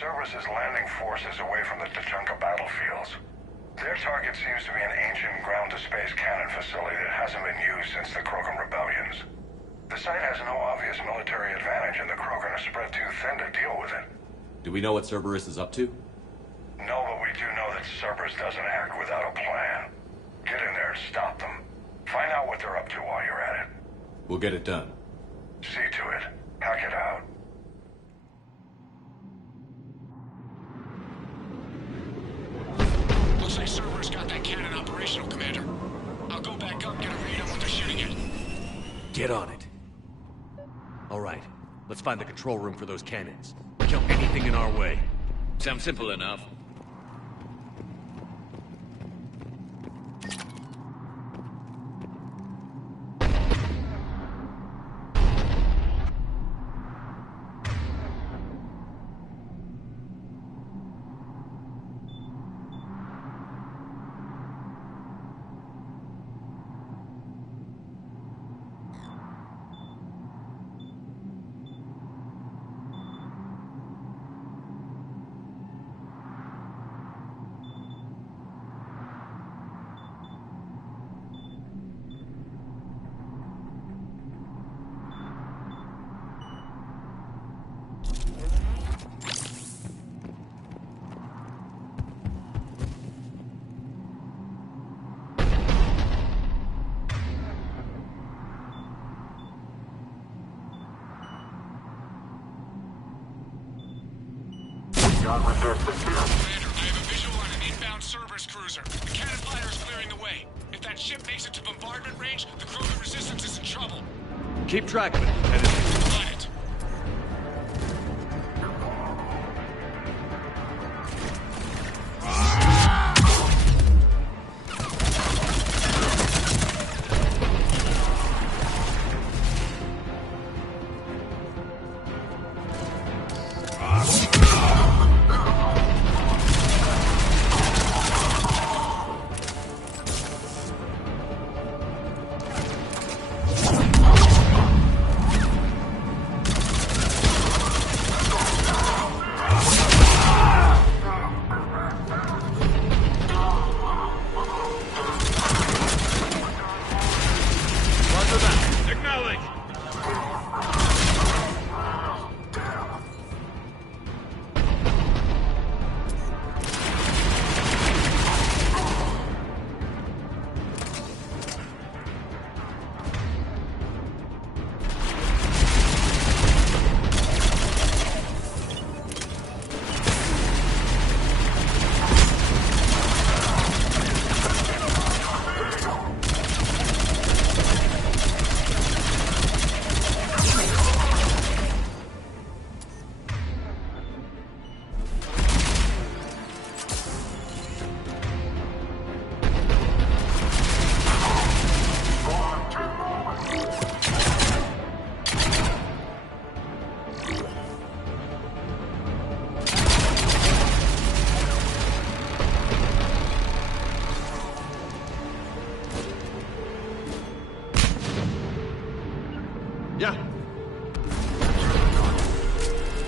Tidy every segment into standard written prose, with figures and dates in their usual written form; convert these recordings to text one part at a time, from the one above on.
Cerberus is landing forces away from the Tachanka battlefields. Their target seems to be an ancient ground-to-space cannon facility that hasn't been used since the Krogan rebellions. The site has no obvious military advantage, and the Krogan are spread too thin to deal with it. Do we know what Cerberus is up to? No, but we do know that Cerberus doesn't act without a plan. Get in there and stop them. Find out what they're up to while you're at it. We'll get it done. See to it. Hack it out. Looks like Cerberus got that cannon operational, Commander. I'll go back up, get a read on what they're shooting at. Get on it. All right, let's find the control room for those cannons. Kill anything in our way. Sounds simple enough. Commander, I have a visual on an inbound Cerberus cruiser. The cannon fire is clearing the way. If that ship makes it to bombardment range, the Krogan resistance is in trouble. Keep track of it. Lieutenant. Got it.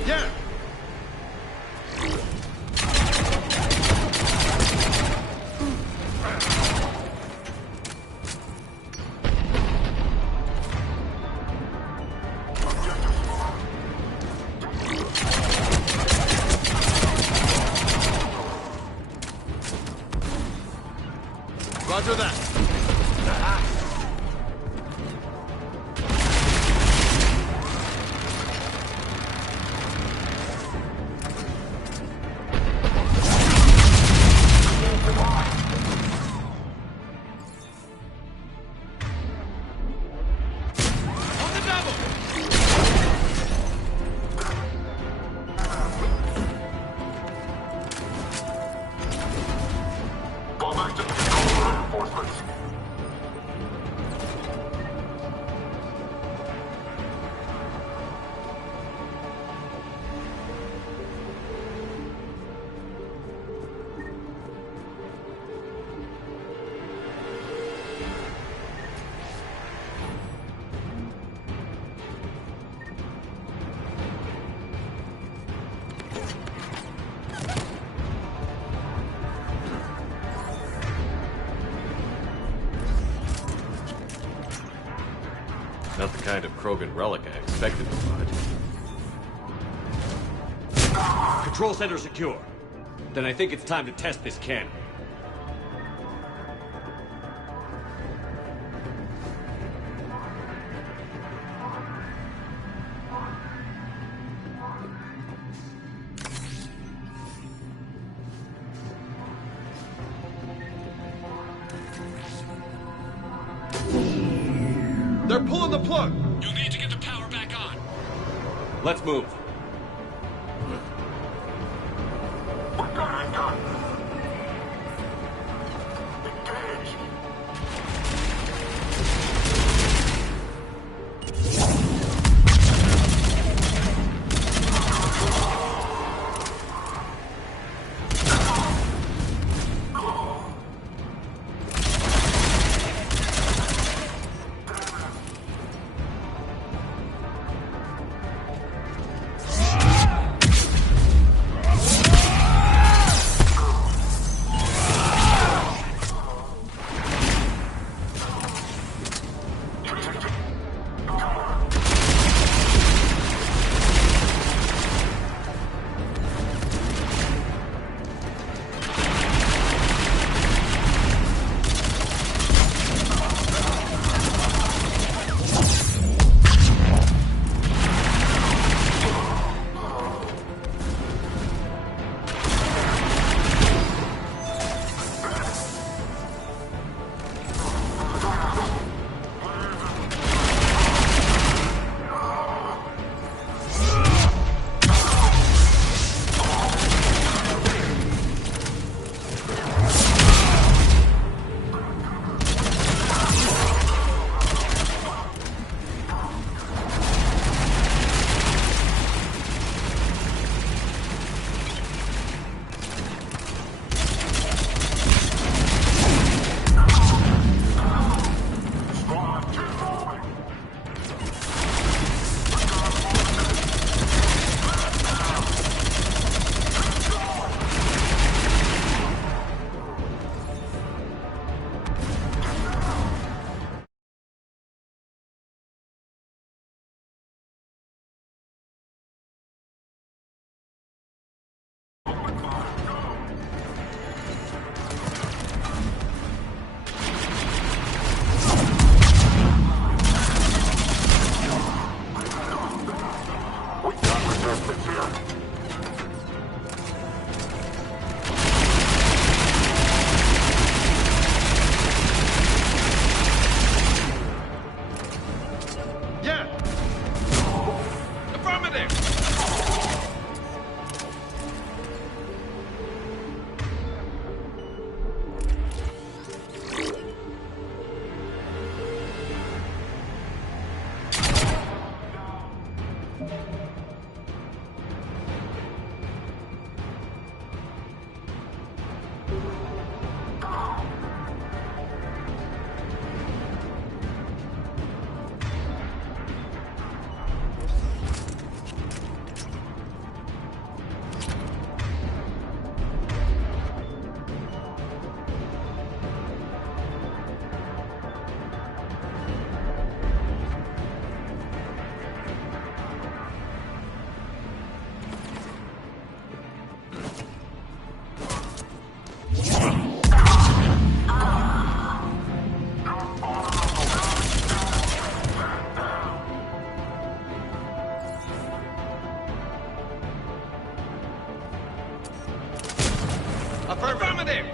Yeah. Roger that. Not the kind of Krogan relic I expected to find. Control center secure. Then I think it's time to test this cannon. They're pulling the plug. You'll need to get the power back on. Let's move. Affirmative!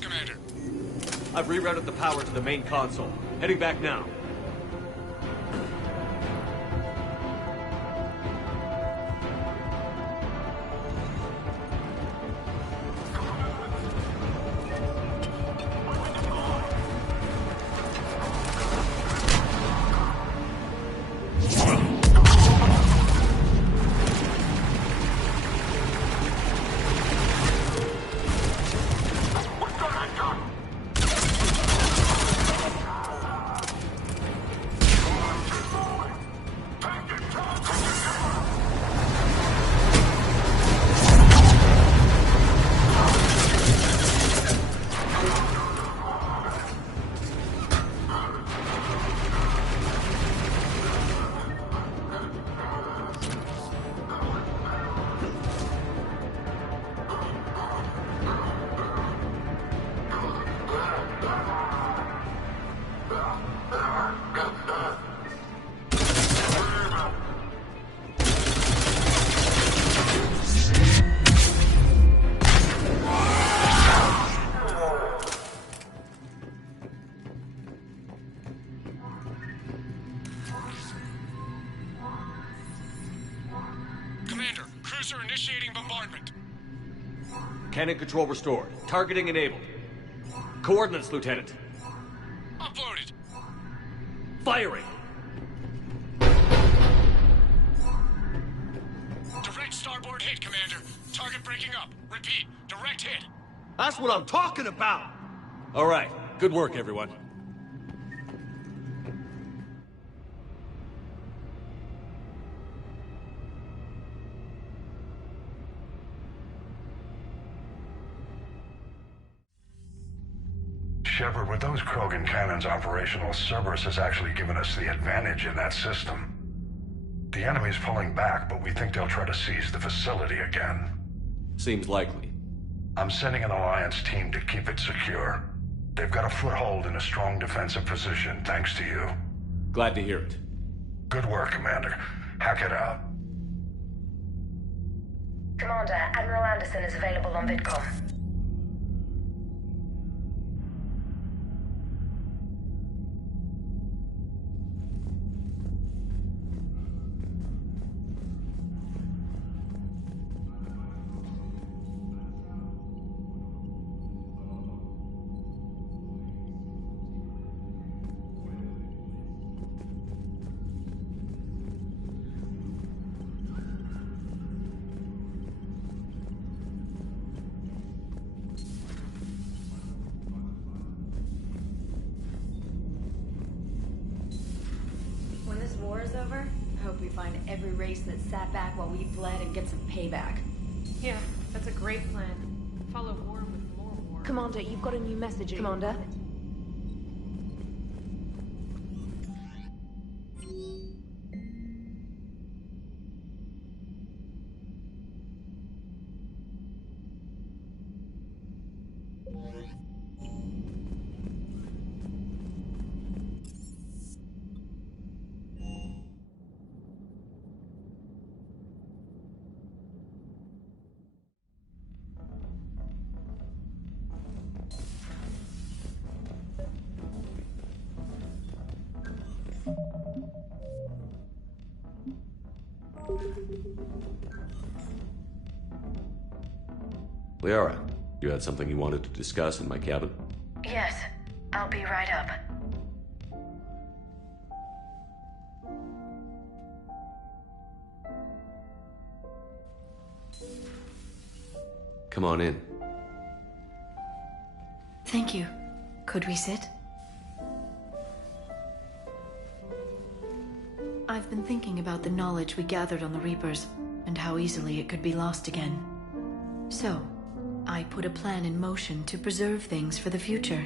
Commander. I've rerouted the power to the main console. Heading back now. Commander, cruiser initiating bombardment. Cannon control restored. Targeting enabled. Coordinates, Lieutenant. Uploaded. Firing! Direct starboard hit, Commander. Target breaking up. Repeat, direct hit. That's what I'm talking about! All right. Good work, everyone. Shepard, with those Krogan cannons operational, Cerberus has actually given us the advantage in that system. The enemy's pulling back, but we think they'll try to seize the facility again. Seems likely. I'm sending an Alliance team to keep it secure. They've got a foothold in a strong defensive position, thanks to you. Glad to hear it. Good work, Commander. Hack it out. Commander, Admiral Anderson is available on VidCom. When this war is over, I hope we find every race that sat back while we bled and get some payback. Yeah, that's a great plan. Follow war with more war. Commander, you've got a new message. Commander? Liara, you had something you wanted to discuss in my cabin? Yes, I'll be right up. Come on in. Thank you. Could we sit? I've been thinking about the knowledge we gathered on the Reapers, and how easily it could be lost again. So, I put a plan in motion to preserve things for the future.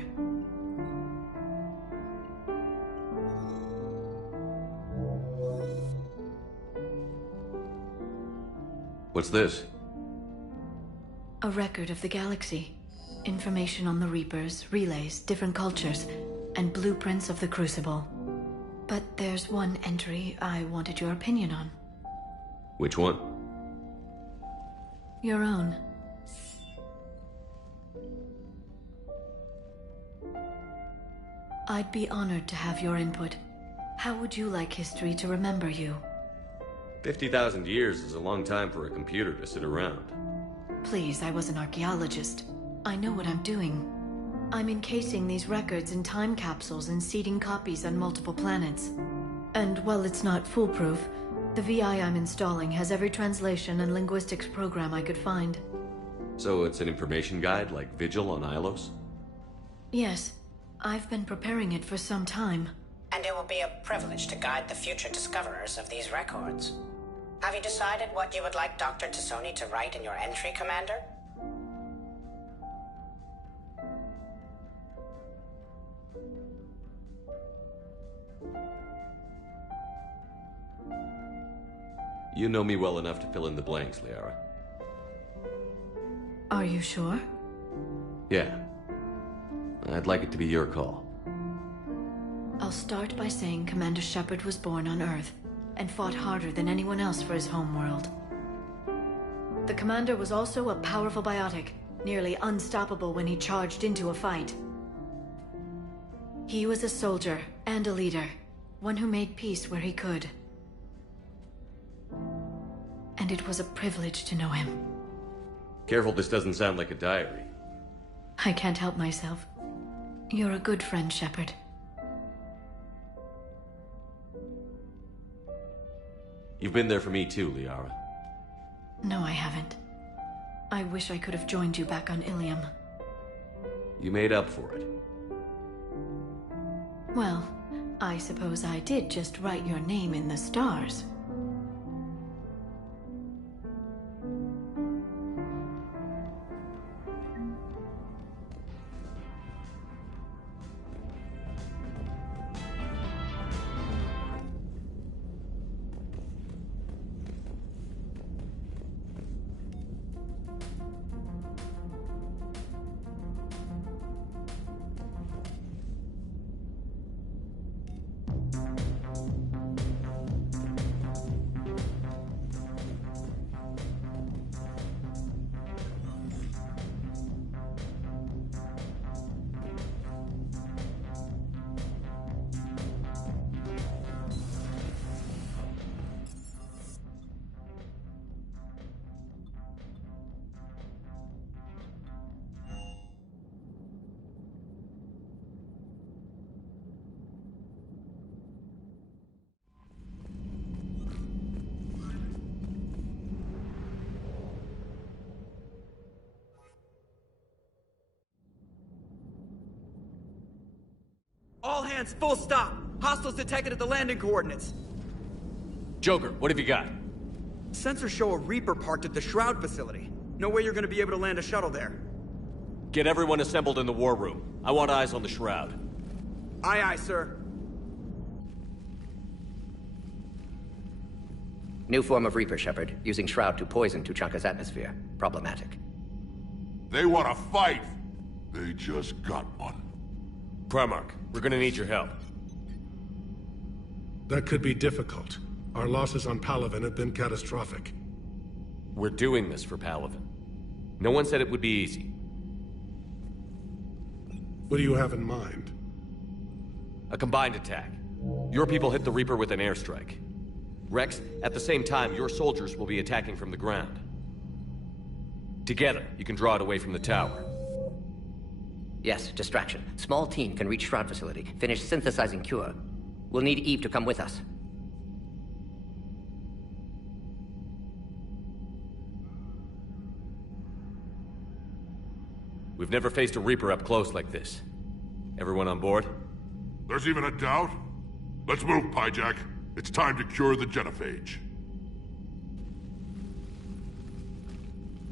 What's this? A record of the galaxy. Information on the Reapers, relays, different cultures, and blueprints of the Crucible. But there's one entry I wanted your opinion on. Which one? Your own. I'd be honored to have your input. How would you like history to remember you? 50,000 years is a long time for a computer to sit around. Please, I was an archaeologist. I know what I'm doing. I'm encasing these records in time capsules and seeding copies on multiple planets. And while it's not foolproof, the VI I'm installing has every translation and linguistics program I could find. So it's an information guide like Vigil on Ilos? Yes. I've been preparing it for some time. And it will be a privilege to guide the future discoverers of these records. Have you decided what you would like Dr. Tassoni to write in your entry, Commander? You know me well enough to fill in the blanks, Liara. Are you sure? Yeah. I'd like it to be your call. I'll start by saying Commander Shepard was born on Earth, and fought harder than anyone else for his homeworld. The Commander was also a powerful biotic, nearly unstoppable when he charged into a fight. He was a soldier and a leader, one who made peace where he could. And it was a privilege to know him. Careful this doesn't sound like a diary. I can't help myself. You're a good friend, Shepard. You've been there for me too, Liara. No, I haven't. I wish I could have joined you back on Ilium. You made up for it. Well, I suppose I did just write your name in the stars. All hands, full stop. Hostiles detected at the landing coordinates. Joker, what have you got? Sensors show a Reaper parked at the Shroud facility. No way you're gonna be able to land a shuttle there. Get everyone assembled in the war room. I want eyes on the Shroud. Aye, aye, sir. New form of Reaper, Shepard, using Shroud to poison Tuchanka's atmosphere. Problematic. They want to fight. They just got one. Primarch, we're gonna need your help. That could be difficult. Our losses on Palaven have been catastrophic. We're doing this for Palaven. No one said it would be easy. What do you have in mind? A combined attack. Your people hit the Reaper with an airstrike. Rex, at the same time, your soldiers will be attacking from the ground. Together, you can draw it away from the tower. Yes, distraction. Small team can reach Shroud facility, finish synthesizing cure. We'll need Eve to come with us. We've never faced a Reaper up close like this. Everyone on board? There's even a doubt? Let's move, Pyjack. It's time to cure the genophage.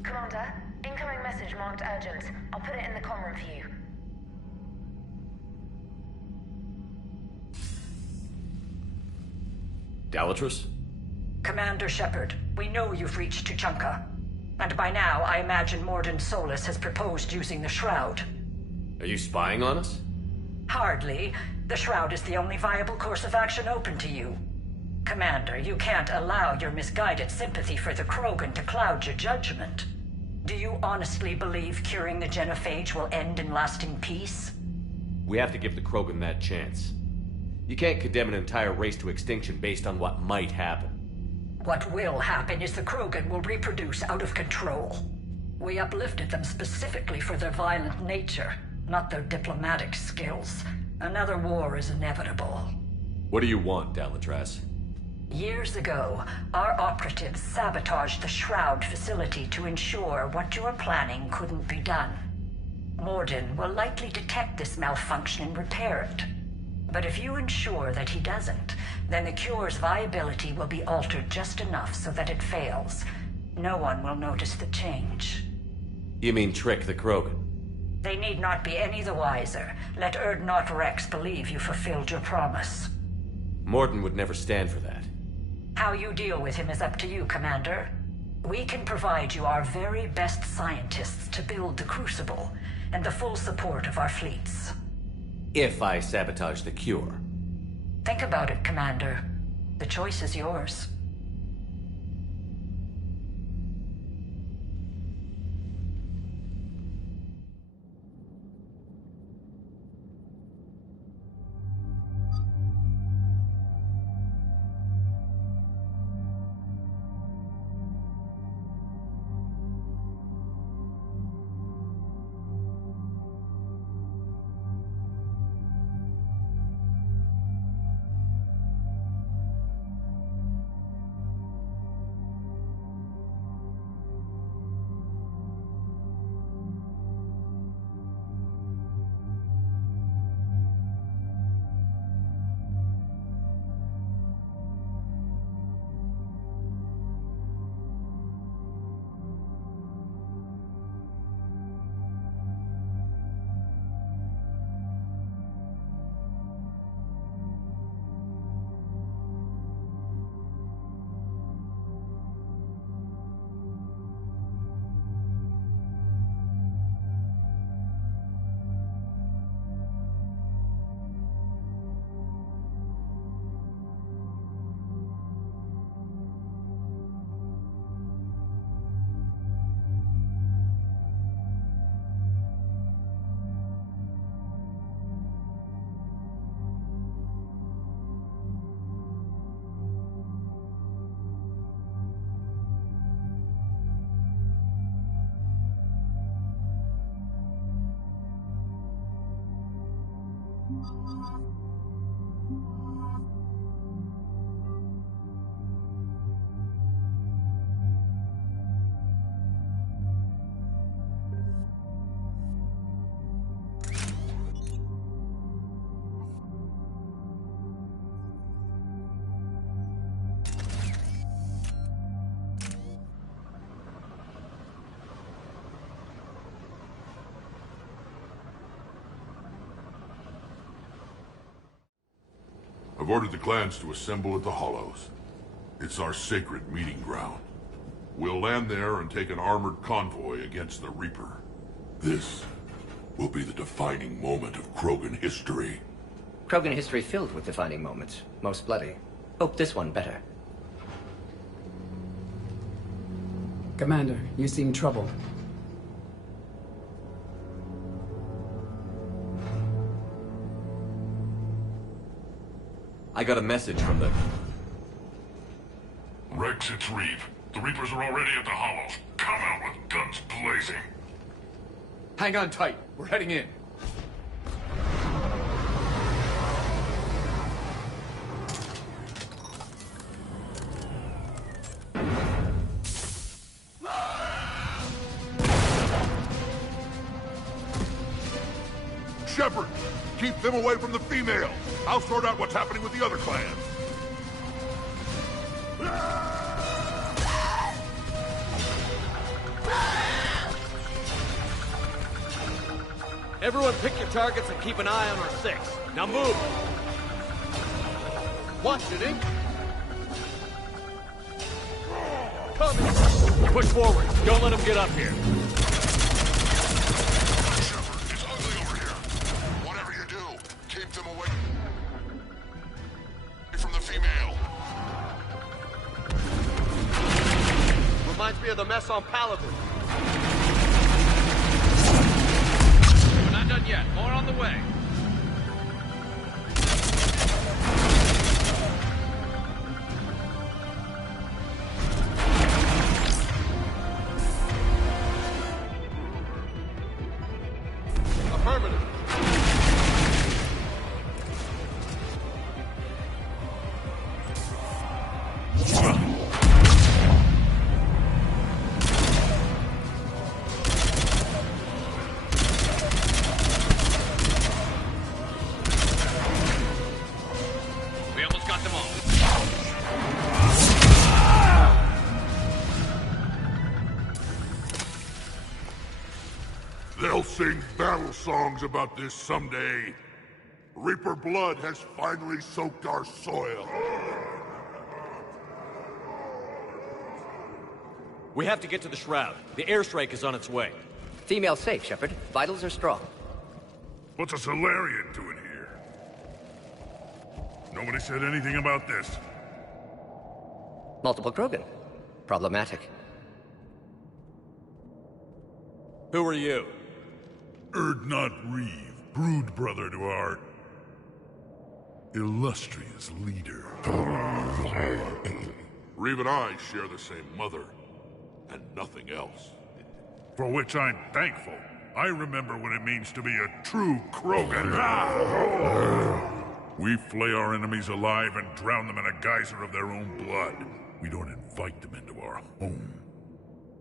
Commander, incoming message marked urgent. I'll put it in the comm room for you. Dalatrus? Commander Shepard, we know you've reached Tuchanka. And by now, I imagine Morden Solus has proposed using the Shroud. Are you spying on us? Hardly. The Shroud is the only viable course of action open to you. Commander, you can't allow your misguided sympathy for the Krogan to cloud your judgment. Do you honestly believe curing the genophage will end in lasting peace? We have to give the Krogan that chance. You can't condemn an entire race to extinction based on what might happen. What will happen is the Krogan will reproduce out of control. We uplifted them specifically for their violent nature, not their diplomatic skills. Another war is inevitable. What do you want, Dalatrus? Years ago, our operatives sabotaged the Shroud facility to ensure what you are planning couldn't be done. Morden will likely detect this malfunction and repair it. But if you ensure that he doesn't, then the cure's viability will be altered just enough so that it fails. No one will notice the change. You mean trick the Krogan? They need not be any the wiser. Let Urdnot Rex believe you fulfilled your promise. Morden would never stand for that. How you deal with him is up to you, Commander. We can provide you our very best scientists to build the Crucible, and the full support of our fleets. If I sabotage the cure. Think about it, Commander. The choice is yours. I've ordered the clans to assemble at the Hollows. It's our sacred meeting ground. We'll land there and take an armored convoy against the Reaper. This will be the defining moment of Krogan history. Krogan history filled with defining moments. Most bloody. Hope this one better. Commander, you seem troubled. I got a message from the... Rex, it's Reeve. The Reapers are already at the Hollows. Come out with guns blazing. Hang on tight. We're heading in. keep them away from the female. I'll sort out what's happening with the other clans. Everyone pick your targets and keep an eye on our 6. Now move! Watch it, Ink! Coming! Push forward. Don't let them get up here. It's ugly over here. Whatever you do, keep them away from the female. Reminds me of the mess on Paladin. We're not done yet. More on the way. Affirmative. We almost got them all. They'll sing battle songs about this someday. Reaper blood has finally soaked our soil. We have to get to the Shroud. The airstrike is on its way. Female safe, Shepard. Vitals are strong. What's a Solarian doing here? Nobody said anything about this. Multiple Krogan. Problematic. Who are you? Erdnot Reeve, brood brother to our illustrious leader. Reeve and I share the same mother, and nothing else. For which I'm thankful. I remember what it means to be a true Krogan. We flay our enemies alive and drown them in a geyser of their own blood. We don't invite them into our home.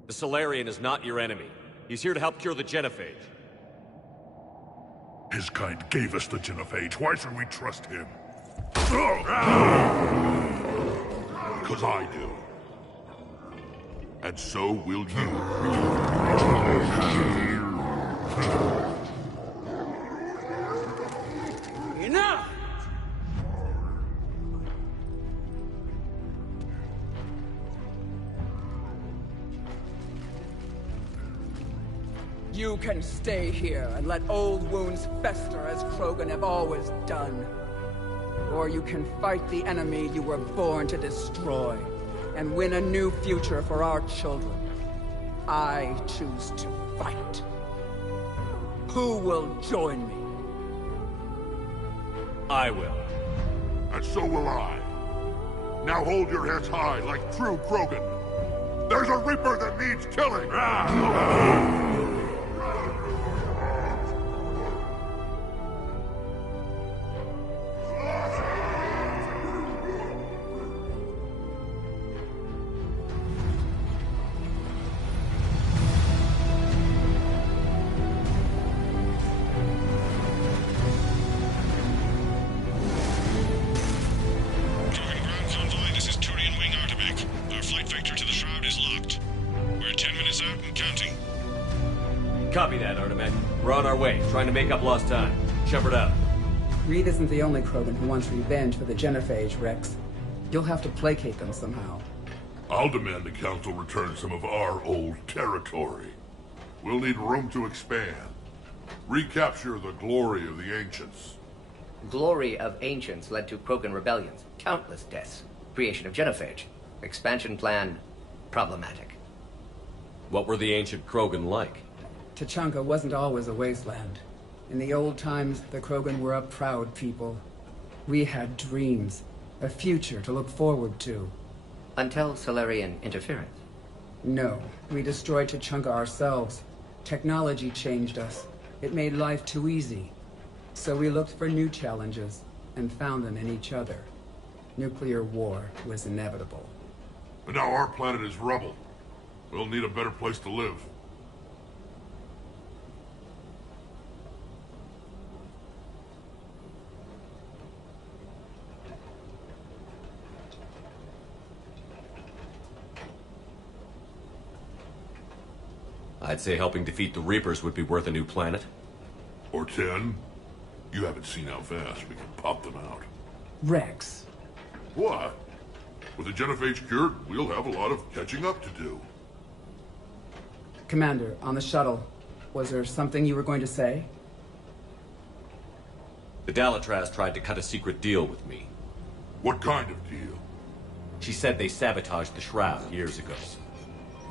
The Solarian is not your enemy. He's here to help cure the genophage. His kind gave us the genophage. Why should we trust him? Because I do. And so will you. Enough! You can stay here and let old wounds fester as Krogan have always done. Or you can fight the enemy you were born to destroy and win a new future for our children. I choose to fight. Who will join me? I will. And so will I. Now hold your heads high like true Krogan. There's a Reaper that needs killing! Copy that, Artemec. We're on our way, trying to make up lost time. Shepard out. Reed isn't the only Krogan who wants revenge for the genophage, Rex. You'll have to placate them somehow. I'll demand the Council return some of our old territory. We'll need room to expand. Recapture the glory of the Ancients. Glory of Ancients led to Krogan rebellions, countless deaths, creation of genophage. Expansion plan, problematic. What were the ancient Krogan like? Tuchanka wasn't always a wasteland. In the old times, the Krogan were a proud people. We had dreams, a future to look forward to. Until Solarian interference? No, we destroyed Tuchanka ourselves. Technology changed us. It made life too easy. So we looked for new challenges, and found them in each other. Nuclear war was inevitable. But now our planet is rubble. We'll need a better place to live. I'd say helping defeat the Reapers would be worth a new planet. Or 10. You haven't seen how fast we can pop them out. Rex. What? With the genophage cured, we'll have a lot of catching up to do. Commander, on the shuttle, was there something you were going to say? The Dalatraz tried to cut a secret deal with me. What kind of deal? She said they sabotaged the Shroud years ago.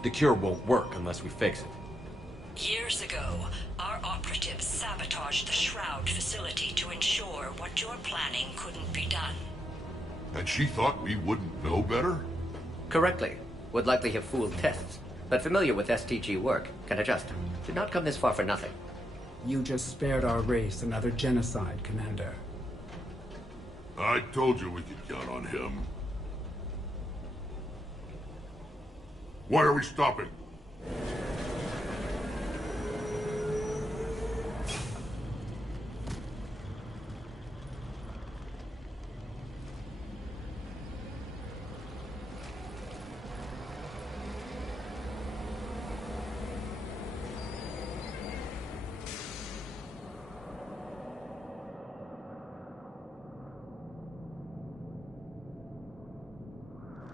The cure won't work unless we fix it. Years ago, our operatives sabotaged the Shroud facility to ensure what you're planning couldn't be done. And she thought we wouldn't know better? Correctly. Would likely have fooled tests, but familiar with STG work, can adjust. Did not come this far for nothing. You just spared our race another genocide, Commander. I told you we could count on him. Why are we stopping?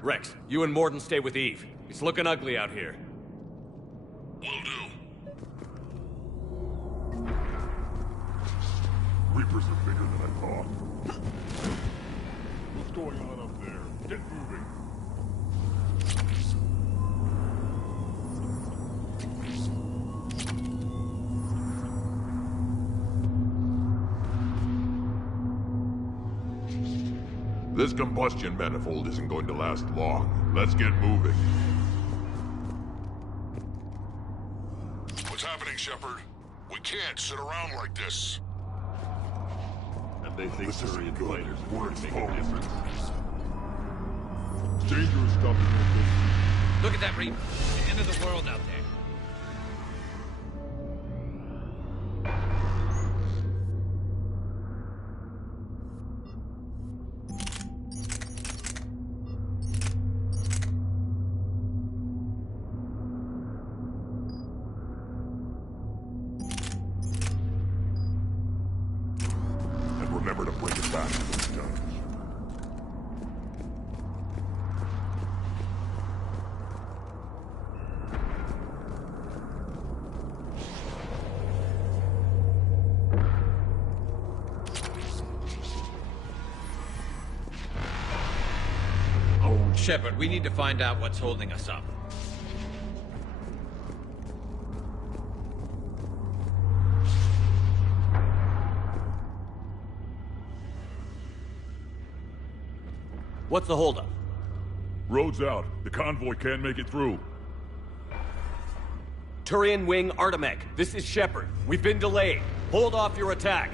Rex, you and Morden stay with Eve. It's looking ugly out here. Will do. Reapers are bigger than I thought. What's going on up there? Get moving. This combustion manifold isn't going to last long. Let's get moving. What's happening, Shepard? We can't sit around like this. And they think Syrian fighters are going to make a difference. It's dangerous stuff. Look at that Reaper. The end of the world out there. Remember to bring it back to the stones. Shepard, we need to find out what's holding us up. What's the holdup? Road's out. The convoy can't make it through. Turian Wing Artemec, this is Shepard. We've been delayed. Hold off your attack.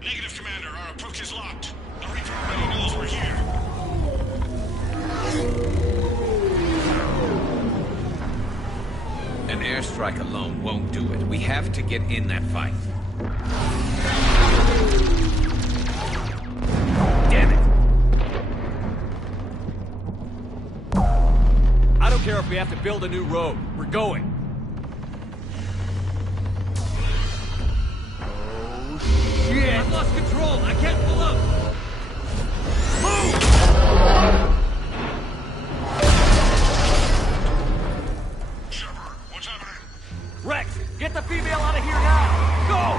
Negative, Commander. Our approach is locked. The Reaper already knows we're here. An airstrike alone won't do it. We have to get in that fight. Damn it! I don't care if we have to build a new road. We're going. Oh, shit! I've lost control. I can't pull up. Move! Shepard, what's happening? Rex, get the female out of here now! Go!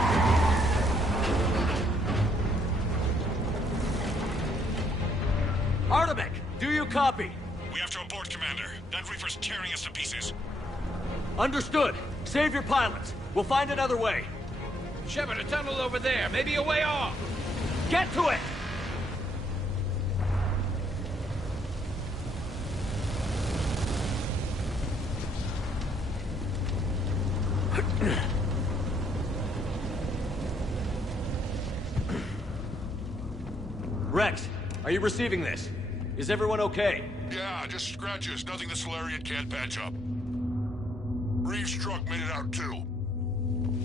Artemec, do you copy? We have to abort, Commander. That Reaper's tearing us to pieces. Understood. Save your pilots. We'll find another way. Shepard, a tunnel over there. Maybe a way off. Get to it! Rex, are you receiving this? Is everyone okay? Yeah, just scratches. Nothing the Solarian can't patch up. Reeves' truck made it out too.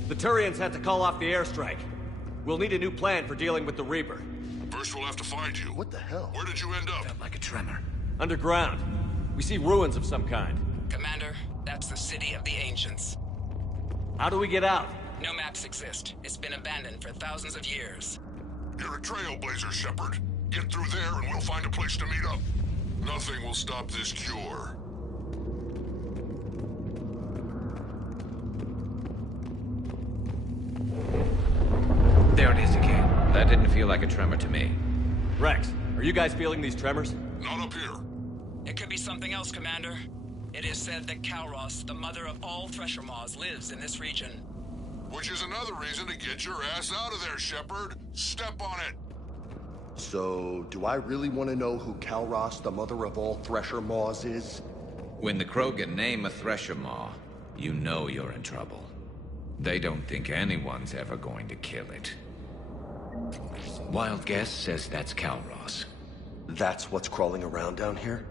The Turians had to call off the airstrike. We'll need a new plan for dealing with the Reaper. First we'll have to find you. What the hell? Where did you end up? Felt like a tremor. Underground. We see ruins of some kind. Commander, that That's the city of the ancients. How do we get out? No maps exist. It's been abandoned for thousands of years. You're a trailblazer, Shepard. Get through there and we'll find a place to meet up. Nothing will stop this cure. There it is again. That didn't feel like a tremor to me. Rex, are you guys feeling these tremors? Not up here. It could be something else, Commander. It is said that Calros, the mother of all Thresher Maws, lives in this region. Which is another reason to get your ass out of there, Shepard. Step on it. So, do I really want to know who Calros, the mother of all Thresher Maws, is? When the Krogan name a Thresher Maw, you know you're in trouble. They don't think anyone's ever going to kill it. Wild guess says that's Calros. That's what's crawling around down here?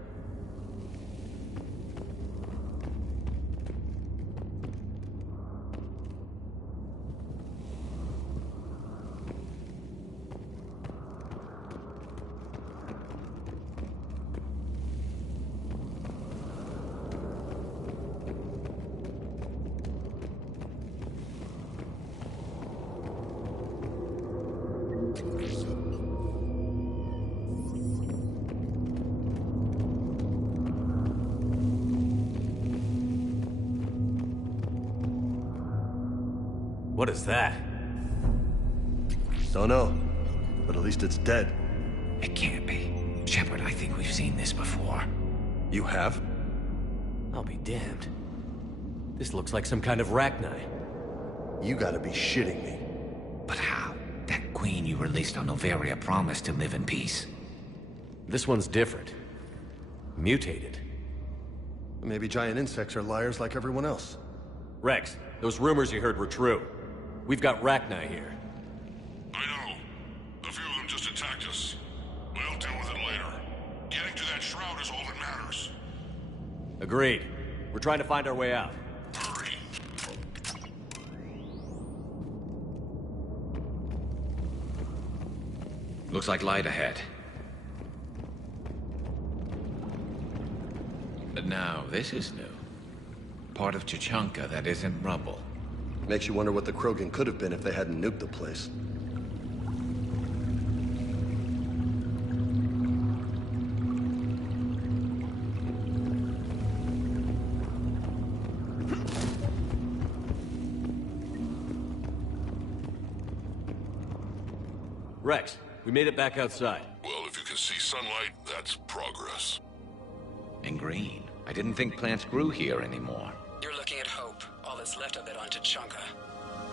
What is that? Don't know, but at least it's dead. It can't be. Shepard, I think we've seen this before. You have? I'll be damned. This looks like some kind of Rachni. You gotta be shitting me. But how? That queen you released on Noveria promised to live in peace. This one's different. Mutated. Maybe giant insects are liars like everyone else. Rex, those rumors you heard were true. We've got Rachni here. I know. A few of them just attacked us. We'll deal with it later. Getting to that shroud is all that matters. Agreed. We're trying to find our way out. Hurry. Looks like light ahead. But now, this is new. Part of Chichanka that isn't rubble. Makes you wonder what the Krogan could have been if they hadn't nuked the place. Rex, we made it back outside. Well, if you can see sunlight, that's progress. And green. I didn't think plants grew here anymore. You're looking at hope, all that's left of it on Tuchanka.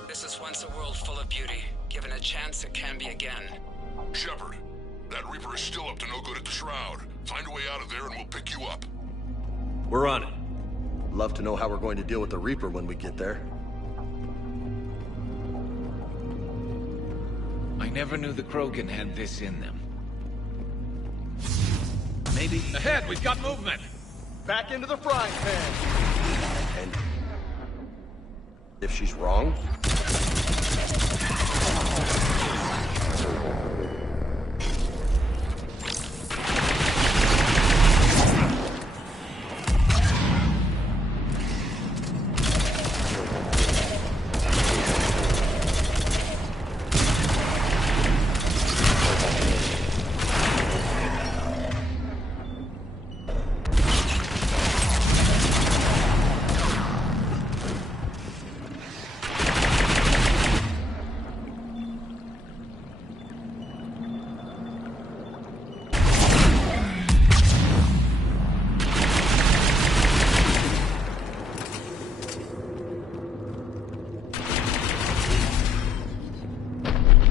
This is once a world full of beauty. Given a chance, it can be again. Shepard, that Reaper is still up to no good at the Shroud. Find a way out of there and we'll pick you up. We're on it. Love to know how we're going to deal with the Reaper when we get there. I never knew the Krogan had this in them. Maybe... Ahead, we've got movement! Back into the frying pan! And... if she's wrong?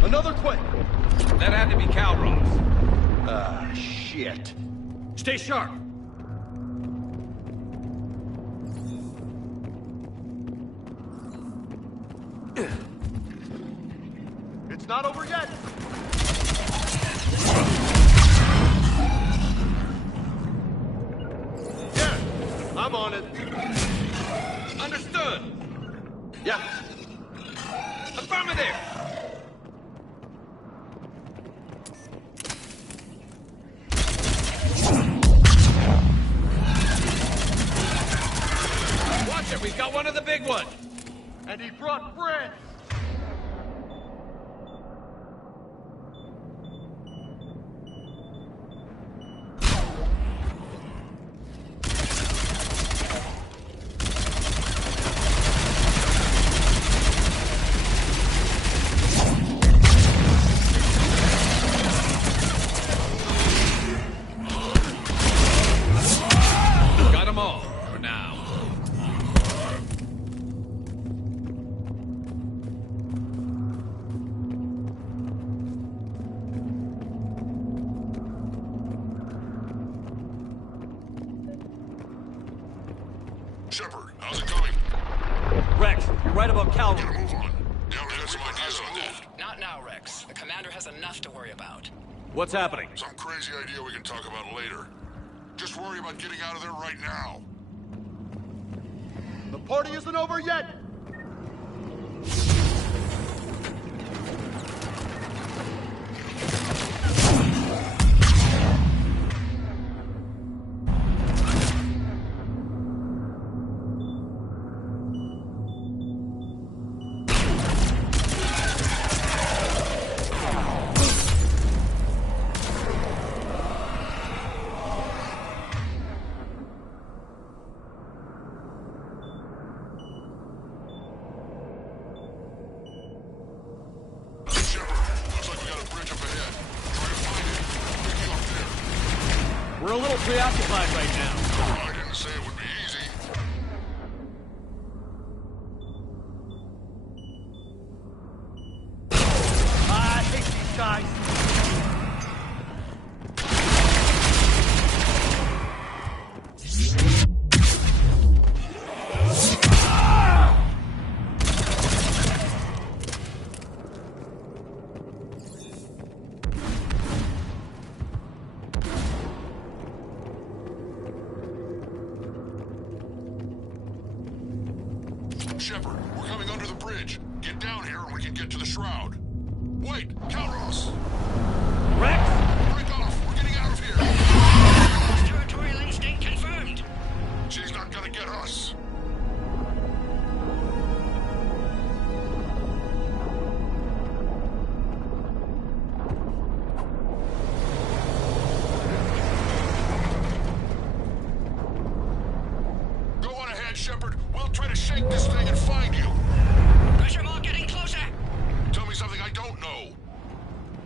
Another quit! That had to be Calros. Ah, shit. Stay sharp! It's not over yet! Yeah, I'm on it. Understood! Yeah. Affirmative! Watch front of the big one! And he brought friends! Got them all, for now. Shepard, how's it going? Rex, you're right about Calvin. Gotta move on. Now we got some ideas on that. Not now, Rex. The commander has enough to worry about. What's happening? Some crazy idea we can talk about later. Just worry about getting out of there right now. The party isn't over yet! We're a little preoccupied right now. I didn't say it would be easy. I hate these guys! Shepard, we're coming under the bridge. Get down here and we can get to the shroud. Wait, Calros! Rex! Break off! We're getting out of here! Territorial instinct confirmed. She's not gonna get us. Go on ahead, Shepard. We'll try to shake this thing and find you. Pressure more getting closer. Tell me something I don't know.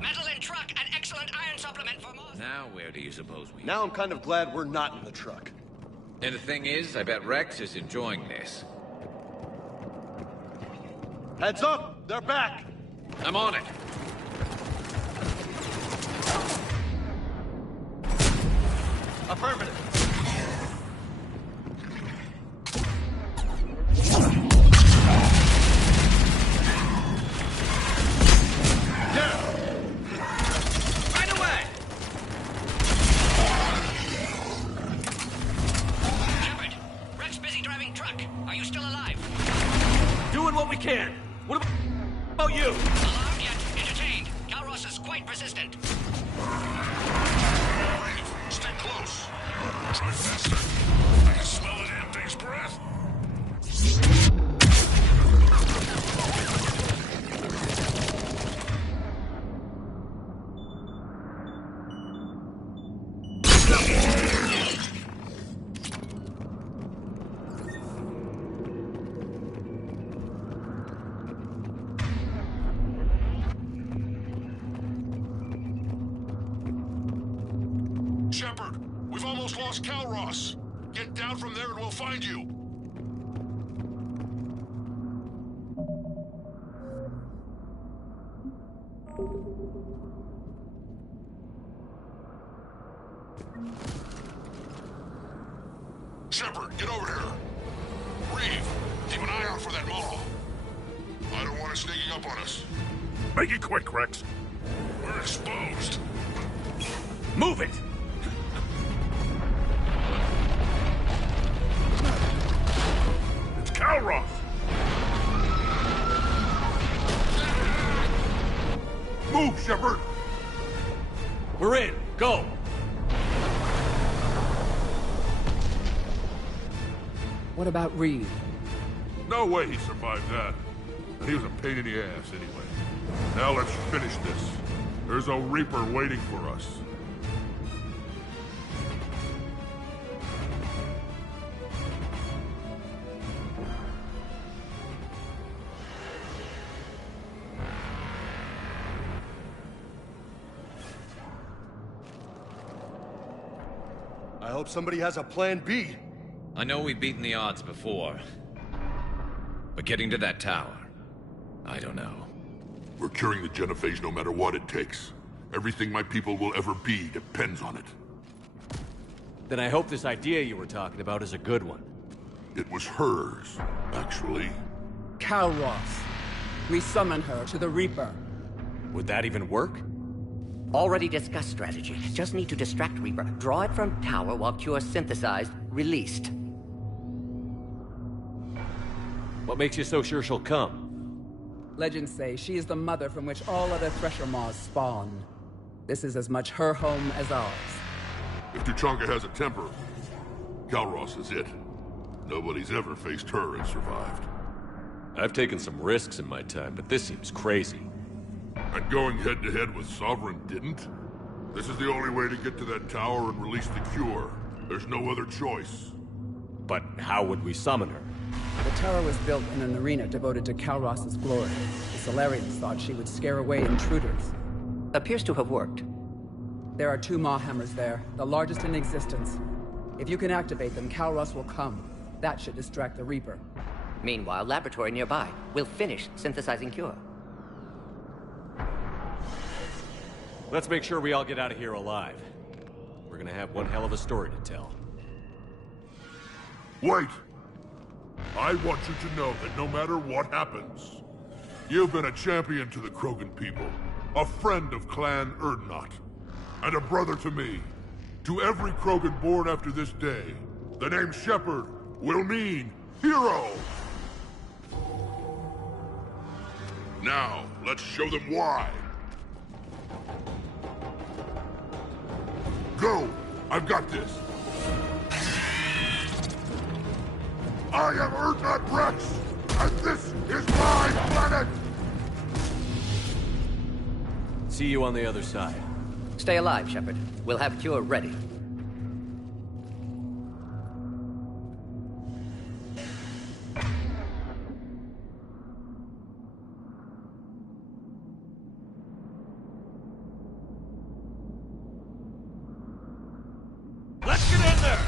Metal in truck, an excellent iron supplement for more. Now where do you suppose we... Now I'm kind of glad we're not in the truck. And the thing is, I bet Rex is enjoying this. Heads up! They're back! I'm on it. Affirmative. Right away! Shepard, Rex busy driving truck. Are you still alive? Doing what we can. What about you? Alarmed yet? Entertained. Calros is quite persistent. Stay close. Try faster. I can smell the damn thing's breath. Shepard, we've almost lost Calros. Get down from there and we'll find you. Shepard, get over here. Reeve, keep an eye out for that mall. I don't want it sneaking up on us. Make it quick, Rex. We're exposed. Move it! It's Calros! Move, Shepard! We're in. Go! What about Reeve? no way he survived that. And he was a pain in the ass anyway. Now let's finish this. There's a Reaper waiting for us. I hope somebody has a plan B. I know we've beaten the odds before. But getting to that tower, I don't know. We're curing the genophage no matter what it takes. Everything my people will ever be depends on it. Then I hope this idea you were talking about is a good one. It was hers, actually. Kalros. We summon her to the Reaper. Would that even work? Already discussed strategy. Just need to distract Reaper. Draw it from tower while Cure synthesized, released. What makes you so sure she'll come? Legends say she is the mother from which all other Thresher Maws spawn. This is as much her home as ours. If Tuchanka has a temper, Kalros is it. Nobody's ever faced her and survived. I've taken some risks in my time, but this seems crazy. And going head-to-head with Sovereign didn't? This is the only way to get to that tower and release the cure. There's no other choice. But how would we summon her? The tower was built in an arena devoted to Kalros' glory. The Solarians thought she would scare away intruders. Appears to have worked. There are 2 Maw hammers there, the largest in existence. If you can activate them, Kalros will come. That should distract the Reaper. Meanwhile, laboratory nearby. We'll finish synthesizing Cure. Let's make sure we all get out of here alive. We're gonna have one hell of a story to tell. Wait! I want you to know that no matter what happens, you've been a champion to the Krogan people, a friend of Clan Erdnot, and a brother to me. To every Krogan born after this day, the name Shepard will mean hero! Now, let's show them why. Go! I've got this! I am Erdnot Rex, and this is my planet! See you on the other side. Stay alive, Shepard. We'll have Cure ready. Let's get in there!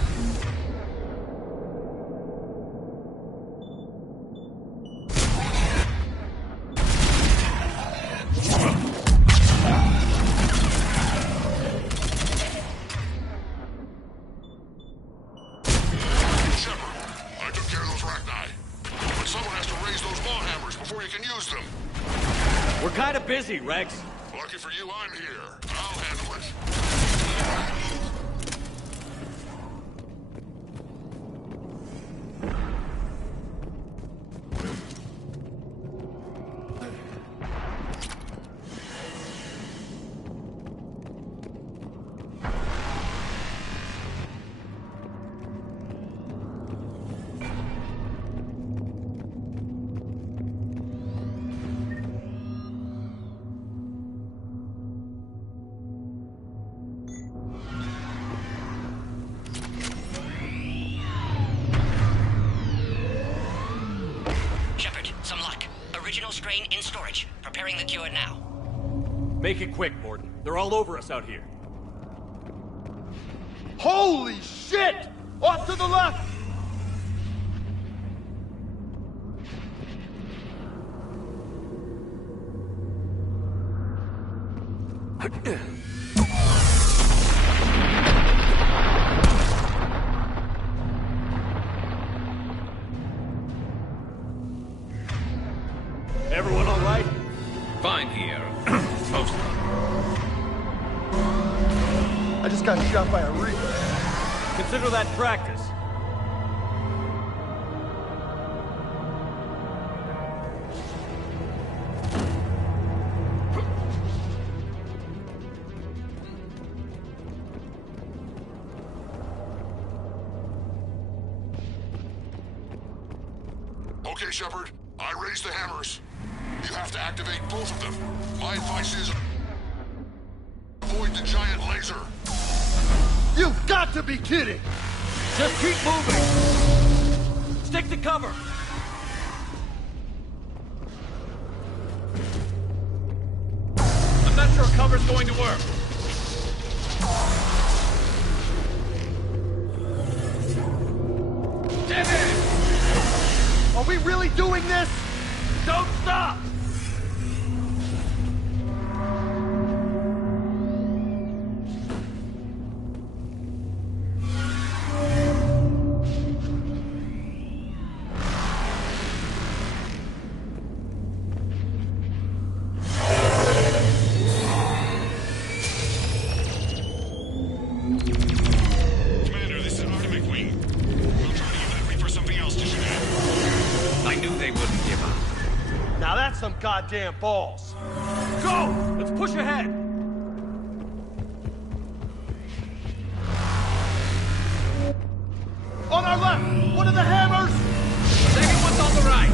We're kind of busy, Rex. Lucky for you, I'm here. I'll handle it. Strain in storage. Preparing the cure now. Make it quick, Morden. They're all over us out here. Holy shit! Off to the left! Everyone all right? Fine here. Mostly. I just got shot by a Reaper. Consider that practice. Okay, Shepard. I raised the hammers. You have to activate both of them. My advice is... avoid the giant laser. You've got to be kidding! Just keep moving! Stick to cover! I'm not sure cover's going to work. Damn it! Are we really doing this? Don't stop! Some goddamn balls. Go! Let's push ahead! On our left! One of the hammers! Second one's on the right!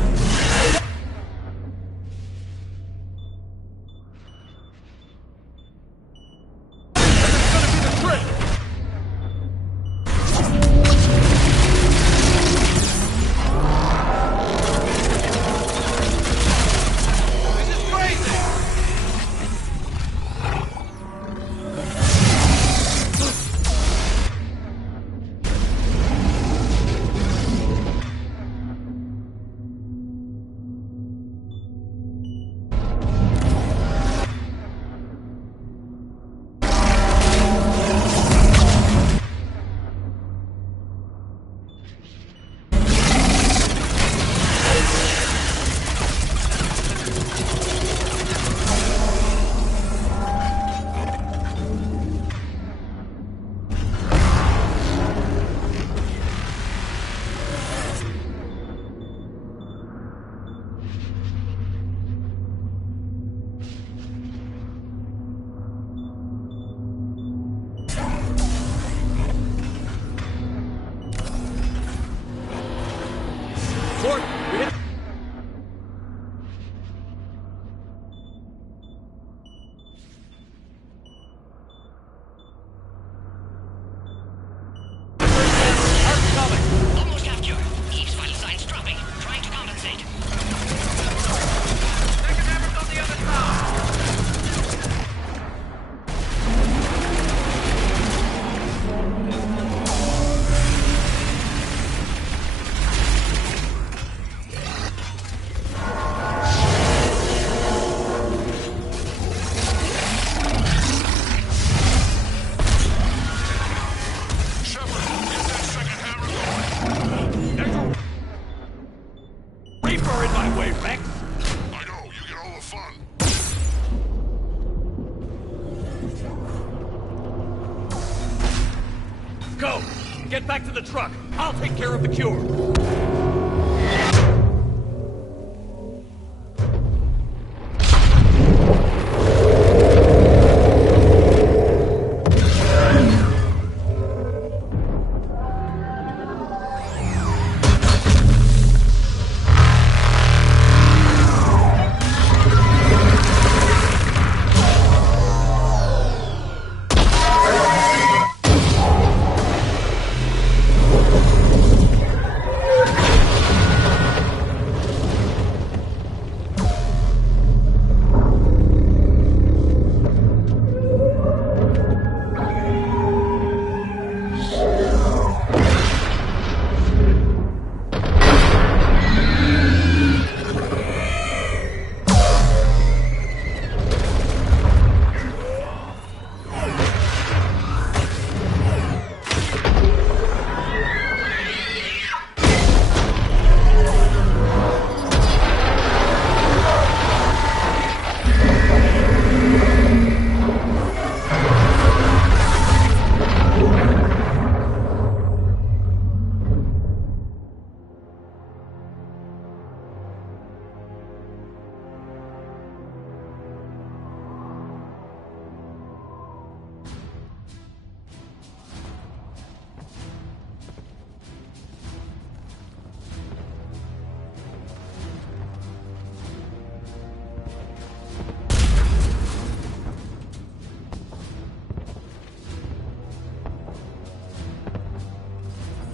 Go! Get back to the truck. I'll take care of the cure.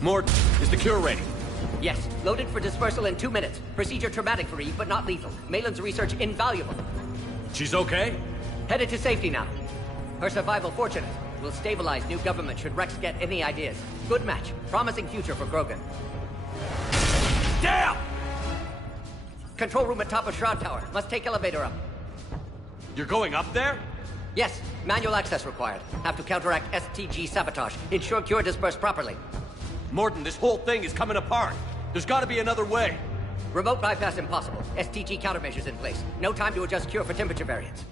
Mort, is the cure ready? Yes, loaded for dispersal in 2 minutes. Procedure traumatic for Eve, but not lethal. Malin's research invaluable. She's okay? Headed to safety now. Her survival fortunate. Will stabilize new government should Rex get any ideas. Good match. Promising future for Krogan. Damn! Control room at top of Shroud Tower. Must take elevator up. You're going up there? Yes, manual access required. Have to counteract STG sabotage. Ensure cure dispersed properly. Morton, this whole thing is coming apart. There's gotta be another way. Remote bypass impossible. STG countermeasures in place. No time to adjust cure for temperature variance.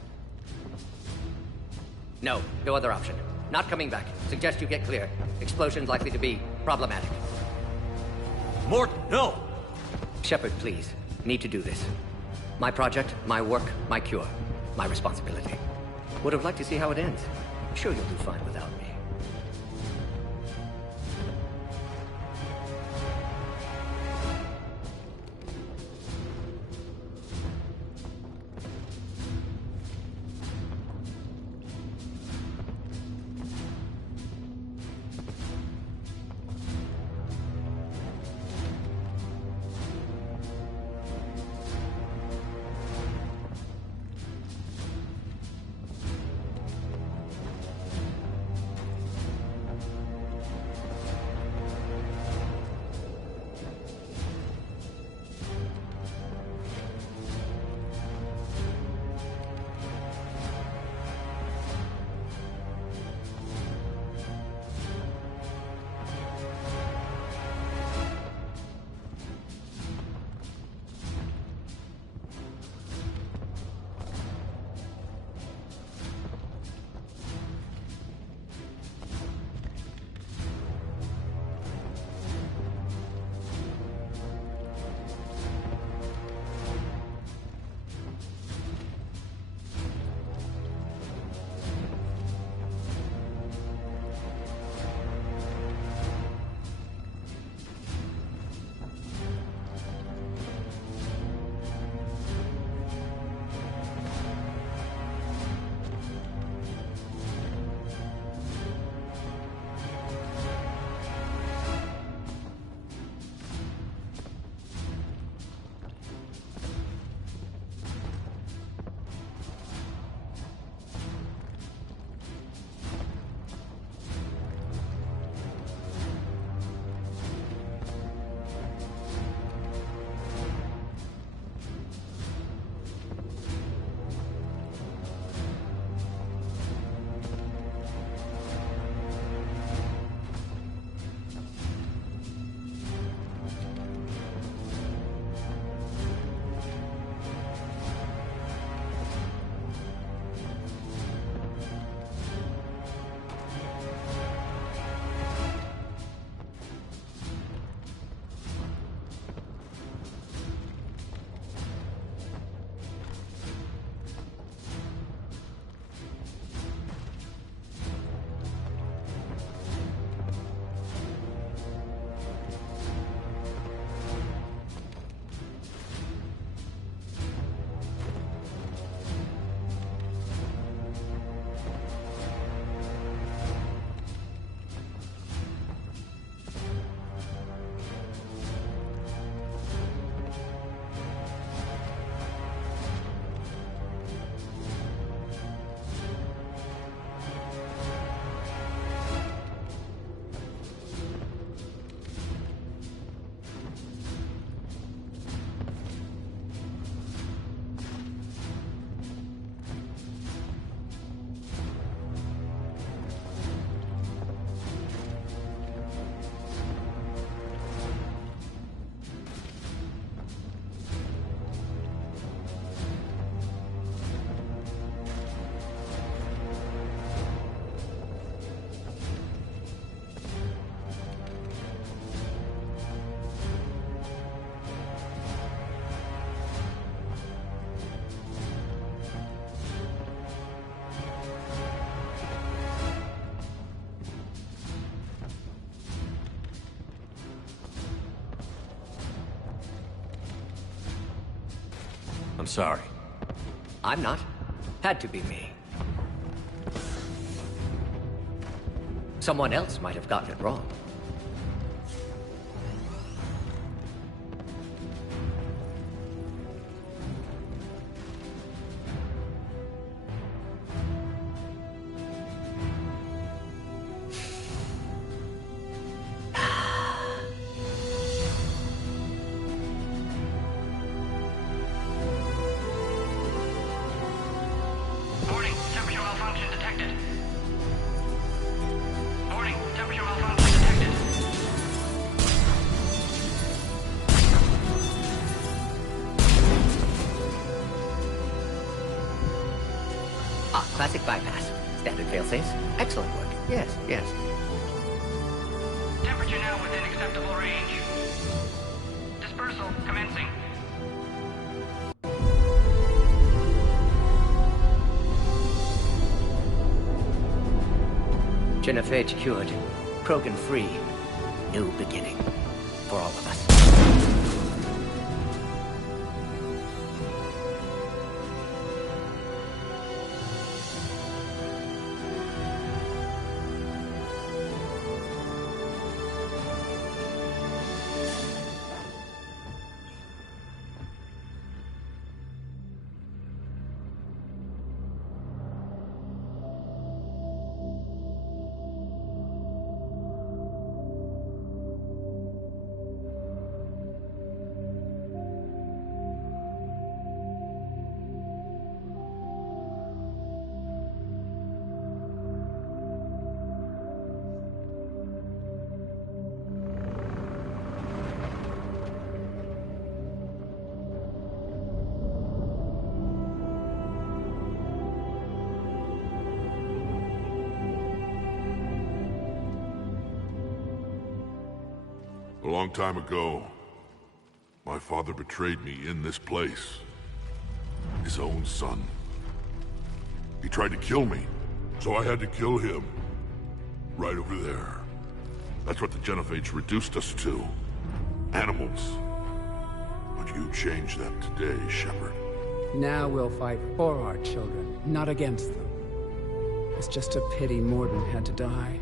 No other option. Not coming back. Suggest you get clear. Explosion's likely to be problematic. Morton, no! Shepard, please. Need to do this. My project, my work, my cure. My responsibility. Would have liked to see how it ends. Sure you'll do fine without me. I'm sorry. I'm not. Had to be me. Someone else might have gotten it wrong. Classic bypass. Standard failsafes. Excellent work. Yes, yes. Temperature now within acceptable range. Dispersal commencing. Genophage cured. Krogan free. New beginning. For all of us. A long time ago, my father betrayed me in this place. His own son. He tried to kill me, so I had to kill him. Right over there. That's what the Genophage reduced us to. Animals. But you changed that today, Shepard. Now we'll fight for our children, not against them. It's just a pity Morden had to die.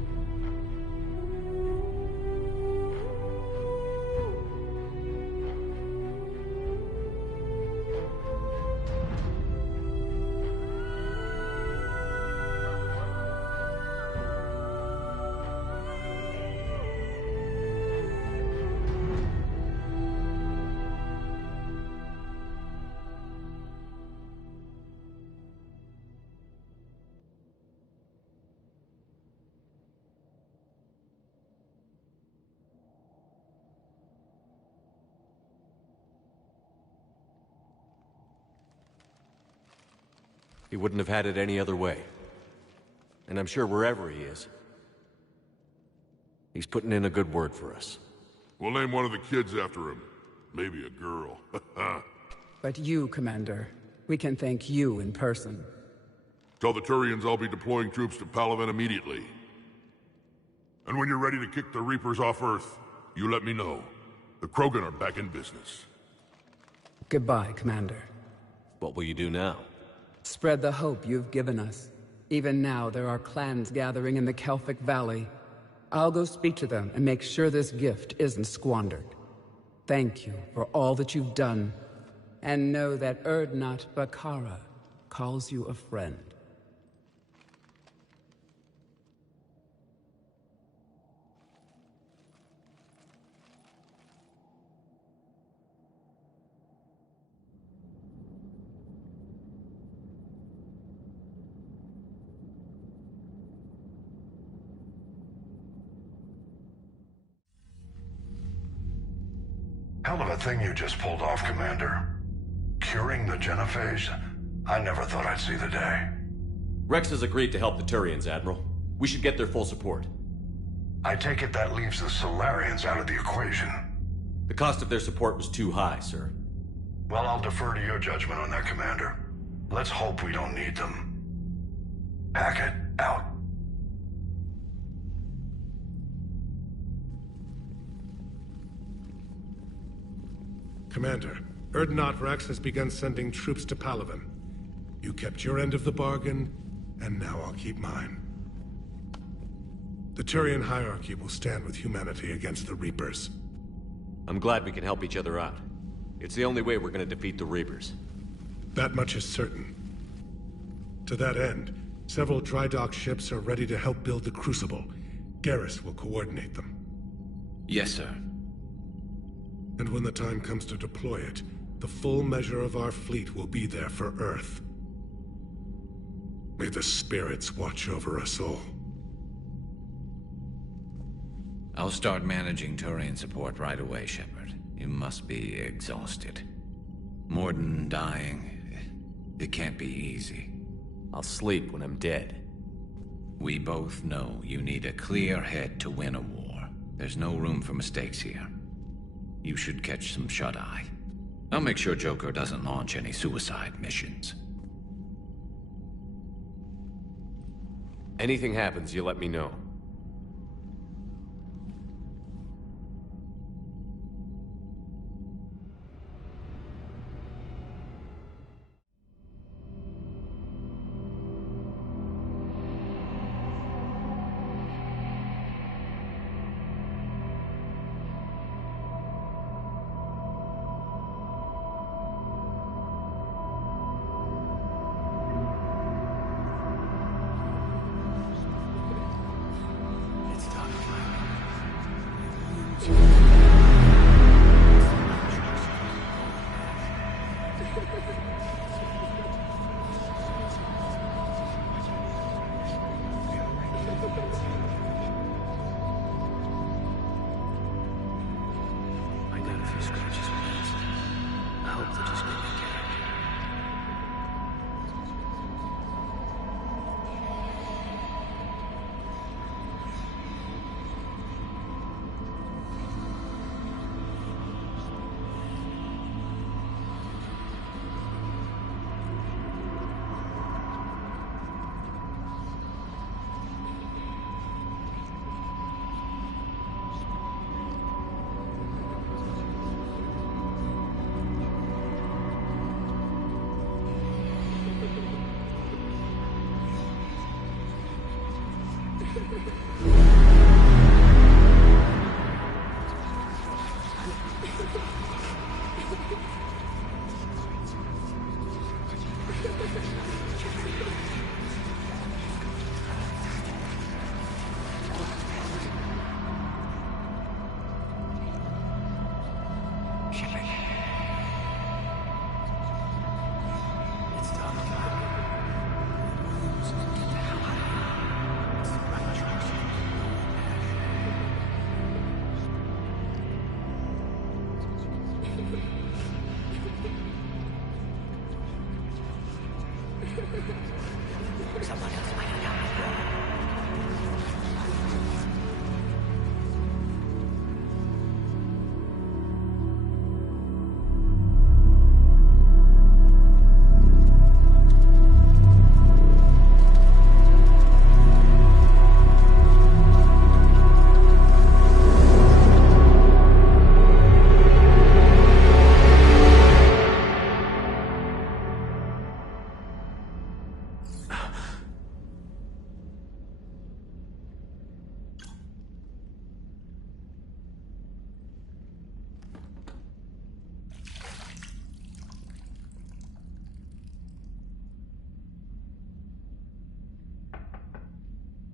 He wouldn't have had it any other way. And I'm sure wherever he is, he's putting in a good word for us. We'll name one of the kids after him. Maybe a girl. But you, Commander, we can thank you in person. Tell the Turians I'll be deploying troops to Palaven immediately. And when you're ready to kick the Reapers off Earth, you let me know. The Krogan are back in business. Goodbye, Commander. What will you do now? Spread the hope you've given us. Even now, there are clans gathering in the Kelphic Valley. I'll go speak to them and make sure this gift isn't squandered. Thank you for all that you've done. And know that Erdnot Bakara calls you a friend. Hell of a thing you just pulled off, Commander. Curing the Genophage? I never thought I'd see the day. Rex has agreed to help the Turians, Admiral. We should get their full support. I take it that leaves the Solarians out of the equation. The cost of their support was too high, sir. Well, I'll defer to your judgment on that, Commander. Let's hope we don't need them. Hackett, out. Commander, Erdnot Rex has begun sending troops to Palaven. You kept your end of the bargain, and now I'll keep mine. The Turian hierarchy will stand with humanity against the Reapers. I'm glad we can help each other out. It's the only way we're gonna defeat the Reapers. That much is certain. To that end, several dry dock ships are ready to help build the Crucible. Garrus will coordinate them. Yes, sir. And when the time comes to deploy it, the full measure of our fleet will be there for Earth. May the spirits watch over us all. I'll start managing Turian support right away, Shepard. You must be exhausted. Morden dying, it can't be easy. I'll sleep when I'm dead. We both know you need a clear head to win a war. There's no room for mistakes here. You should catch some shut-eye. I'll make sure Joker doesn't launch any suicide missions. Anything happens, you let me know.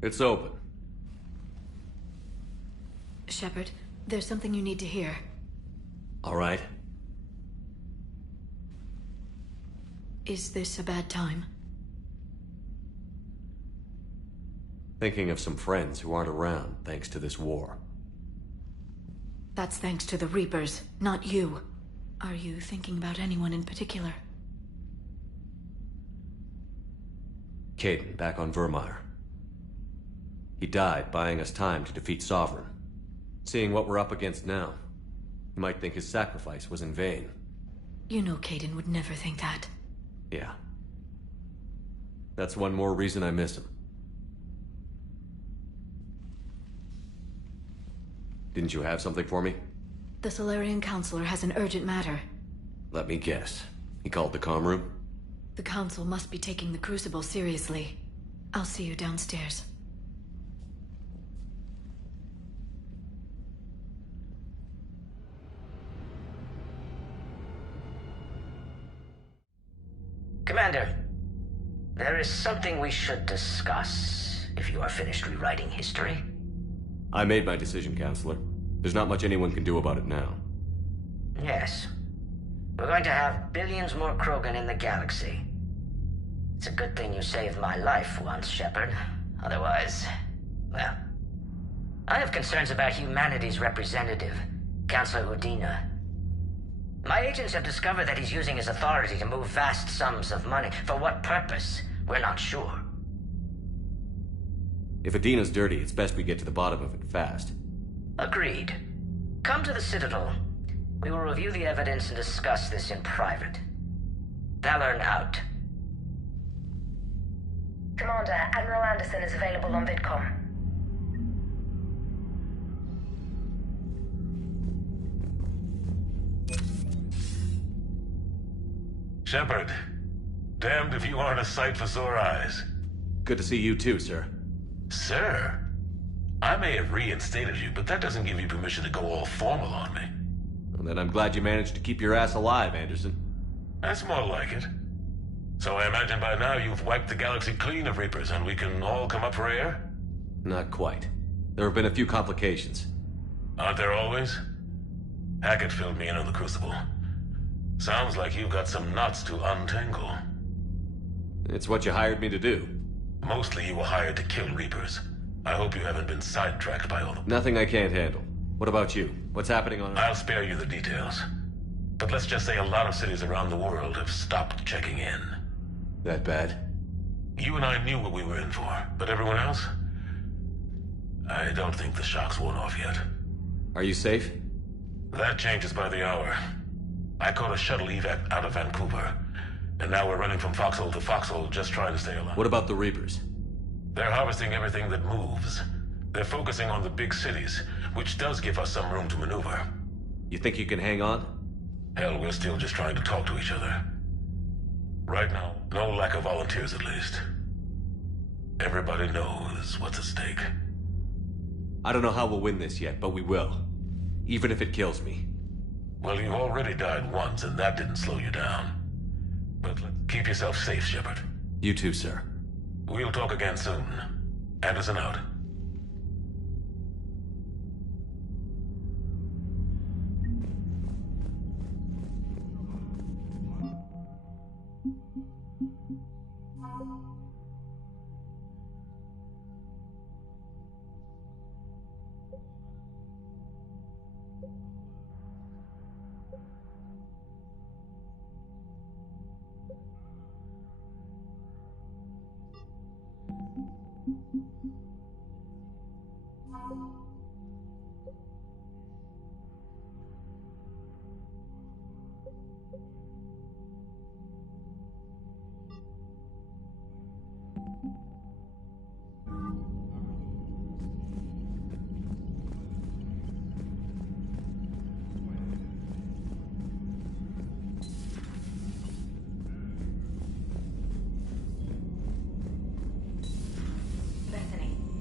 It's open. Shepard, there's something you need to hear. All right. Is this a bad time? Thinking of some friends who aren't around thanks to this war. That's thanks to the Reapers, not you. Are you thinking about anyone in particular? Caden, back on Vermeer. He died buying us time to defeat Sovereign. Seeing what we're up against now, you might think his sacrifice was in vain. You know Caden would never think that. Yeah. That's one more reason I miss him. Didn't you have something for me? The Solarian Counselor has an urgent matter. Let me guess. He called the comm room? The Council must be taking the Crucible seriously. I'll see you downstairs. Commander, there is something we should discuss, if you are finished rewriting history. I made my decision, Counselor. There's not much anyone can do about it now. Yes. We're going to have billions more Krogan in the galaxy. It's a good thing you saved my life once, Shepard. Otherwise, well... I have concerns about humanity's representative, Councilor Udina. My agents have discovered that he's using his authority to move vast sums of money. For what purpose? We're not sure. If Adina's dirty, it's best we get to the bottom of it fast. Agreed. Come to the Citadel. We will review the evidence and discuss this in private. Valorn out. Commander, Admiral Anderson is available on VidCom. Shepard, damned if you aren't a sight for sore eyes. Good to see you too, sir. Sir? I may have reinstated you, but that doesn't give you permission to go all formal on me. Well, then I'm glad you managed to keep your ass alive, Anderson. That's more like it. So I imagine by now you've wiped the galaxy clean of Reapers and we can all come up for air? Not quite. There have been a few complications. Aren't there always? Hackett filled me in on the Crucible. Sounds like you've got some knots to untangle. It's what you hired me to do. Mostly you were hired to kill Reapers. I hope you haven't been sidetracked by all the... Nothing I can't handle. What about you? What's happening on... I'll spare you the details. But let's just say a lot of cities around the world have stopped checking in. That bad? You and I knew what we were in for, but everyone else? I don't think the shock's worn off yet. Are you safe? That changes by the hour. I caught a shuttle evac out of Vancouver, and now we're running from foxhole to foxhole just trying to stay alive. What about the Reapers? They're harvesting everything that moves. They're focusing on the big cities, which does give us some room to maneuver. You think you can hang on? Hell, we're still just trying to talk to each other. Right now, no lack of volunteers at least. Everybody knows what's at stake. I don't know how we'll win this yet, but we will. Even if it kills me. Well, you've already died once, and that didn't slow you down. But keep yourself safe, Shepard. You too, sir. We'll talk again soon. Anderson out.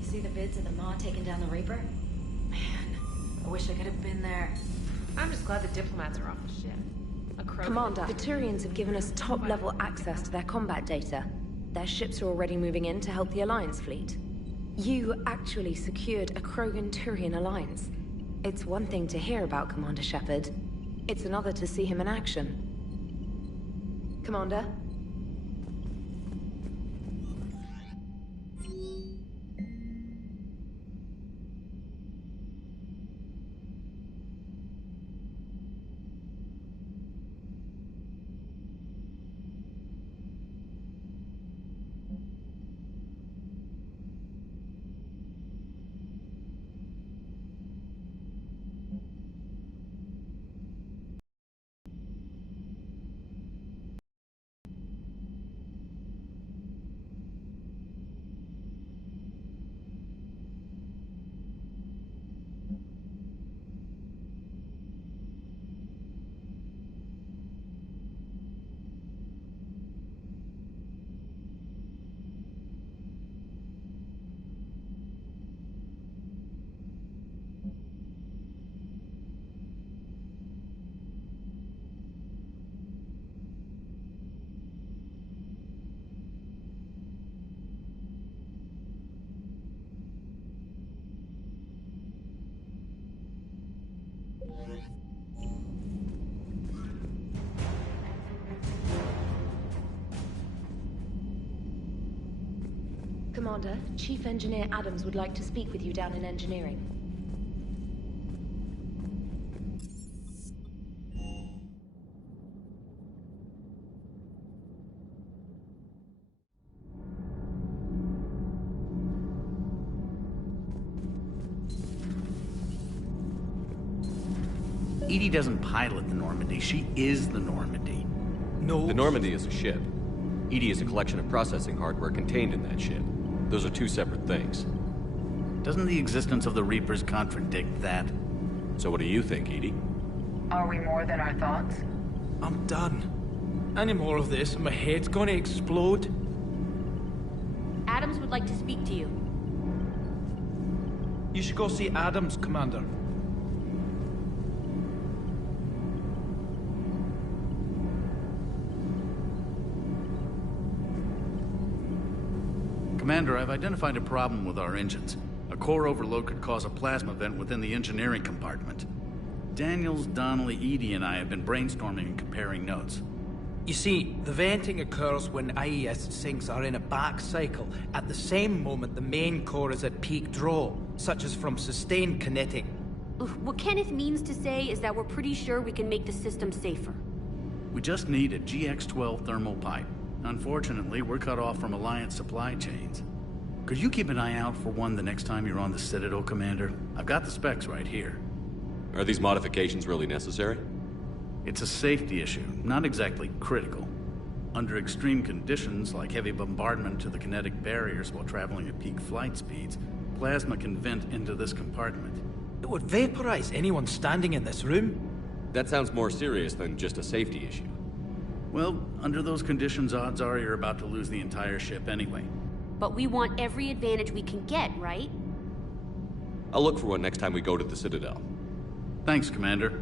See the vids of the Maw taking down the Reaper? Man, I wish I could have been there. I'm just glad the diplomats are off the ship. Commander, the Turians have given us top-level access to their combat data. Their ships are already moving in to help the Alliance fleet. You actually secured a Krogan-Turian alliance. It's one thing to hear about Commander Shepard. It's another to see him in action. Commander? Commander, Chief Engineer Adams would like to speak with you down in engineering. Edie doesn't pilot the Normandy, she is the Normandy. No. The Normandy is a ship. Edie is a collection of processing hardware contained in that ship. Those are two separate things. Doesn't the existence of the Reapers contradict that? So what do you think, Edie? Are we more than our thoughts? I'm done. Any more of this and my head's gonna explode. Adams would like to speak to you. You should go see Adams, Commander. Commander, I've identified a problem with our engines. A core overload could cause a plasma vent within the engineering compartment. Daniels, Donnelly, Edie, and I have been brainstorming and comparing notes. You see, the venting occurs when IES sinks are in a back cycle at the same moment the main core is at peak draw, such as from sustained kinetic. What Kenneth means to say is that we're pretty sure we can make the system safer. We just need a GX-12 thermal pipe. Unfortunately, we're cut off from Alliance supply chains. Could you keep an eye out for one the next time you're on the Citadel, Commander? I've got the specs right here. Are these modifications really necessary? It's a safety issue, not exactly critical. Under extreme conditions, like heavy bombardment to the kinetic barriers while traveling at peak flight speeds, plasma can vent into this compartment. It would vaporize anyone standing in this room. That sounds more serious than just a safety issue. Well, under those conditions, odds are you're about to lose the entire ship anyway. But we want every advantage we can get, right? I'll look for one next time we go to the Citadel. Thanks, Commander.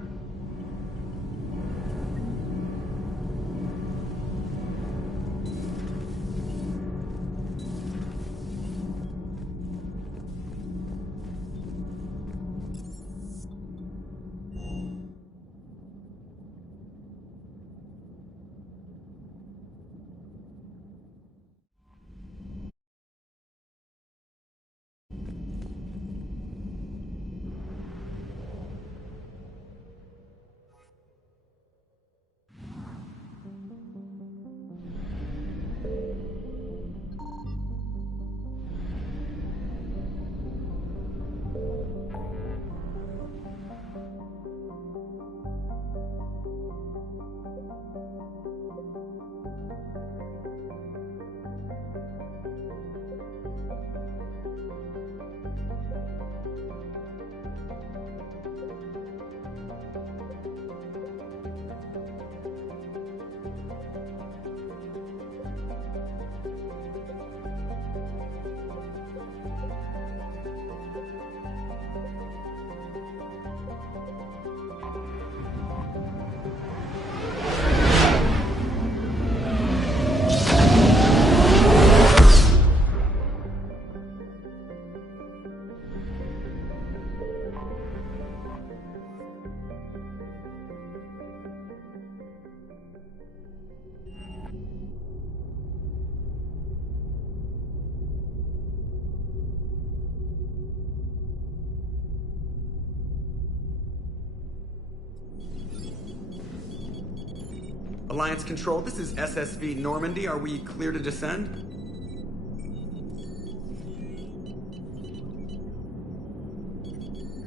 Alliance Control, this is SSV Normandy. Are we clear to descend?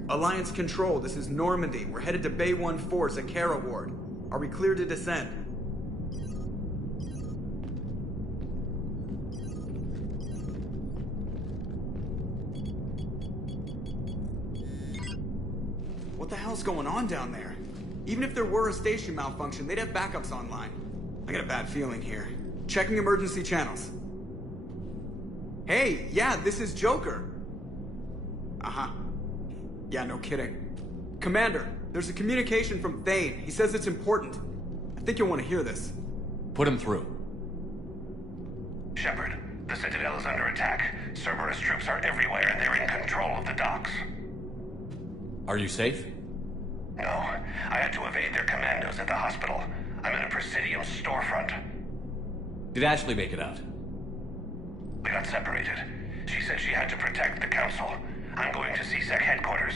Alliance Control, this is Normandy. We're headed to Bay 1-4, Zakara Ward. Are we clear to descend? What the hell's going on down there? Even if there were a station malfunction, they'd have backups online. I got a bad feeling here. Checking emergency channels. Hey, yeah, this is Joker. Uh-huh. Yeah, no kidding. Commander, there's a communication from Thane. He says it's important. I think you'll want to hear this. Put him through. Shepard, the Citadel is under attack. Cerberus troops are everywhere and they're in control of the docks. Are you safe? No, I had to evade their commandos at the hospital. I'm in a Presidium storefront. Did Ashley make it out? We got separated. She said she had to protect the Council. I'm going to CSEC headquarters.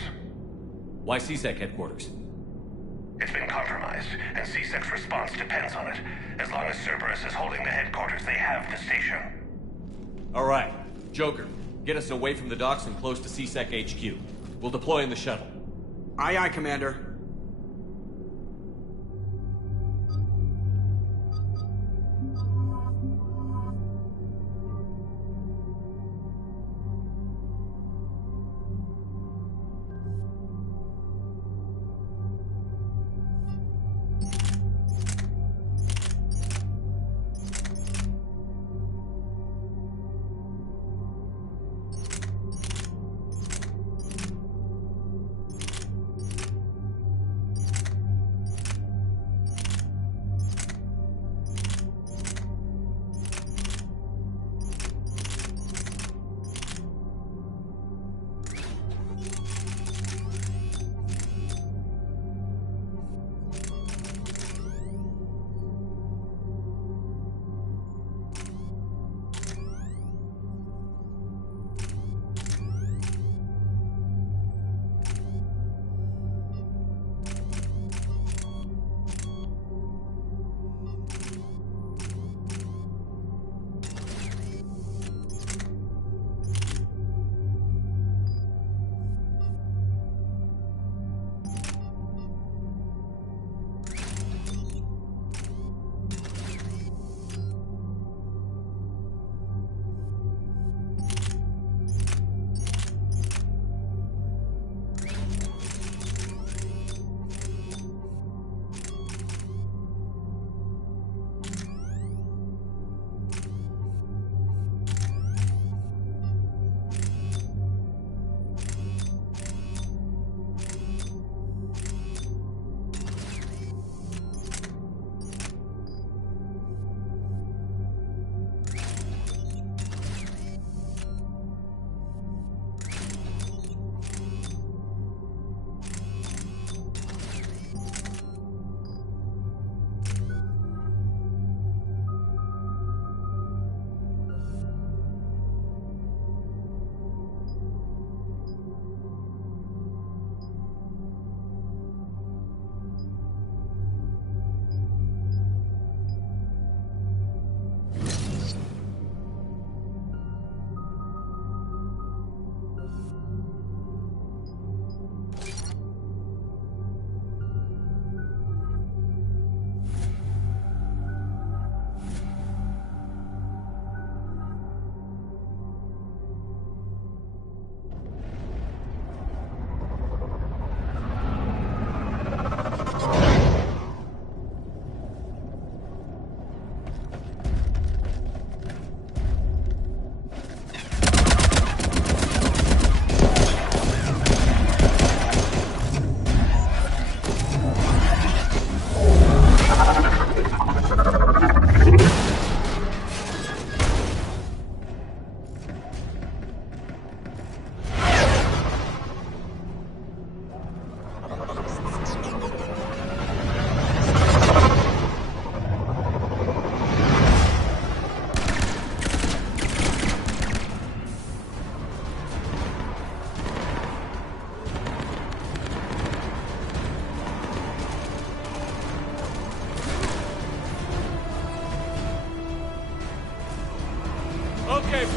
Why CSEC headquarters? It's been compromised, and CSEC's response depends on it. As long as Cerberus is holding the headquarters, they have the station. All right. Joker, get us away from the docks and close to CSEC HQ. We'll deploy in the shuttle. Aye, aye, Commander.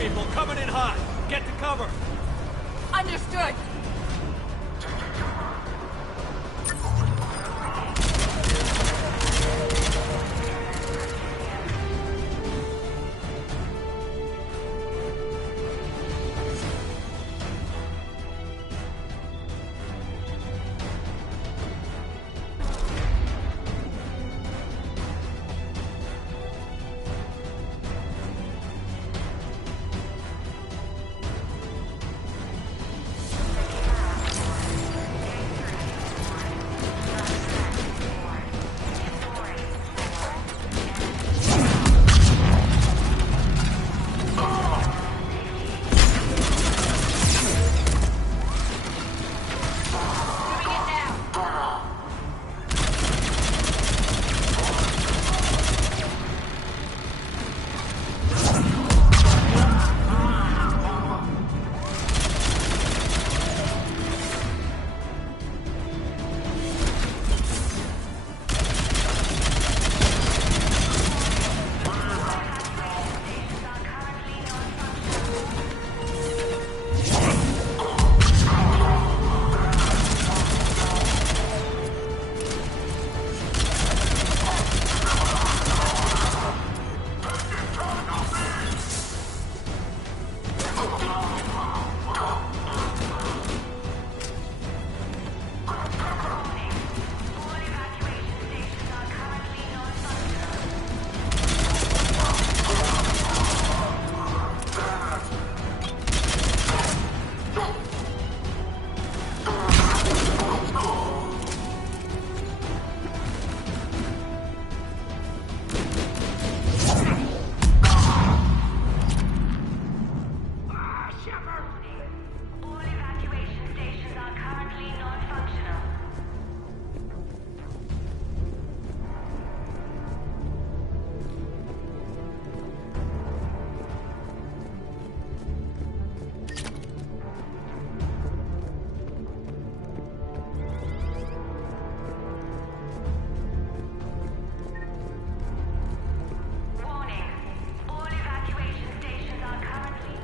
people coming in hot. Get to cover. Understood.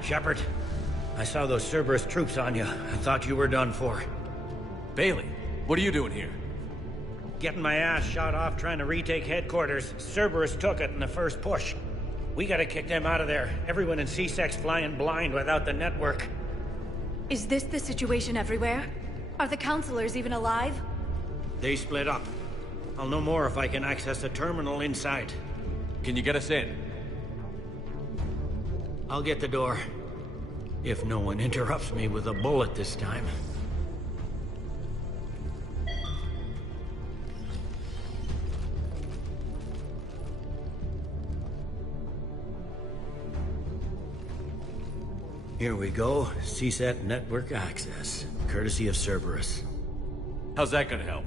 Shepard, I saw those Cerberus troops on you. I thought you were done for. Bailey, what are you doing here? Getting my ass shot off trying to retake headquarters. Cerberus took it in the first push. We gotta kick them out of there. Everyone in C-Sec's flying blind without the network. Is this the situation everywhere? Are the counselors even alive? They split up. I'll know more if I can access the terminal inside. Can you get us in? I'll get the door. If no one interrupts me with a bullet this time. Here we go. CSAT network access, courtesy of Cerberus. How's that gonna help?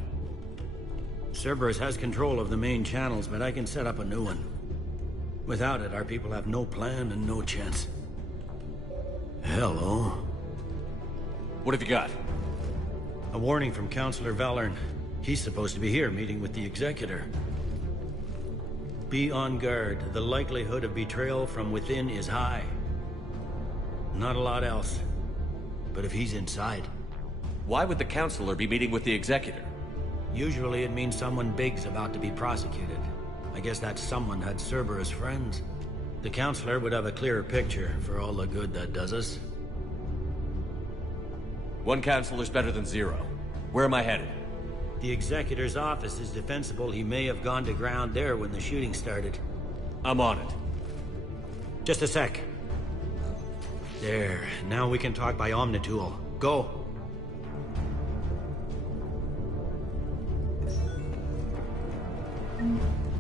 Cerberus has control of the main channels, but I can set up a new one. Without it, our people have no plan and no chance. Hello. What have you got? A warning from Counselor Valern. He's supposed to be here meeting with the Executor. Be on guard. The likelihood of betrayal from within is high. Not a lot else. But if he's inside... Why would the Counselor be meeting with the Executor? Usually it means someone big's about to be prosecuted. I guess that someone had Cerberus friends. The Counselor would have a clearer picture for all the good that does us. One Counselor's better than zero. Where am I headed? The Executor's office is defensible. He may have gone to ground there when the shooting started. I'm on it. Just a sec. There. Now we can talk by Omnitool. Go.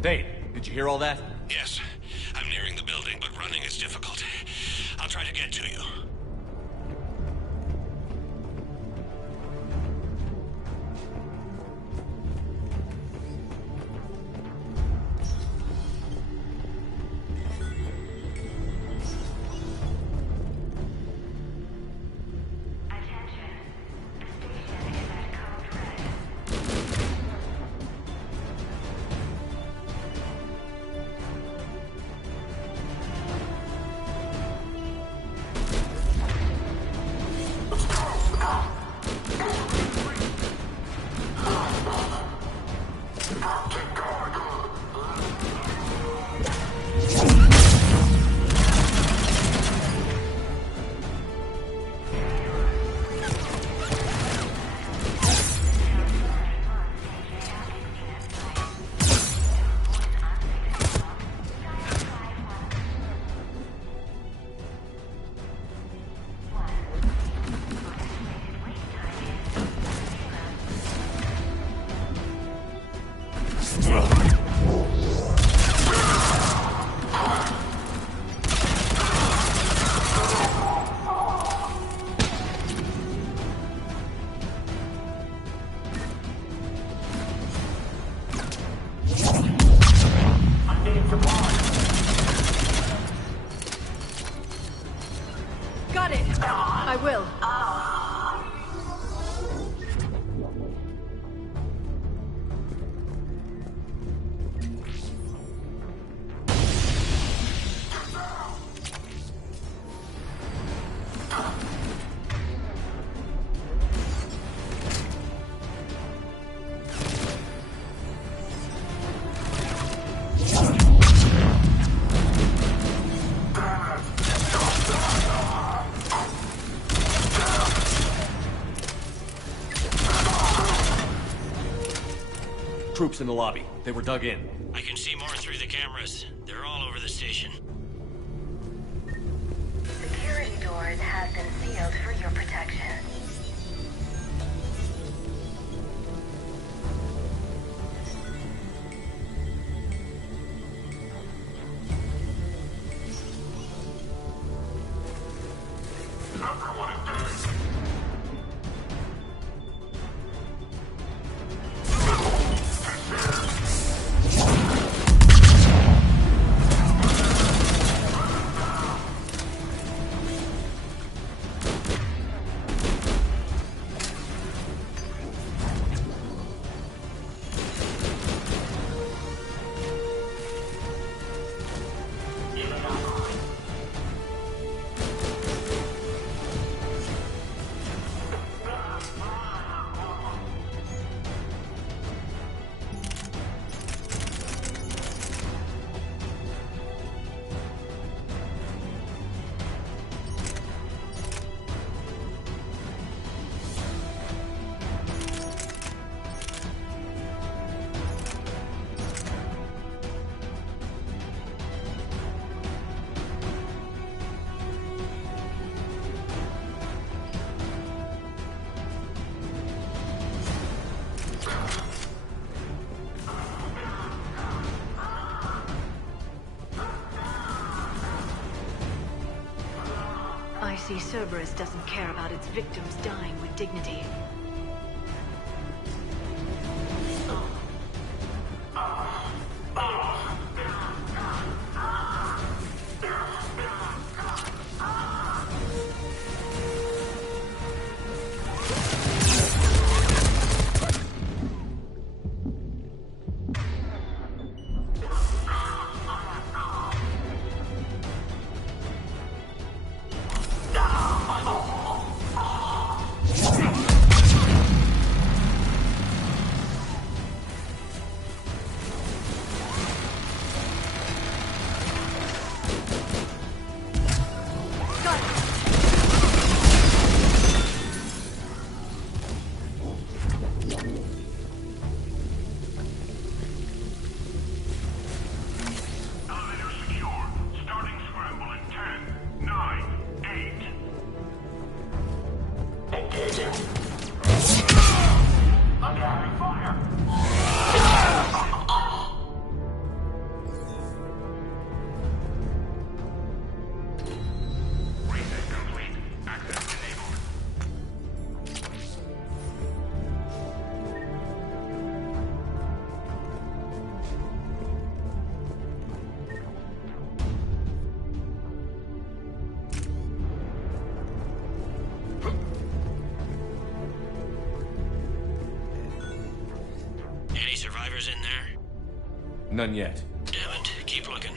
Thane, did you hear all that? Yes. I'm nearing the building, but running is difficult. I'll try to get to you. troops in the lobby. They were dug in. I can see more through the cameras. They're all over the station. Security doors have been sealed for your protection. I see Cerberus doesn't care about its victims dying with dignity. In there? None yet. Damn it. Keep looking.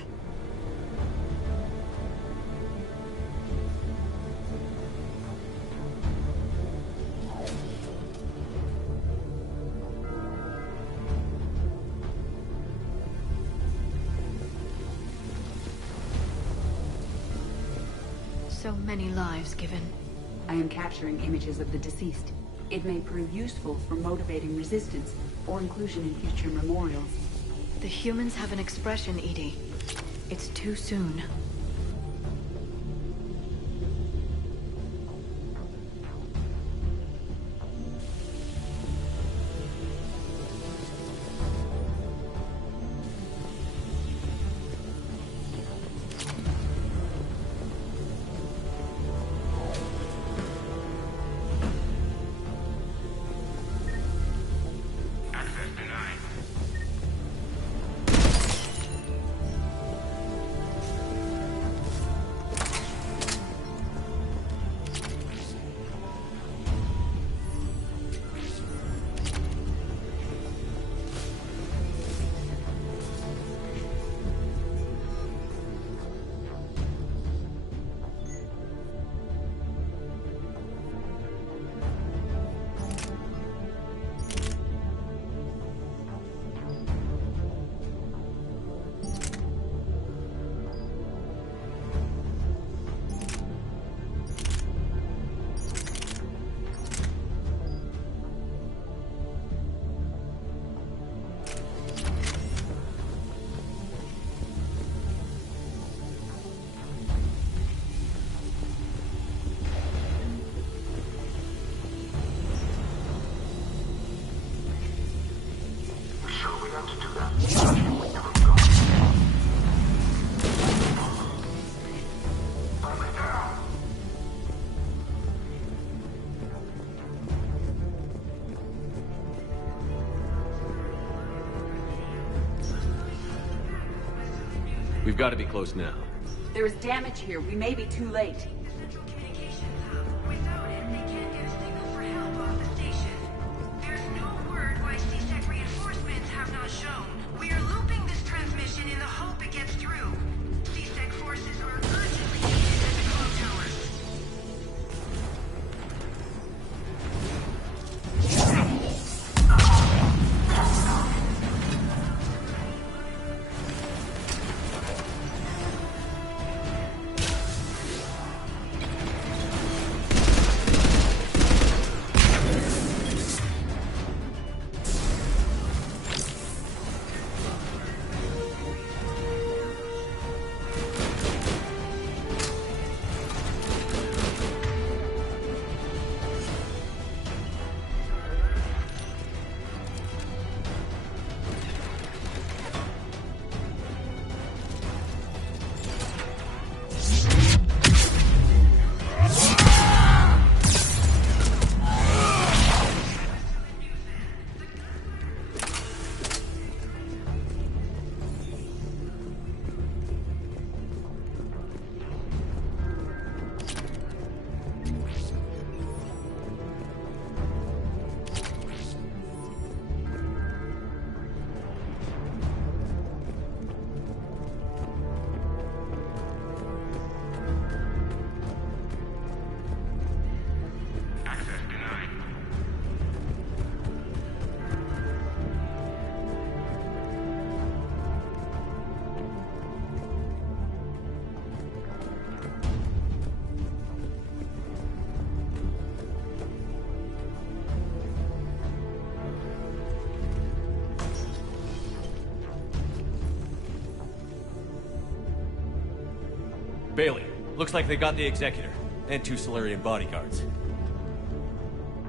So many lives given. I am capturing images of the deceased. It may prove useful for motivating resistance or inclusion in future memorials. The humans have an expression, Edie. It's too soon. We've got to be close now. There is damage here. We may be too late. Without it, they can't get a signal for help off the station. There's no word why C-Sec reinforcements have not shown. We are looping this transmission in the hope it gets through. C-Sec forces are urgently needed at the clock tower. Bailey, looks like they got the Executor, and 2 Solarian bodyguards.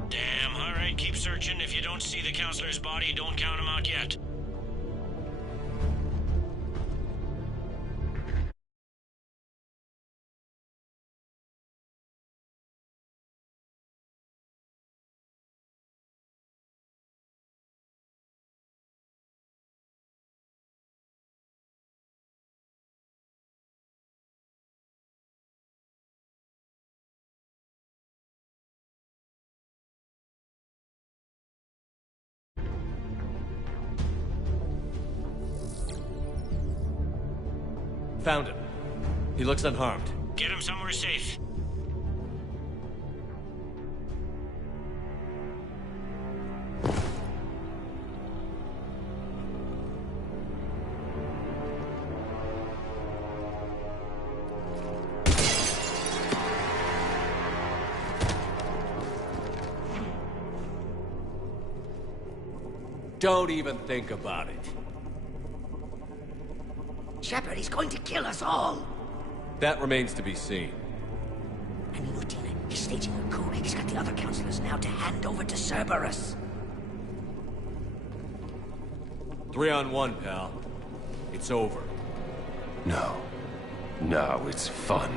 Damn, alright, keep searching. If you don't see the counselor's body, don't count him out yet. Found him. He looks unharmed. Get him somewhere safe. Don't even think about it. Shepard, he's going to kill us all. That remains to be seen. And Mutin, he's staging a coup. He's got the other counselors now to hand over to Cerberus. 3-on-1, pal. It's over. No. No, it's fun.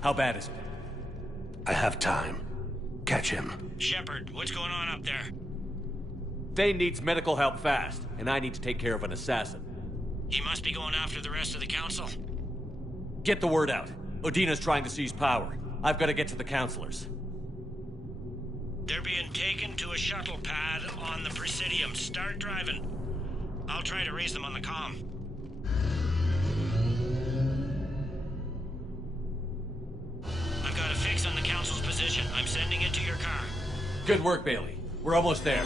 How bad is it? I have time. Catch him. Shepard, what's going on up there? Thane needs medical help fast, and I need to take care of an assassin. He must be going after the rest of the council. Get the word out. Udina's trying to seize power. I've got to get to the councilors. They're being taken to a shuttle pad on the Presidium. Start driving. I'll try to raise them on the comm. I've got a fix on the council's position. I'm sending it to your car. Good work, Bailey. We're almost there.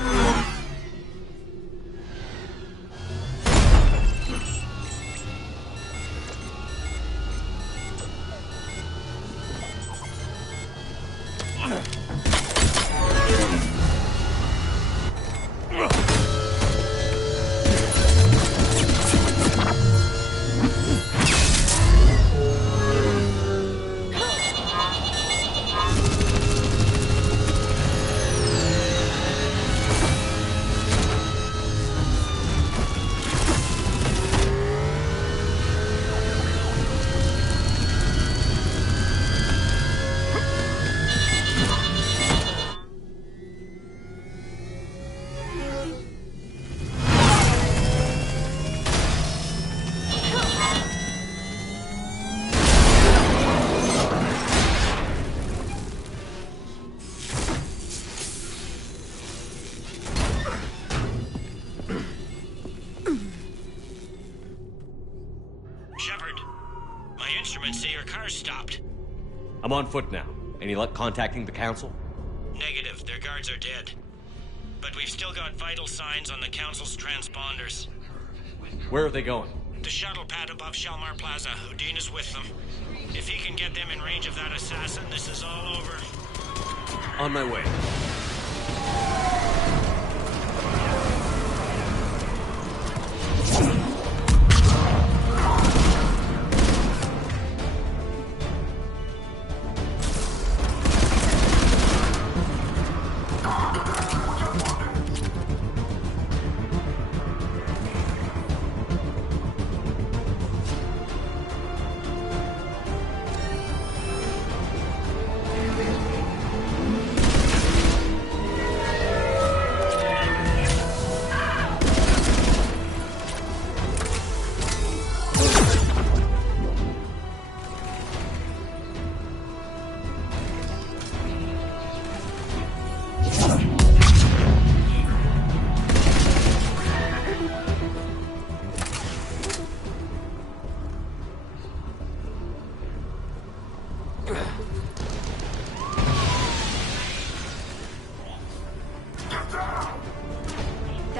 I'm on foot now. Any luck contacting the council? Negative. Their guards are dead. But we've still got vital signs on the council's transponders. Where are they going? The shuttle pad above Shalmar Plaza. Udina's with them. If he can get them in range of that assassin, this is all over. On my way.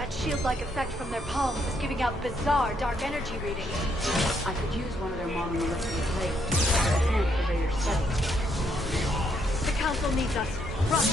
Shield-like effect from their palms is giving out bizarre dark energy readings. I could use one of their monomolecular plates to enhance the radar study. The council needs us. Run!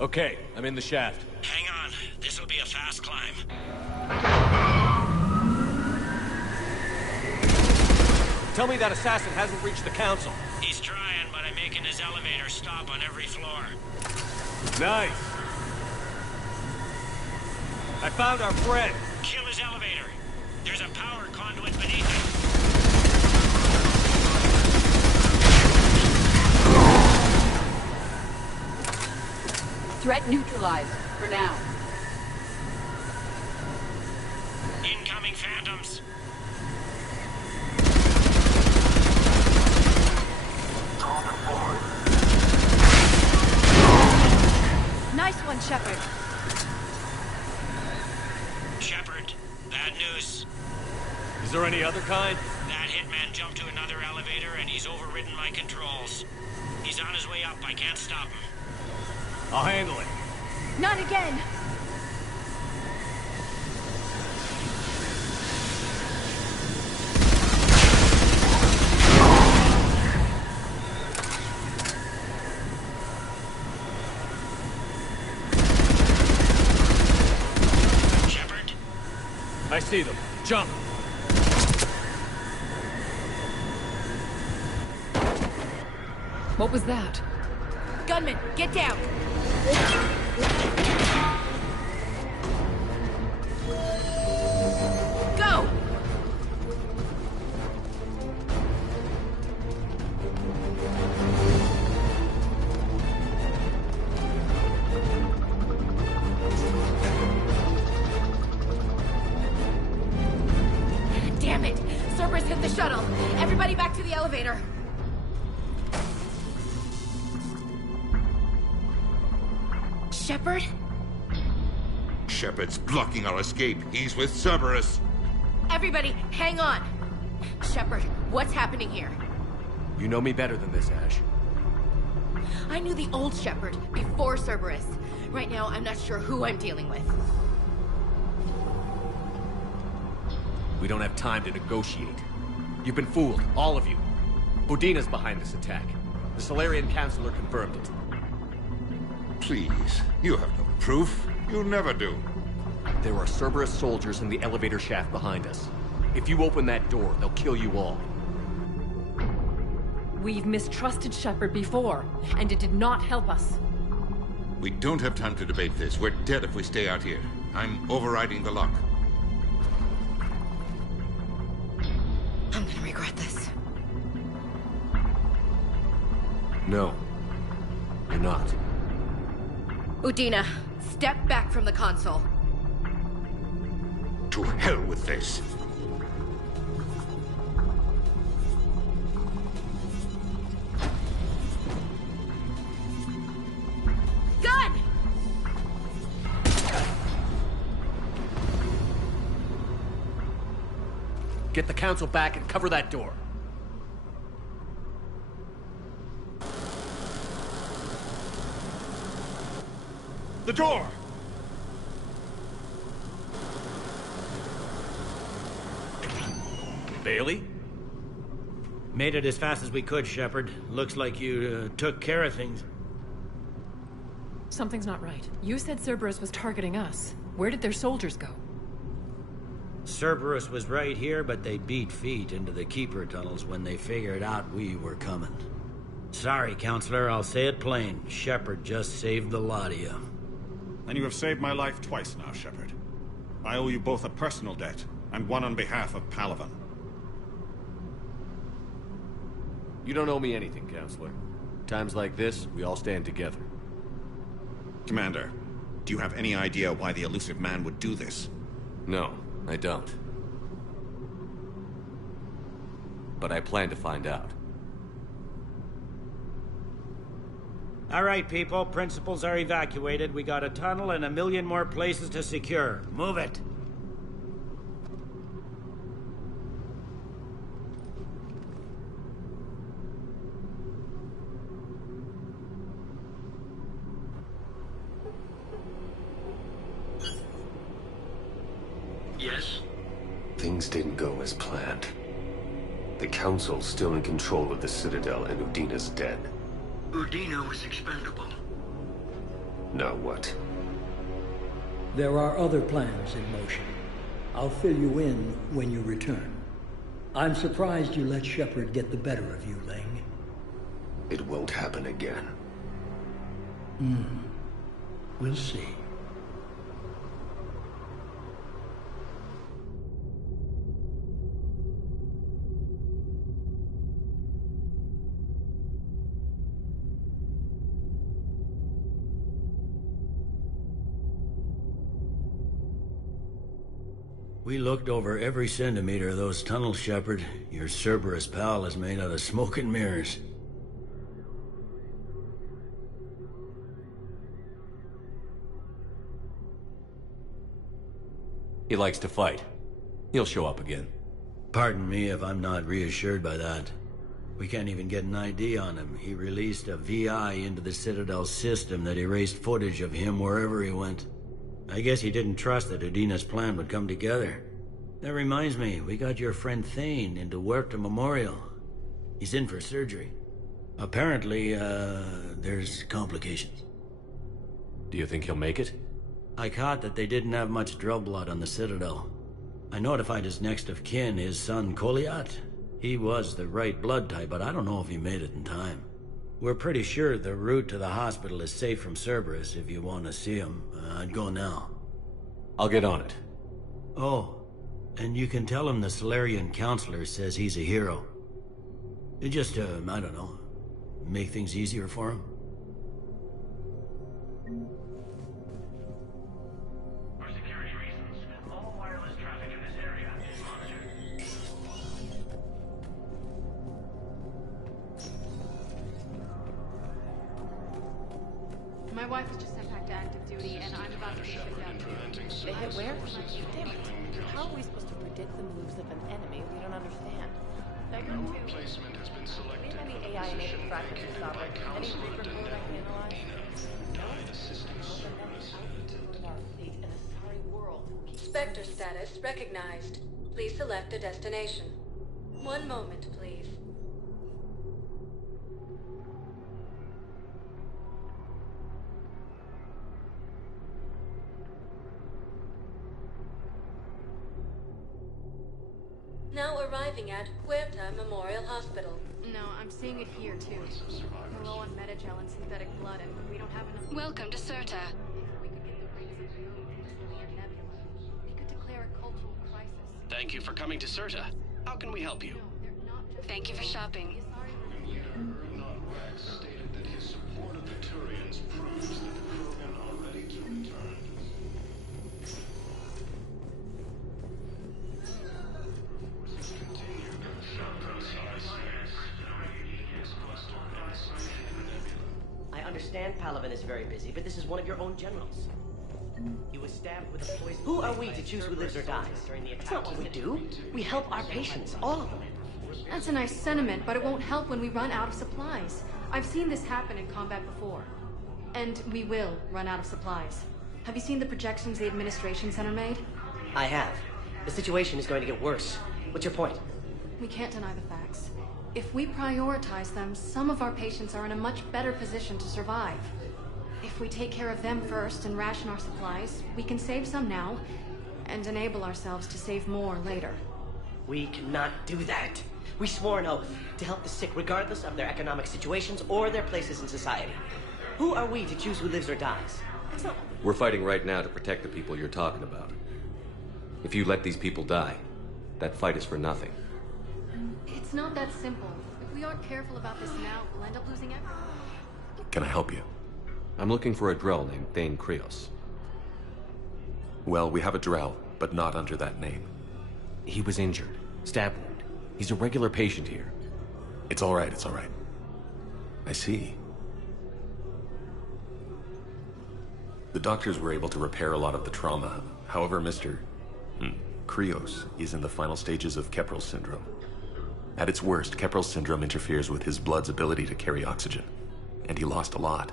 Okay, I'm in the shaft. Hang on. This'll be a fast climb. Tell me that assassin hasn't reached the council. He's trying, but I'm making his elevator stop on every floor. Nice. I found our friend. Kill his elevator. There's a power conduit beneath it. Threat neutralized, for now. Incoming phantoms. Nice one, Shepard. Shepard, bad news. Is there any other kind? That hitman jumped to another elevator and he's overridden my controls. He's on his way up. I can't stop him. I'll handle it. Not again! Shepard? I see them. Jump! What was that? Gunman, get down! Go! Damn it! Cerberus hit the shuttle! Everybody back to the elevator! Shepard? Shepard's blocking our escape. He's with Cerberus. Everybody, hang on! Shepard, what's happening here? You know me better than this, Ash. I knew the old Shepard before Cerberus. Right now, I'm not sure who I'm dealing with. We don't have time to negotiate. You've been fooled, all of you. Udina's behind this attack. The Solarian Councilor confirmed it. Please, you have no proof. You never do. There are Cerberus soldiers in the elevator shaft behind us. If you open that door, they'll kill you all. We've mistrusted Shepard before, and it did not help us. We don't have time to debate this. We're dead if we stay out here. I'm overriding the lock. I'm gonna regret this. No. You're not. Udina, step back from the console. To hell with this. Gun! Get the council back and cover that door. The door! Bailey? Made it as fast as we could, Shepard. Looks like you took care of things. Something's not right. You said Cerberus was targeting us. Where did their soldiers go? Cerberus was right here, but they beat feet into the Keeper tunnels when they figured out we were coming. Sorry, Counselor, I'll say it plain. Shepard just saved the lot of you. And you have saved my life twice now, Shepard. I owe you both a personal debt, and one on behalf of Palaven. You don't owe me anything, Counselor. Times like this, we all stand together. Commander, do you have any idea why the elusive man would do this? No, I don't. But I plan to find out. All right, people. Principals are evacuated. We got a tunnel and 1 million more places to secure. Move it. Yes? Things didn't go as planned. The Council's still in control of the Citadel and Udina's dead. Udina was expendable. Now what? There are other plans in motion. I'll fill you in when you return. I'm surprised you let Shepard get the better of you, Ling. It won't happen again. We'll see. We looked over every centimeter of those tunnels, Shepard. Your Cerberus pal is made out of smoke and mirrors. He likes to fight. He'll show up again. Pardon me if I'm not reassured by that. We can't even get an ID on him. He released a VI into the Citadel system that erased footage of him wherever he went. I guess he didn't trust that Udina's plan would come together. That reminds me, we got your friend Thane into Huerta Memorial. He's in for surgery. Apparently, there's complications. Do you think he'll make it? I caught that they didn't have much drill blood on the Citadel. I notified his next of kin, his son Koliat. He was the right blood type, but I don't know if he made it in time. We're pretty sure the route to the hospital is safe from Cerberus if you want to see him. I'd go now. I'll get on it. Oh, and you can tell him the Solarian counselor says he's a hero. It just, I don't know, make things easier for him. For security reasons, all wireless traffic in this area is monitored. My wife was just sent back to active duty, and I'm about to be shipped out. They hit where? Damn it. How are we supposed to predict the moves of an enemy we don't understand? Your replacement has been selected. Any AI-enabled fragments of fabric? Any reaper code I can analyze? Died assisting Cerberus. In a sorry world. Spectre status recognized. Please select a destination. 1 moment, please. Now arriving at Huerta Memorial Hospital. No, I'm seeing it here, too. We're low on metagel and synthetic blood, and we don't have enough... Welcome to Certa. We could get the brains of the moon and nebula. We could declare a cultural crisis. Thank you for coming to Certa. How can we help you? Thank you for shopping. Stated that his support of the Turians proves that the Krogan are ready to return. I understand Palaven is very busy, but this is one of your own generals. He was stabbed with a poison. Who are we to choose who lives or dies during the attack? That's not what we do. We help our patients, all of them. That's a nice sentiment, but it won't help when we run out of supplies. I've seen this happen in combat before. And we will run out of supplies. Have you seen the projections the administration center made? I have. The situation is going to get worse. What's your point? We can't deny the facts. If we prioritize them, some of our patients are in a much better position to survive. If we take care of them first and ration our supplies, we can save some now, and enable ourselves to save more later. We cannot do that. We swore an oath to help the sick regardless of their economic situations or their places in society. Who are we to choose who lives or dies? That's not... We're fighting right now to protect the people you're talking about. If you let these people die, that fight is for nothing. It's not that simple. If we aren't careful about this now, we'll end up losing everything. Can I help you? I'm looking for a Drell named Thane Krios. Well, we have a Drell, but not under that name. He was injured. Stab wound. He's a regular patient here. It's all right, it's all right. I see. The doctors were able to repair a lot of the trauma. However, Mr. Krios is in the final stages of Keprel's syndrome. At its worst, Keprel's syndrome interferes with his blood's ability to carry oxygen, and he lost a lot.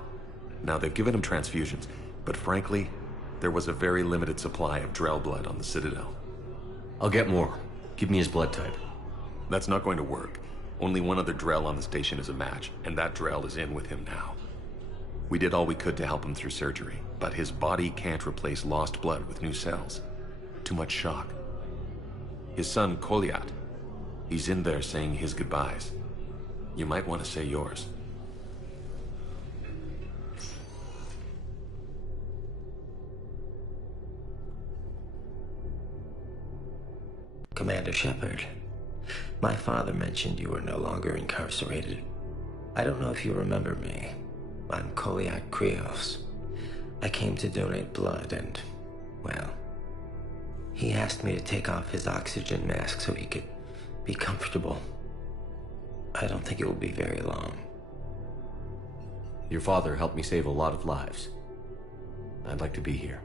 Now, they've given him transfusions, but frankly, there was a very limited supply of Drell blood on the Citadel. I'll get more. Give me his blood type. That's not going to work. Only one other Drell on the station is a match, and that Drell is in with him now. We did all we could to help him through surgery, but his body can't replace lost blood with new cells. Too much shock. His son, Kolyat, he's in there saying his goodbyes. You might want to say yours. Commander Shepard, my father mentioned you were no longer incarcerated. I don't know if you remember me. I'm Kolyat Krios. I came to donate blood and, well, he asked me to take off his oxygen mask so he could be comfortable. I don't think it will be very long. Your father helped me save a lot of lives. I'd like to be here.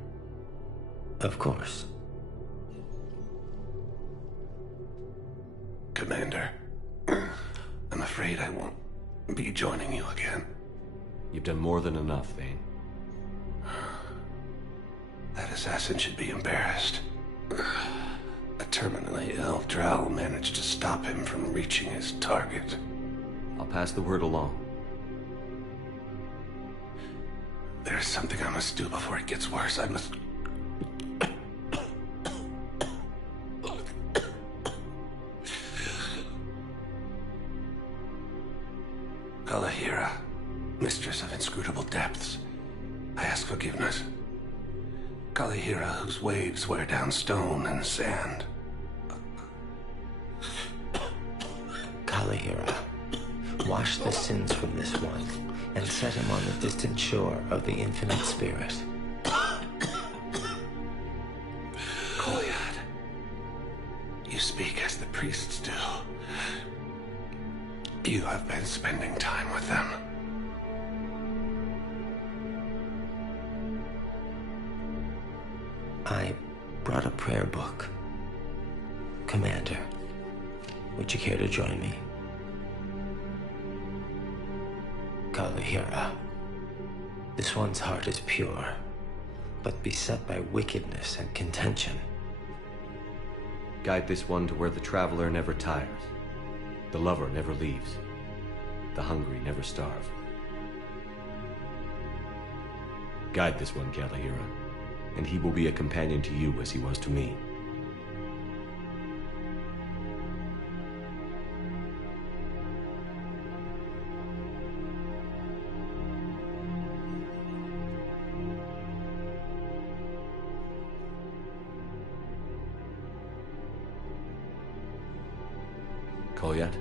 Of course. Commander, I'm afraid I won't be joining you again. You've done more than enough, Vane. That assassin should be embarrassed. A terminally ill Drow managed to stop him from reaching his target. I'll pass the word along. There's something I must do before it gets worse. I must... Kalahira, mistress of inscrutable depths, I ask forgiveness. Kalahira, whose waves wear down stone and sand. Kalahira, wash the sins from this one and set him on the distant shore of the infinite spirit. Kolyat, you speak as the priests do. You have been spending time with them. I brought a prayer book. Commander, would you care to join me? Kalahira, this one's heart is pure, but beset by wickedness and contention. Guide this one to where the traveler never tires. The lover never leaves. The hungry never starve. Guide this one, Kalahira, and he will be a companion to you as he was to me. Kolyat?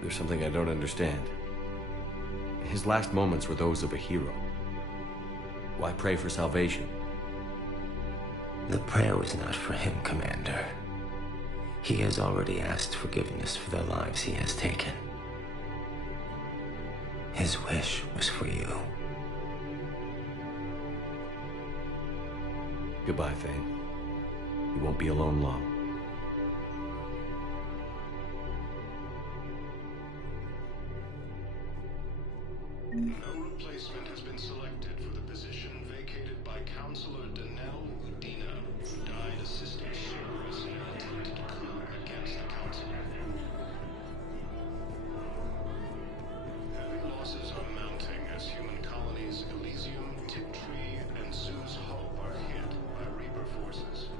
There's something I don't understand. His last moments were those of a hero. Why pray for salvation? The prayer was not for him, Commander. He has already asked forgiveness for the lives he has taken. His wish was for you. Goodbye, Thane. You won't be alone long. No replacement has been selected for the position vacated by Counselor Danelle Udina, who died assisting Cerberus in an attempted coup against the Council. Heavy losses are mounting as human colonies Elysium, Tiptree, and Zoo's Hope are hit by Reaper forces.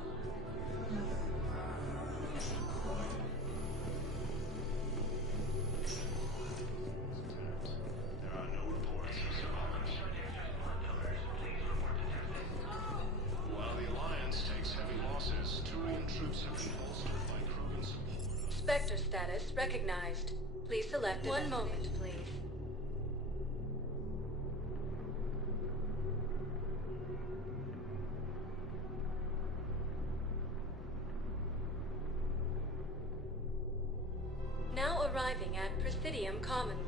Spectre status recognized. Please select one moment, please. Now arriving at Presidium Commons.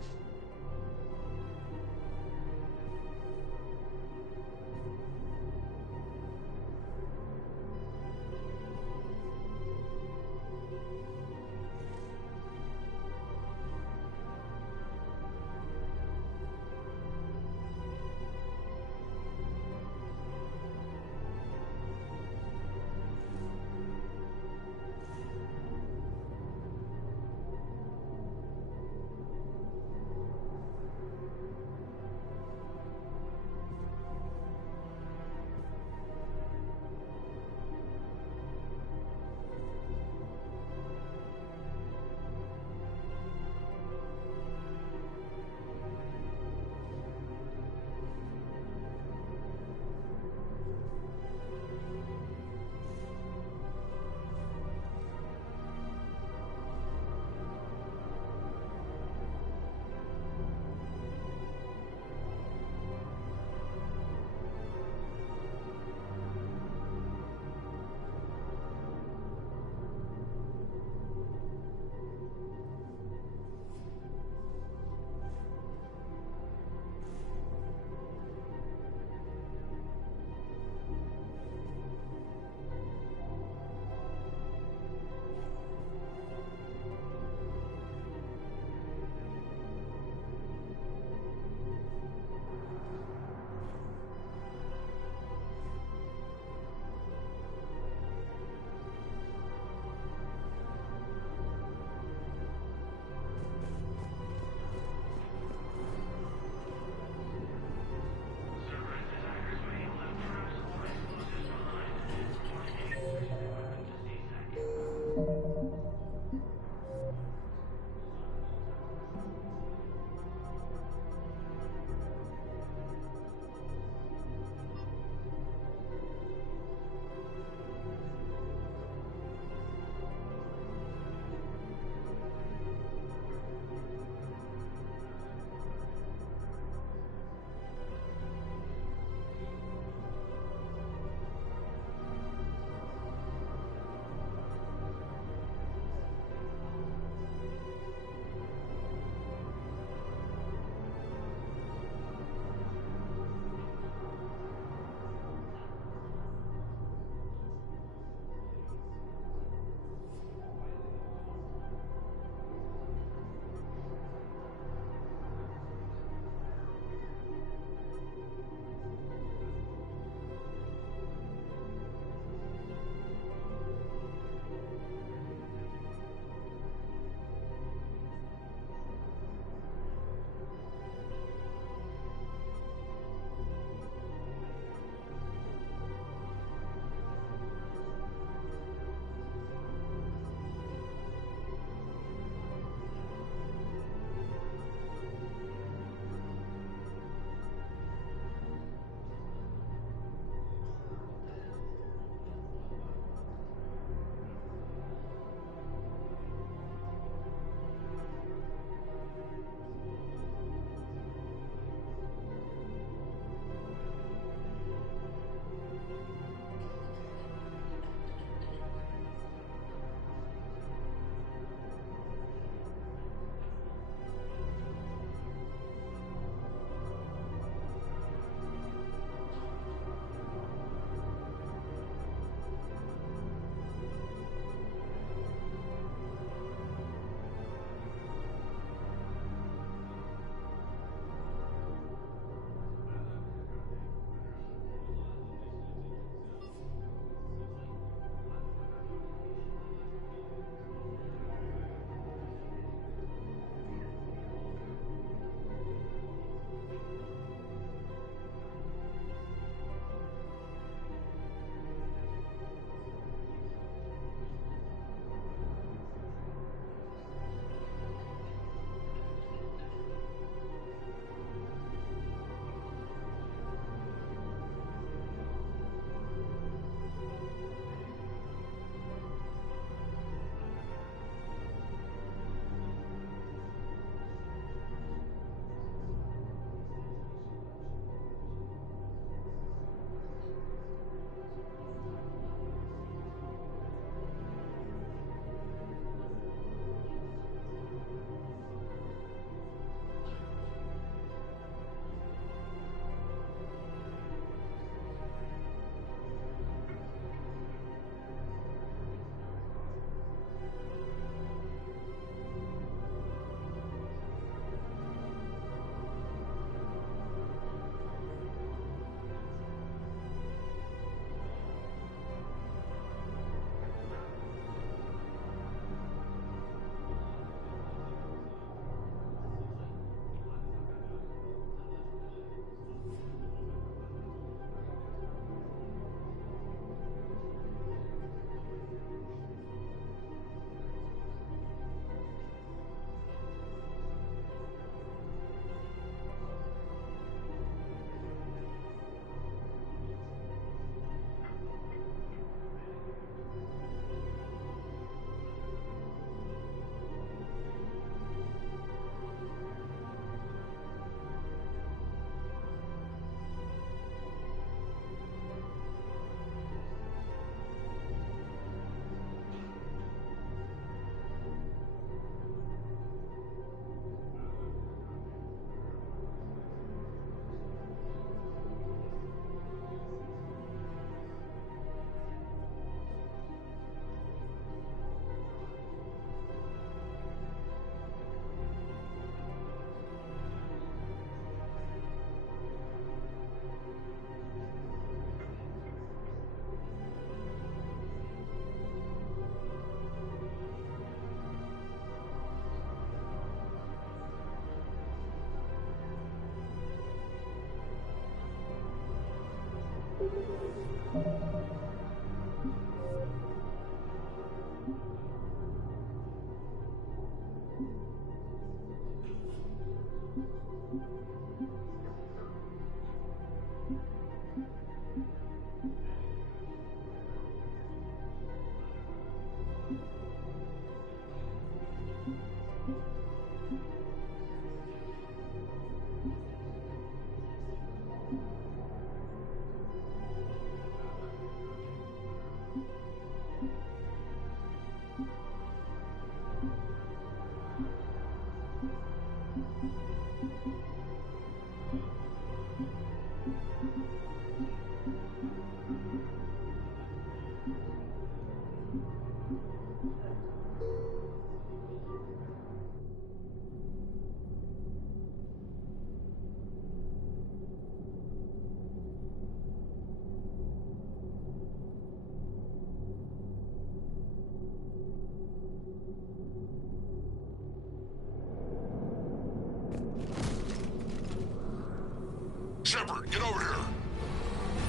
Shepard, get over here.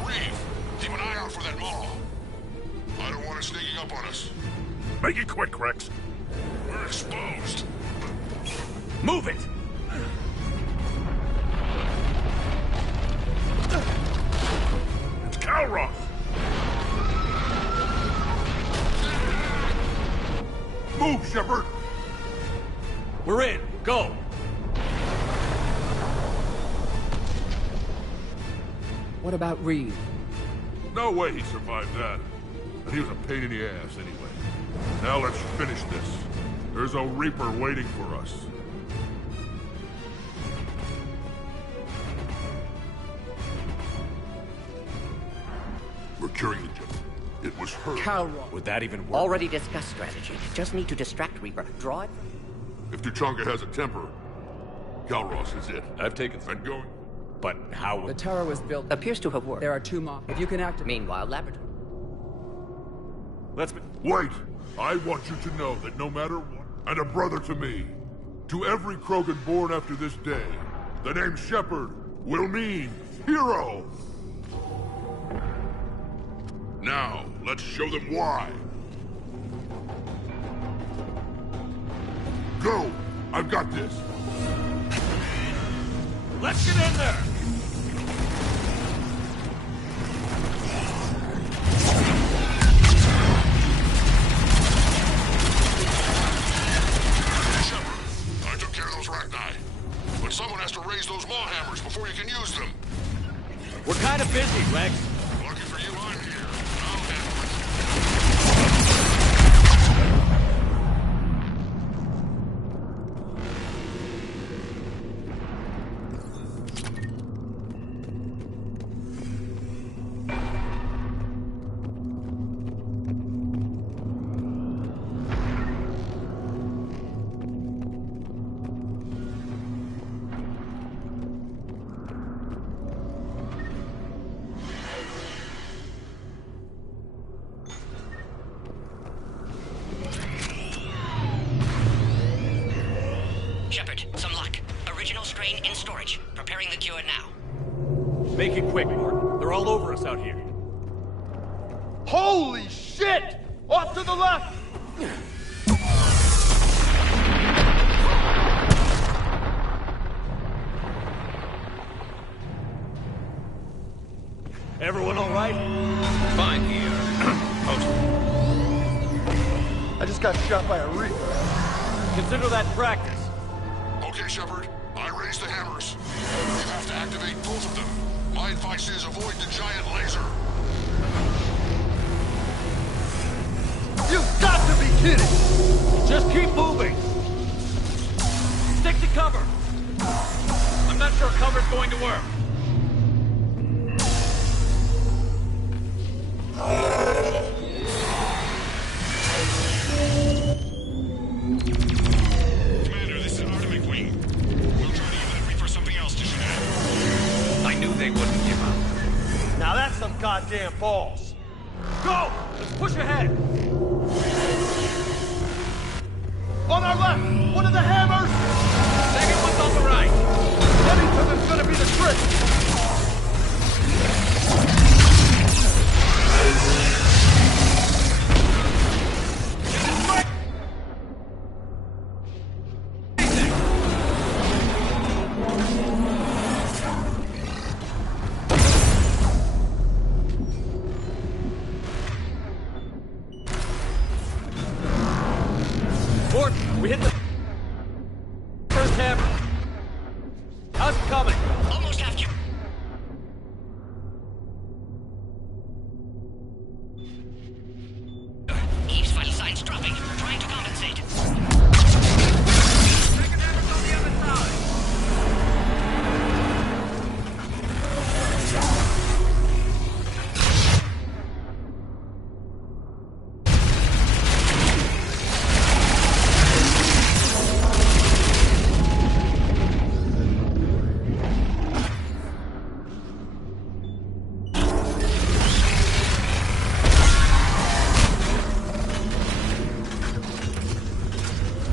Reeve, keep an eye out for that mall. I don't want it sneaking up on us. Make it quick, Rex. We're exposed. Move it! It's Calroth! Move, Shepard! We're in. Go! What about Reeve? No way he survived that. And he was a pain in the ass anyway. Now let's finish this. There's a Reaper waiting for us. We're curing the jet. It was her. Calroth. Would that even work? Already discussed strategy. Just need to distract Reaper. Draw it. If Tuchanka has a temper, Calroth is it. I've taken... And going... But how... The tower was built. Appears to have worked. There are 2 more. If you can activate... Meanwhile, laboratory. Let's be... Wait! I want you to know that no matter what, and a brother to me, to every Krogan born after this day, the name Shepard will mean hero! Now, let's show them why. Go! I've got this! Let's get in there! Shepard, I took care of those Rachni. But someone has to raise those maw hammers before you can use them. We're kind of busy, Rex. Lucky for you, I'm here. I'll handle it. Shepard, some luck. Original strain in storage. Preparing the cure now. Make it quick, Mark. They're all over us out here. Holy shit! Off to the left! Everyone all right? Fine here. I just got shot by a Reaper. Consider that practice. Okay, Shepard. I raised the hammers. You have to activate both of them. My advice is avoid the giant laser. You've got to be kidding! Just keep moving. Stick to cover. I'm not sure cover's going to work. Commander, this is Artemic Wing. We'll try to give that Reaper something else to shoot at. I knew they wouldn't give up. Now that's some goddamn balls. Go! Let's push ahead! On our left! One of the hammers! Second one's on the right! Getting to them's gonna be the trick! How's it coming? Almost have you. Eve's vital signs dropping. Trying to compensate. Second hammer's on the other side.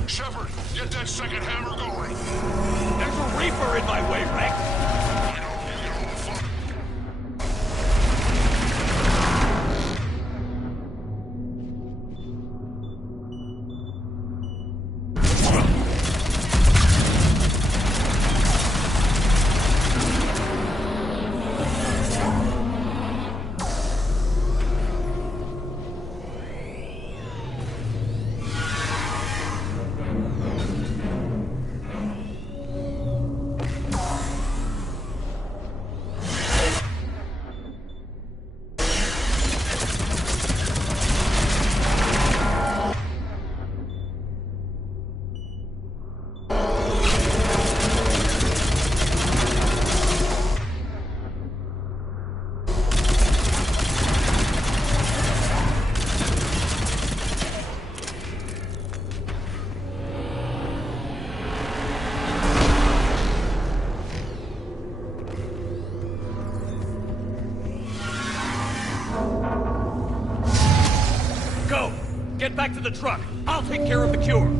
Shepard, get that second hammer going. There's a reaper in my way, Rex. Go! Get back to the truck. I'll take care of the cure.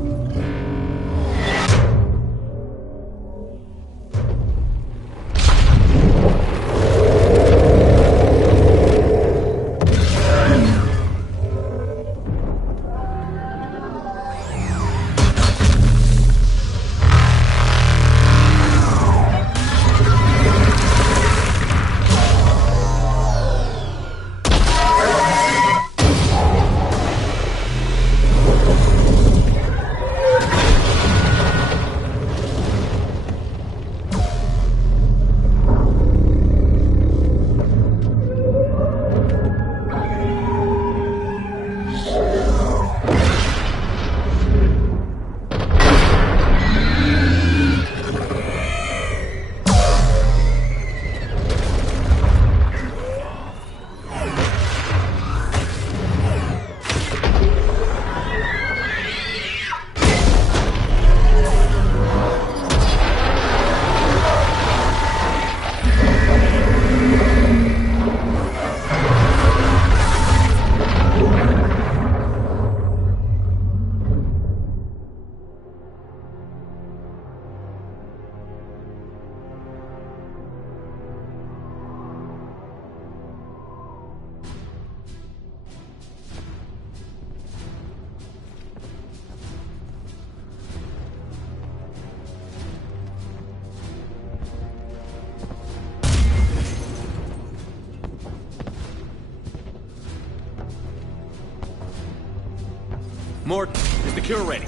Morton, is the cure ready?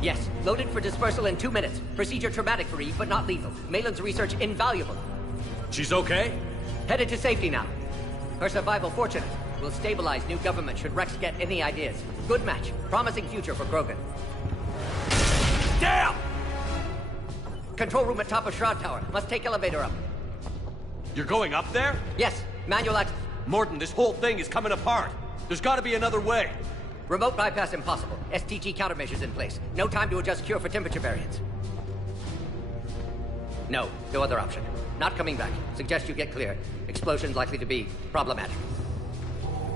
Yes, loaded for dispersal in 2 minutes. Procedure traumatic for Eve, but not lethal. Malin's research invaluable. She's okay? Headed to safety now. Her survival fortunate. Will stabilize new government should Rex get any ideas. Good match. Promising future for Krogan. Damn! Control room at top of Shroud Tower. Must take elevator up. You're going up there? Yes, manual access. Morton, this whole thing is coming apart. There's gotta be another way. Remote bypass impossible. STG countermeasures in place. No time to adjust cure for temperature variance. No other option. Not coming back. Suggest you get clear. Explosion's likely to be problematic.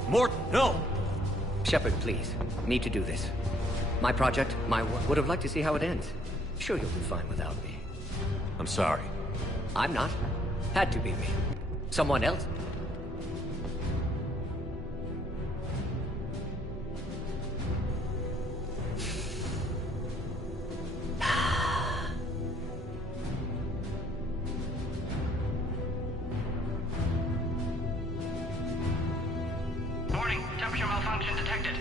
Morton, no! Shepard, please. Need to do this. My project, my work. Would have liked to see how it ends. Sure you'll do fine without me. I'm sorry. I'm not. Had to be me. Someone else? Warning, temperature malfunction detected.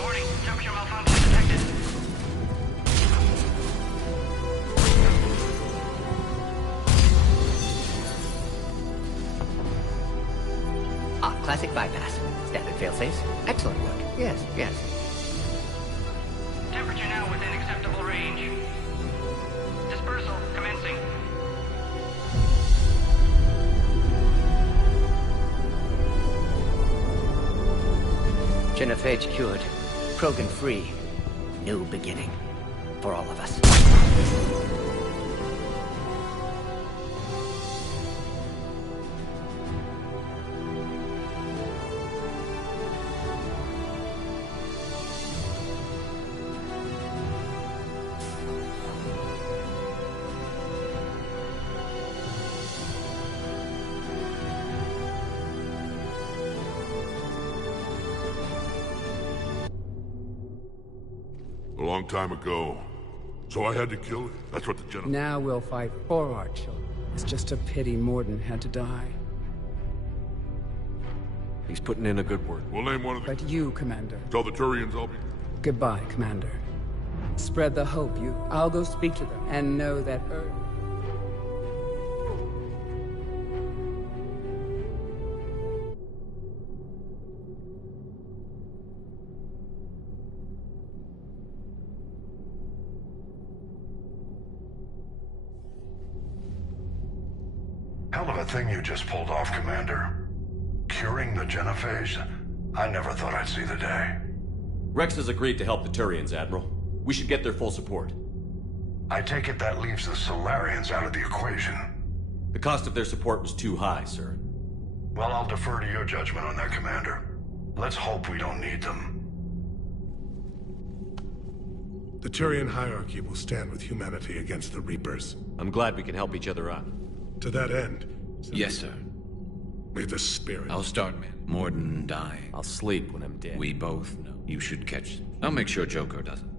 Warning, temperature malfunction detected. interface. Excellent work. Yes, yes. Temperature now within acceptable range. Dispersal commencing. Genophage cured. Krogan free. New beginning. For all of us. A long time ago. So I had to kill it? That's what the general... Now we'll fight for our children. It's just a pity Morden had to die. He's putting in a good word. We'll name one of the... But you, Commander. Tell the Turians I'll be... Goodbye, Commander. Spread the hope, you. I'll go speak to them and know that Earth... Hell of a thing you just pulled off, Commander. Curing the genophage? I never thought I'd see the day. Rex has agreed to help the Turians, Admiral. We should get their full support. I take it that leaves the Solarians out of the equation. The cost of their support was too high, sir. Well, I'll defer to your judgment on that, Commander. Let's hope we don't need them. The Turian hierarchy will stand with humanity against the Reapers. I'm glad we can help each other out. To that end... Yes, sir. May the spirit... I'll start, man. Morden dying. I'll sleep when I'm dead. We both know. You should catch them. I'll make sure Joker doesn't.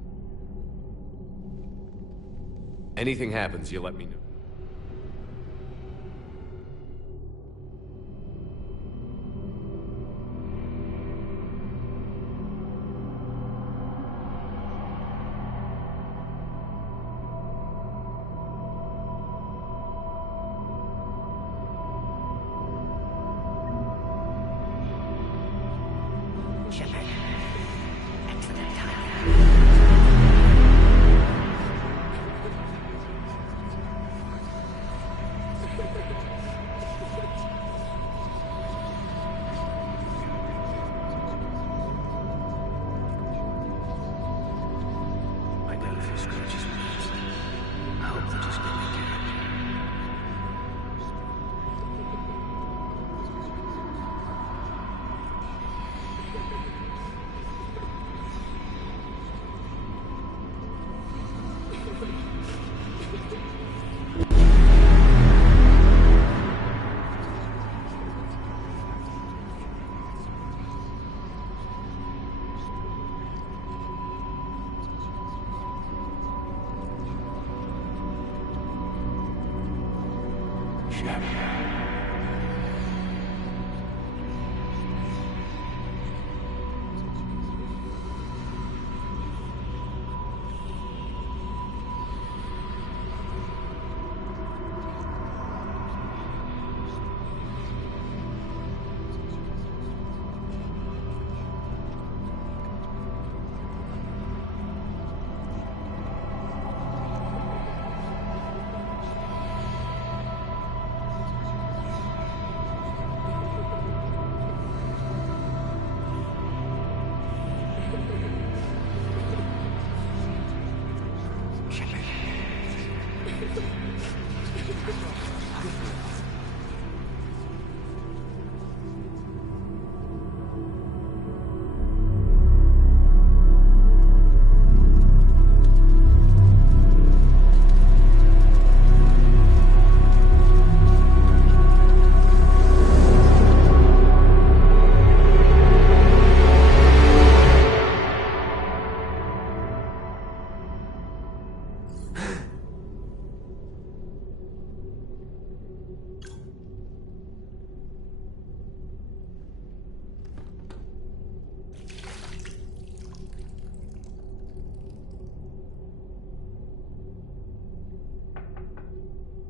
Anything happens, you let me know.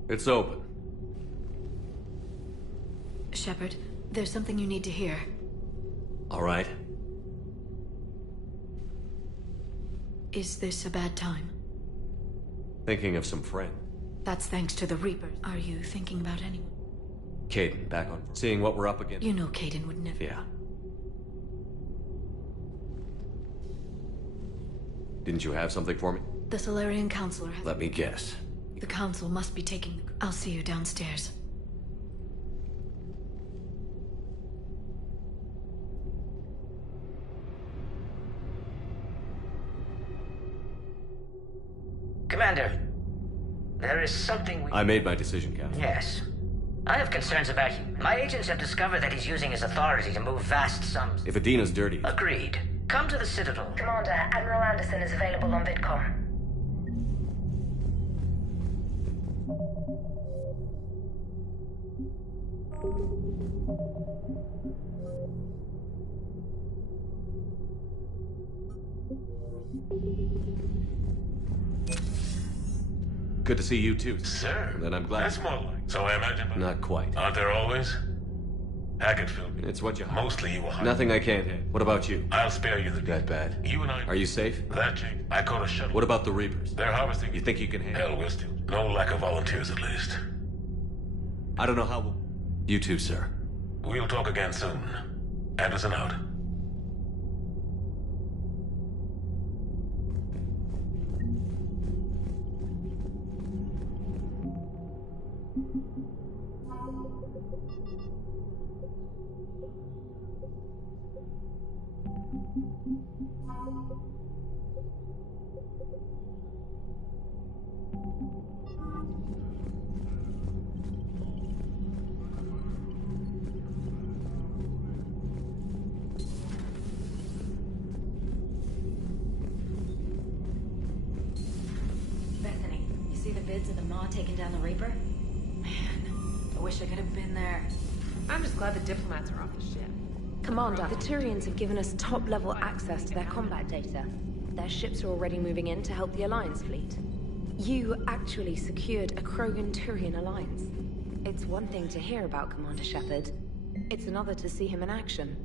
It's open. Shepard, there's something you need to hear. All right. Is this a bad time? Thinking of some friend. That's thanks to the Reapers. Are you thinking about anyone? Caden, back on. Seeing what we're up against. You know Caden would never. Yeah. Didn't you have something for me? The Solarian Counselor has... Let me guess. The Council must be taking the... I'll see you downstairs. Commander, there is something we... I made my decision, Captain. Yes. I have concerns about you. My agents have discovered that he's using his authority to move vast sums. If Adina's dirty... Agreed. Come to the Citadel. Commander, Admiral Anderson is available on VidCom. Good to see you too. Sir? Then I'm glad. That's more like. So I imagine. Not quite. Aren't there always? Hackett filled me. It's what you... Mostly you were hired. Nothing I can't hit. What about you? I'll spare you the... That bad? You and I... Are you safe? That chick. I caught a shuttle. What about the Reapers? They're harvesting... You think you can handle... Hell, we're still... No lack of volunteers, at least. I don't know how we'll... You too, sir. We'll talk again soon. Anderson out. Bethany, you see the vids of the Maw taking down the Reaper? Man, I wish I could have been there. I'm just glad the diplomats are off the ship. Commander, the Turians have given us top-level access to their combat data. Their ships are already moving in to help the Alliance fleet. You actually secured a Krogan-Turian alliance. It's one thing to hear about Commander Shepard. It's another to see him in action.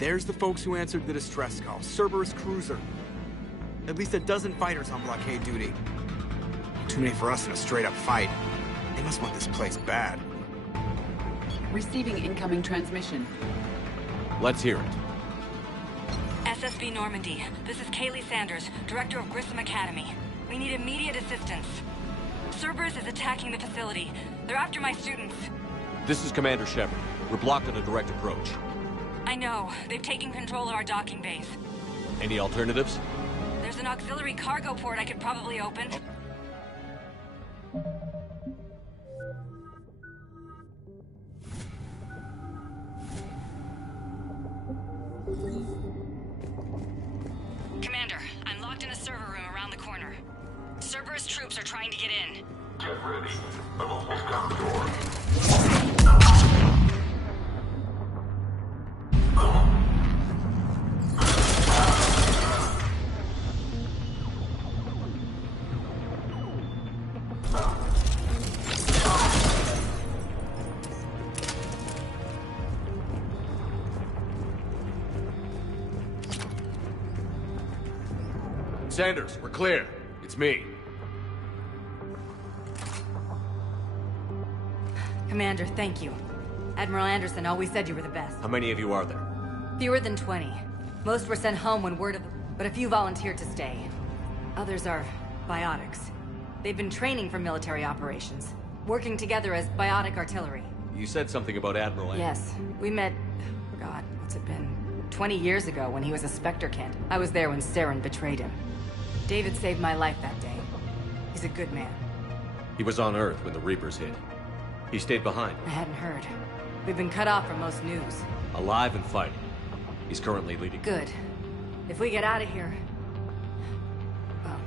There's the folks who answered the distress call. Cerberus cruiser. At least a dozen fighters on blockade duty. Too many for us in a straight-up fight. They must want this place bad. Receiving incoming transmission. Let's hear it. SSB Normandy. This is Kaylee Sanders, Director of Grissom Academy. We need immediate assistance. Cerberus is attacking the facility. They're after my students. This is Commander Shepard. We're blocked on a direct approach. I know. They've taken control of our docking base. Any alternatives? There's an auxiliary cargo port I could probably open. Commander, I'm locked in a server room around the corner. Cerberus troops are trying to get in. Get ready. I'm almost down the door. Sanders, we're clear. It's me. Commander, thank you. Admiral Anderson always said you were the best. How many of you are there? Fewer than 20. Most were sent home when word of... but a few volunteered to stay. Others are biotics. They've been training for military operations, working together as biotic artillery. You said something about Admiral Yes, we met... God, what's it been? 20 years ago when he was a Spectre candidate. I was there when Saren betrayed him. David saved my life that day. He's a good man. He was on Earth when the Reapers hit. He stayed behind. I hadn't heard. We've been cut off from most news. Alive and fighting. He's currently leading. Good. If we get out of here... well,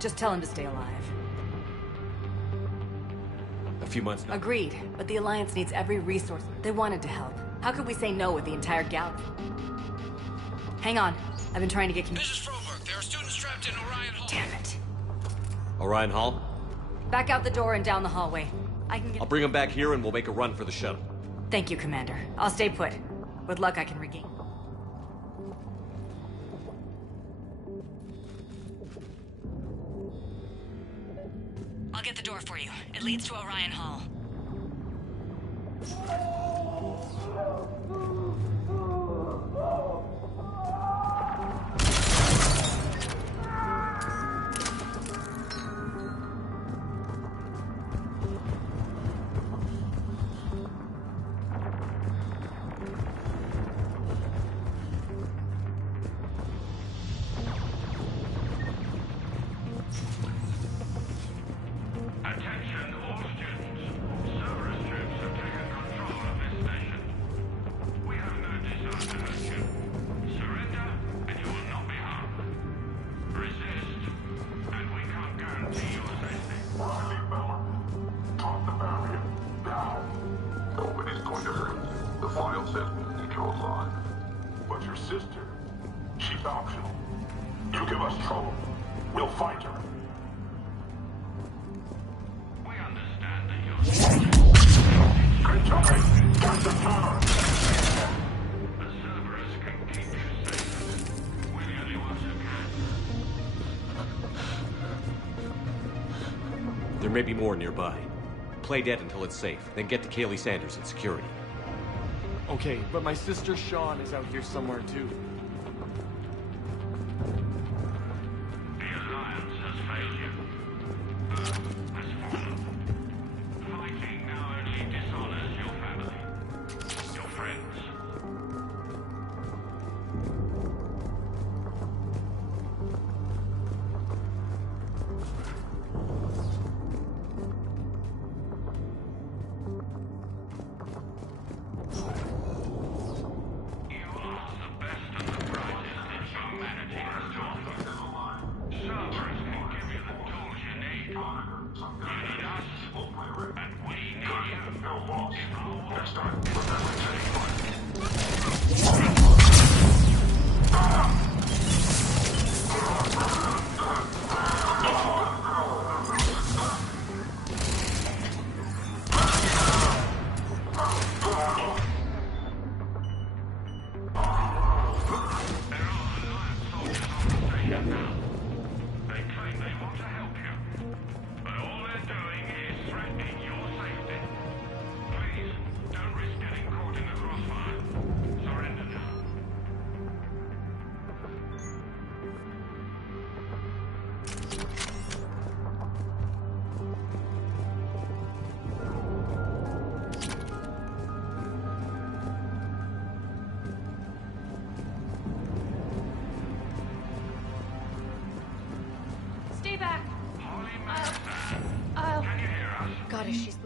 just tell him to stay alive. A few months now. Agreed, but the Alliance needs every resource. They wanted to help. How could we say no with the entire galaxy? Hang on. I've been trying to get... This is Froberg. There are students trapped in Orion Hall. Damn it. Orion Hall? Back out the door and down the hallway. I can get... I'll bring him back here and we'll make a run for the shuttle. Thank you, Commander. I'll stay put. With luck, I can regain. I'll get the door for you. It leads to Orion Hall. Attention all students. Cerberus troops have taken control of this station. We have no desire to hurt you. Surrender, and you will not be harmed. Resist, and we can't guarantee your safety. Drop the barrier. Now. Nobody's going to hurt you. The file says we need you alive. But your sister, she's optional. You give us trouble, we'll fight her. We understand that you're... Kentucky, get the power! The Cerberus can keep you safe. We're the only ones who can. There may be more nearby. Play dead until it's safe, then get to Kaylee Sanders in security. Okay, but my sister Sean is out here somewhere too. The Alliance has failed you. Earth has fallen. Fighting now only dishonors your family, your friends. You are the best and the brightest that humanity has to offer. Cerberus can give you the tools you need. You need us, and we need you. Next time, remember to take one.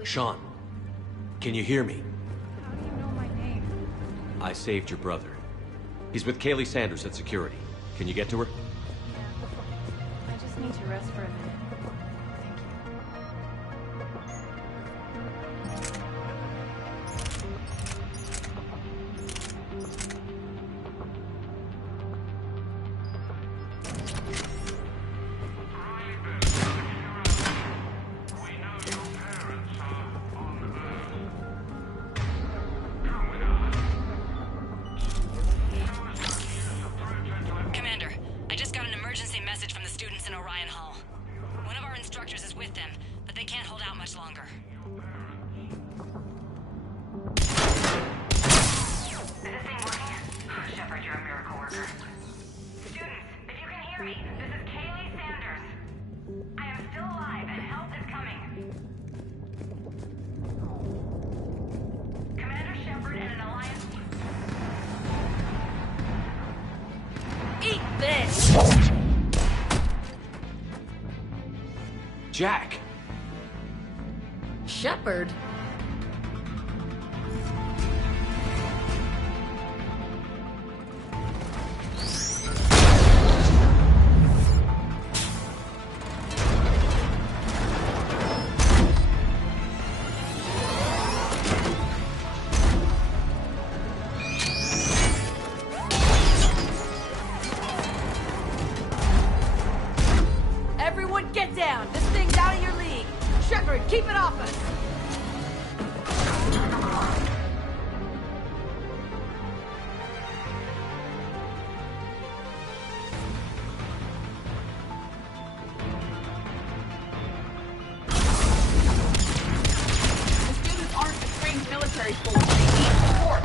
Sean, can you hear me? How do you know my name? I saved your brother. He's with Kaylee Sanders at security. Can you get to her? I just need to rest for a minute. Commander, I just got an emergency message from the students in Orion Hall. One of our instructors is with them, but they can't hold out much longer. Is this thing working? Shepard, you're a miracle worker. Students, if you can hear me, this is Kaylee Sanders. I am still alive and help is coming. Commander Shepard and an alliance... Eat this! Jack! Shepard? Everyone get down! This thing's out of your league! Shepard, keep it off us! The students aren't a trained military force. They need support.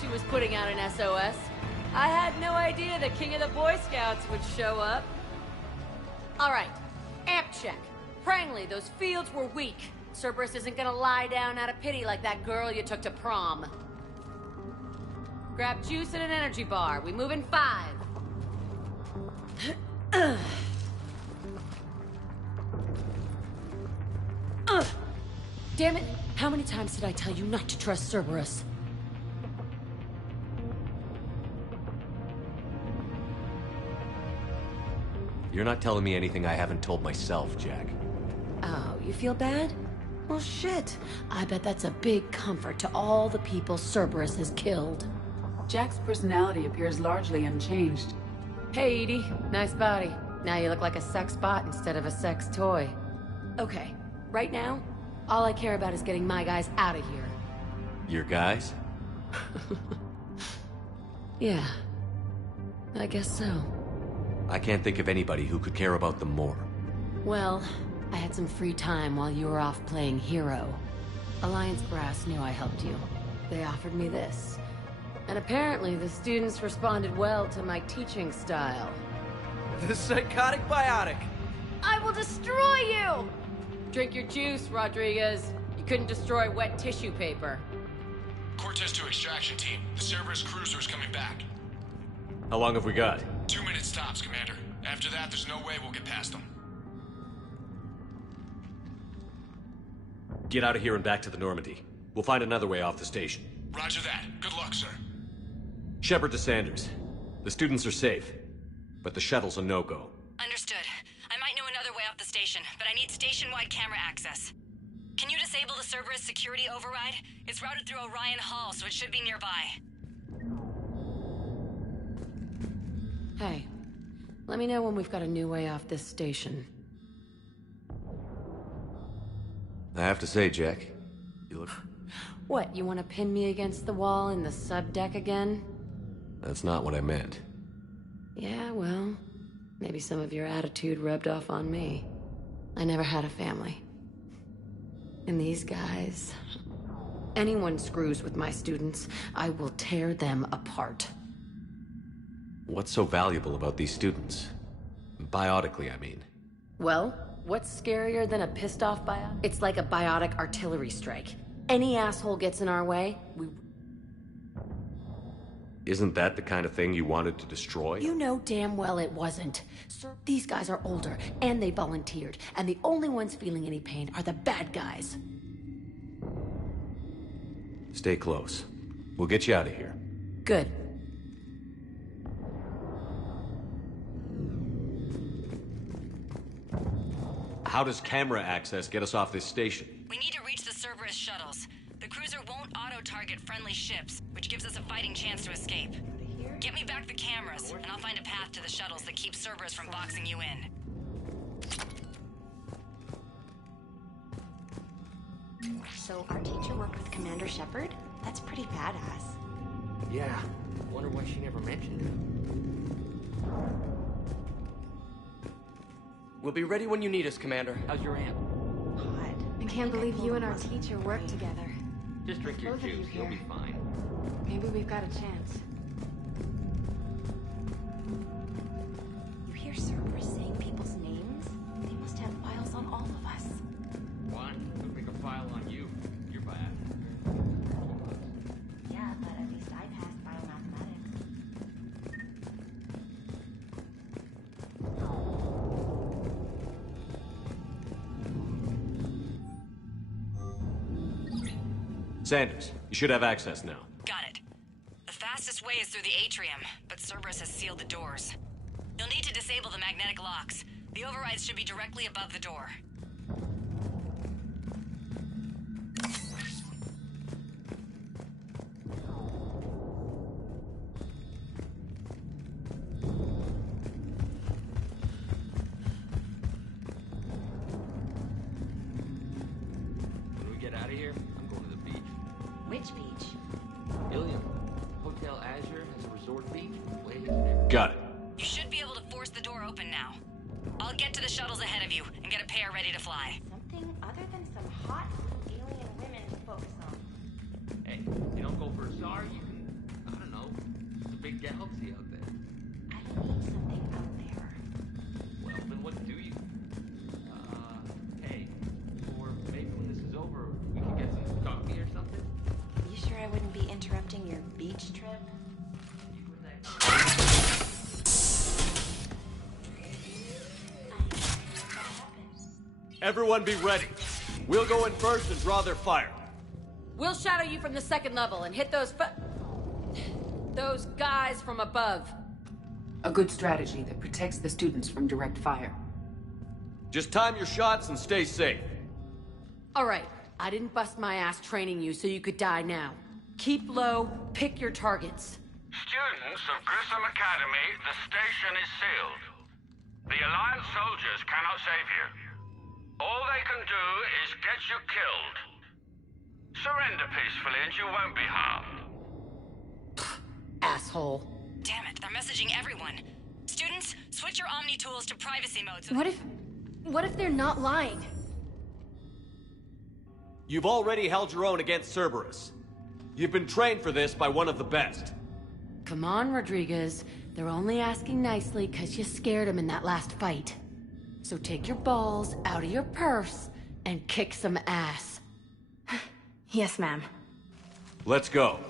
She was putting out an SOS. I had no idea the king of the Boy Scouts would show up. All right, amp check. Prangley, those fields were weak. Cerberus isn't gonna lie down out of pity like that girl you took to prom. Grab juice and an energy bar. We move in 5. Damn it! How many times did I tell you not to trust Cerberus? You're not telling me anything I haven't told myself, Jack. Oh, you feel bad? Well, shit. I bet that's a big comfort to all the people Cerberus has killed. Jack's personality appears largely unchanged. Hey, Edie. Nice body. Now you look like a sex bot instead of a sex toy. Okay, right now, all I care about is getting my guys out of here. Your guys? Yeah. I guess so. I can't think of anybody who could care about them more. Well, I had some free time while you were off playing hero. Alliance Brass knew I helped you. They offered me this. And apparently the students responded well to my teaching style. The psychotic biotic. I will destroy you! Drink your juice, Rodriguez. You couldn't destroy wet tissue paper. Cortez to extraction team. The Cerberus cruiser is coming back. How long have we got? 2 minutes tops, Commander. After that, there's no way we'll get past them. Get out of here and back to the Normandy. We'll find another way off the station. Roger that. Good luck, sir. Shepard to Sanders. The students are safe, but the shuttle's a no-go. Understood. I might know another way off the station, but I need station-wide camera access. Can you disable the Cerberus security override? It's routed through Orion Hall, so it should be nearby. Hey, let me know when we've got a new way off this station. I have to say, Jack, you look... What, you want to pin me against the wall in the subdeck again? That's not what I meant. Yeah, well, maybe some of your attitude rubbed off on me. I never had a family. And these guys... Anyone screws with my students, I will tear them apart. What's so valuable about these students? Biotically, I mean. Well, what's scarier than a pissed-off biotic? It's like a biotic artillery strike. Any asshole gets in our way, we... Isn't that the kind of thing you wanted to destroy? You know damn well it wasn't. Sir, these guys are older, and they volunteered, and the only ones feeling any pain are the bad guys. Stay close. We'll get you out of here. Good. How does camera access get us off this station? We need to reach the Cerberus shuttles. The cruiser won't auto-target friendly ships, which gives us a fighting chance to escape. Get me back the cameras, and I'll find a path to the shuttles that keep Cerberus from boxing you in. So our teacher worked with Commander Shepard? That's pretty badass. Yeah. Wonder why she never mentioned it. We'll be ready when you need us, Commander. How's your aunt? I can't believe you and our teacher work together. Just drink your Both of you juice. You'll here. be fine. Maybe we've got a chance. You hear Cerberus saying people's names? They must have files on all of us. One, we'll make a file on you. You're bad. Yeah, but at least I passed biomathematics. Sanders, you should have access now. Got it. The fastest way is through the atrium, but Cerberus has sealed the doors. You'll need to disable the magnetic locks. The overrides should be directly above the door. When we get out of here, I'm going to the beach. Which beach? Ilium. Hotel Azure has a resort beach. Waves and everything. Got it. You should be able to force the door open now. I'll get to the shuttles ahead of you and get a pair ready to fly. Something other than some hot blue alien women to focus on. Hey, you don't go for a SAR, you can, I don't know, it's a big galaxy out there. I need something out there. Well, then what do you? Hey, or maybe when this is over, we can get some coffee or something? You sure I wouldn't be interrupting your beach trip? Everyone be ready. We'll go in first and draw their fire. We'll shadow you from the second level and hit those guys from above. A good strategy that protects the students from direct fire. Just time your shots and stay safe. All right, I didn't bust my ass training you so you could die now. Keep low, pick your targets. Students of Grissom Academy, the station is sealed. The Alliance soldiers cannot save you. All they can do is get you killed. Surrender peacefully and you won't be harmed. Asshole. Damn it, they're messaging everyone. Students, switch your Omni tools to privacy mode so What if they're not lying? You've already held your own against Cerberus. You've been trained for this by one of the best. Come on, Rodriguez. They're only asking nicely because you scared them in that last fight. So take your balls out of your purse and kick some ass. Yes, ma'am. Let's go.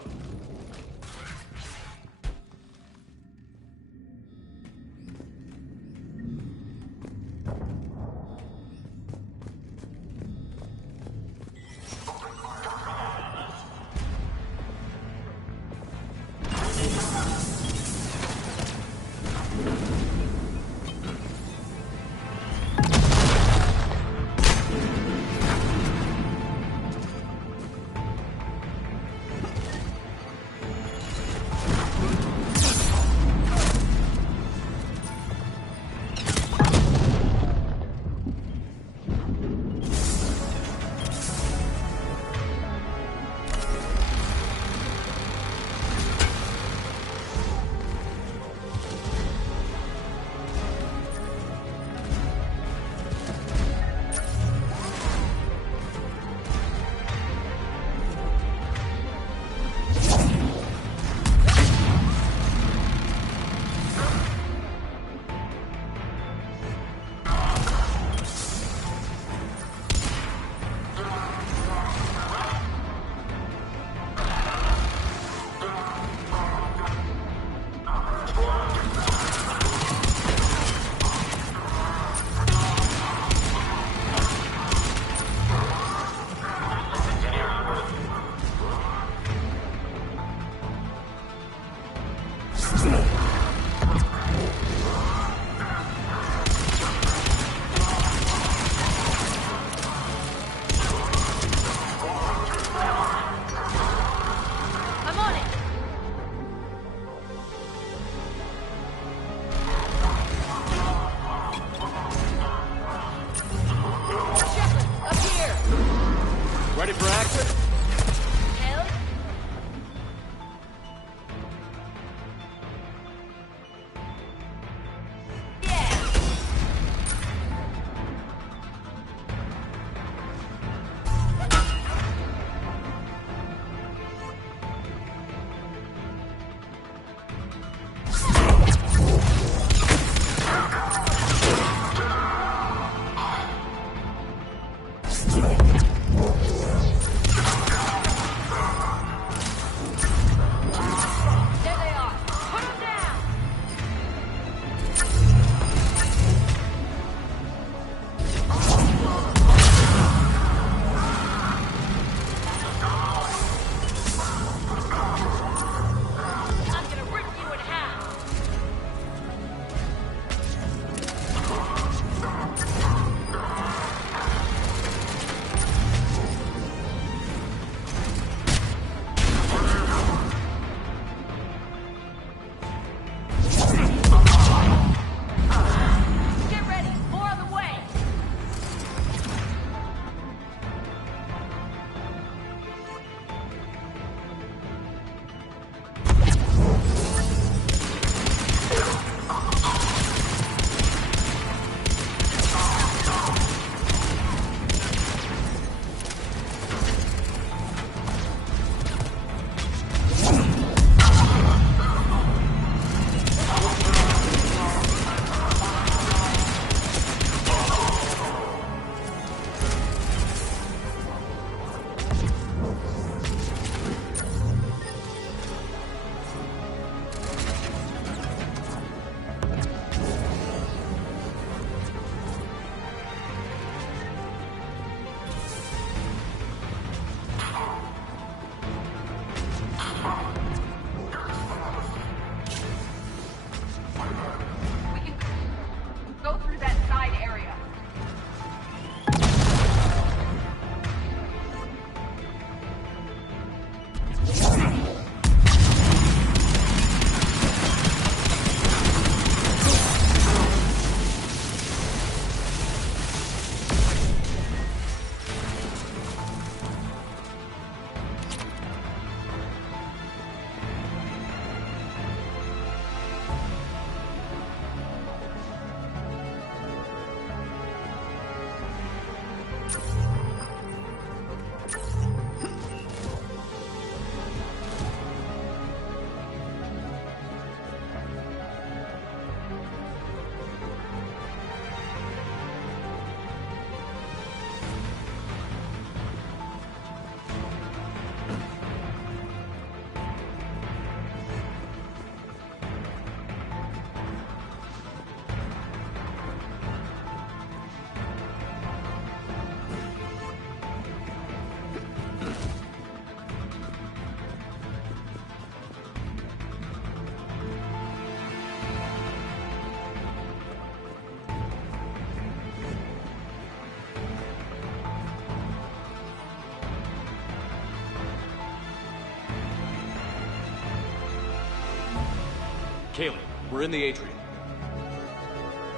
Kaylee, we're in the atrium.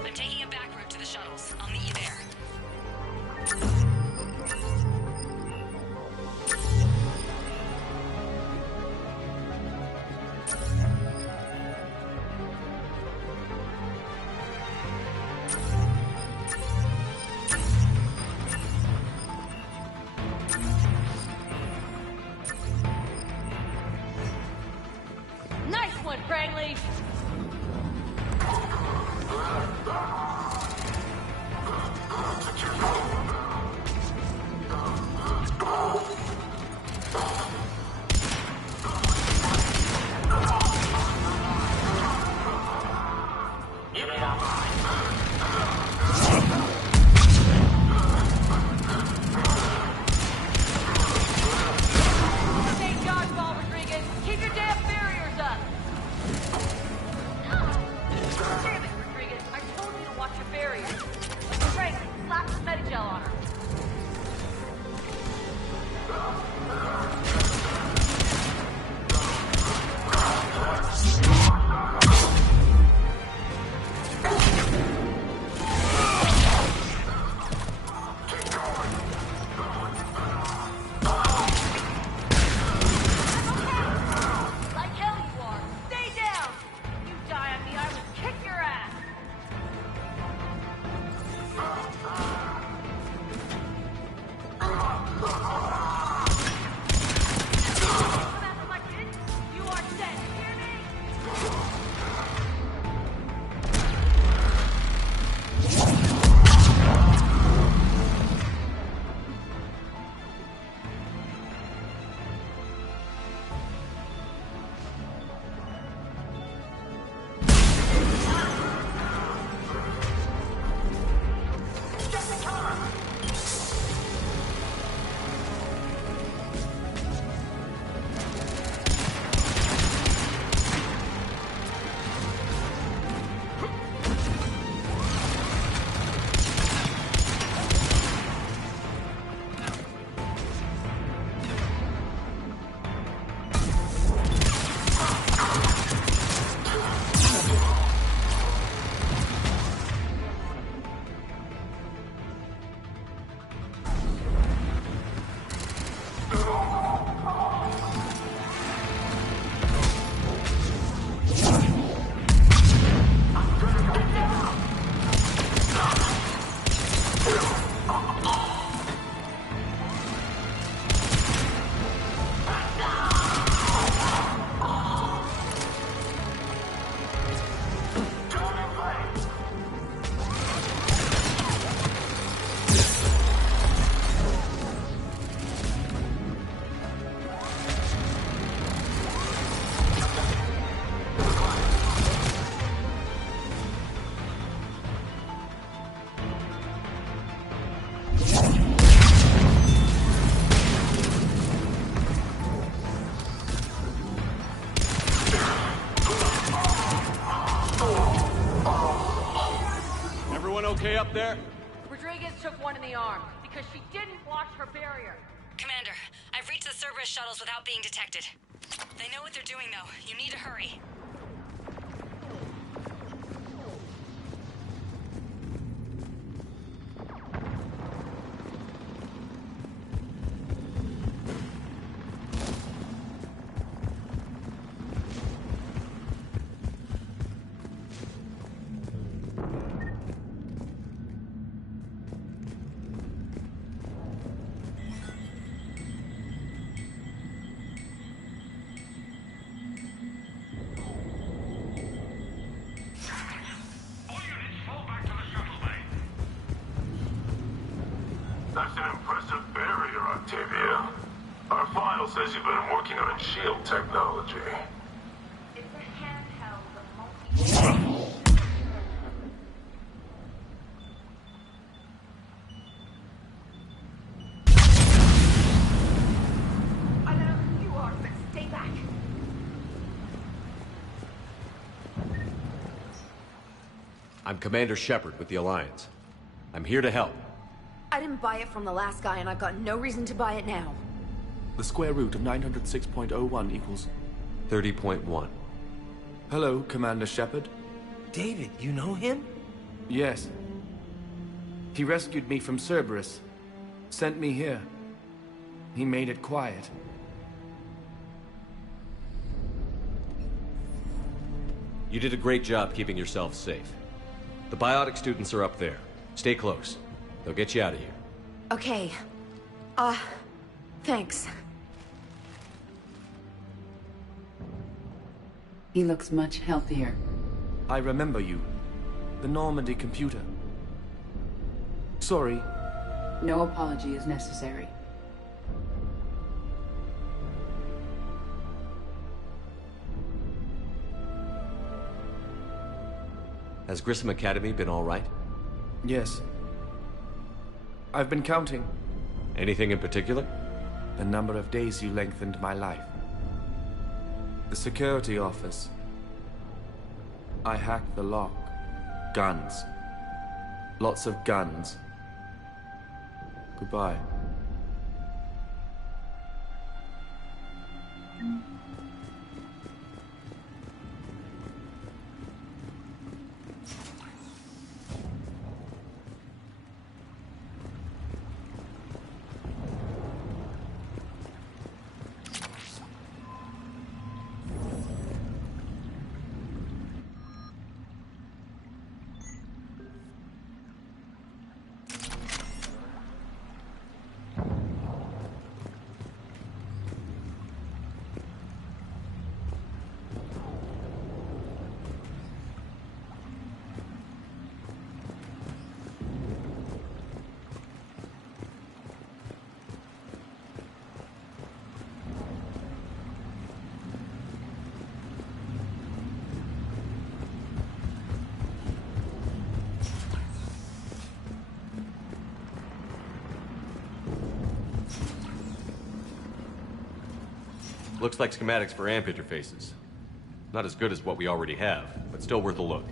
I'm taking a back route to the shuttles. I'll meet you there. Nice one, Prangley! St. John's Ball, Rodriguez! Keep your damn barriers up! Damn it, Rodriguez! I told you to watch your barriers! Frank, slap some Medigel on her! Like hell you are! Stay down! You die on me, I will kick your ass! Come after my kids? You are dead, you hear me? Everyone okay up there? Rodriguez took one in the arm because she didn't watch her barrier. Commander, I've reached the Cerberus shuttles without being detected. They know what they're doing, though. You need to hurry. That's an impressive barrier, Octavia. Our file says you've been working on shield technology. It's a handheld, I don't know who you are, but stay back. I'm Commander Shepard with the Alliance. I'm here to help. I didn't buy it from the last guy, and I've got no reason to buy it now. The square root of 906.01 equals... 30.1. Hello, Commander Shepard. David, you know him? Yes. He rescued me from Cerberus. Sent me here. He made it quiet. You did a great job keeping yourself safe. The biotic students are up there. Stay close. They'll get you out of here. Okay. Thanks. He looks much healthier. I remember you. The Normandy computer. Sorry. No apology is necessary. Has Grissom Academy been all right? Yes. I've been counting. Anything in particular? The number of days you lengthened my life. The security office. I hacked the lock. Guns. Lots of guns. Goodbye. Looks like schematics for AMP interfaces. Not as good as what we already have, but still worth a look.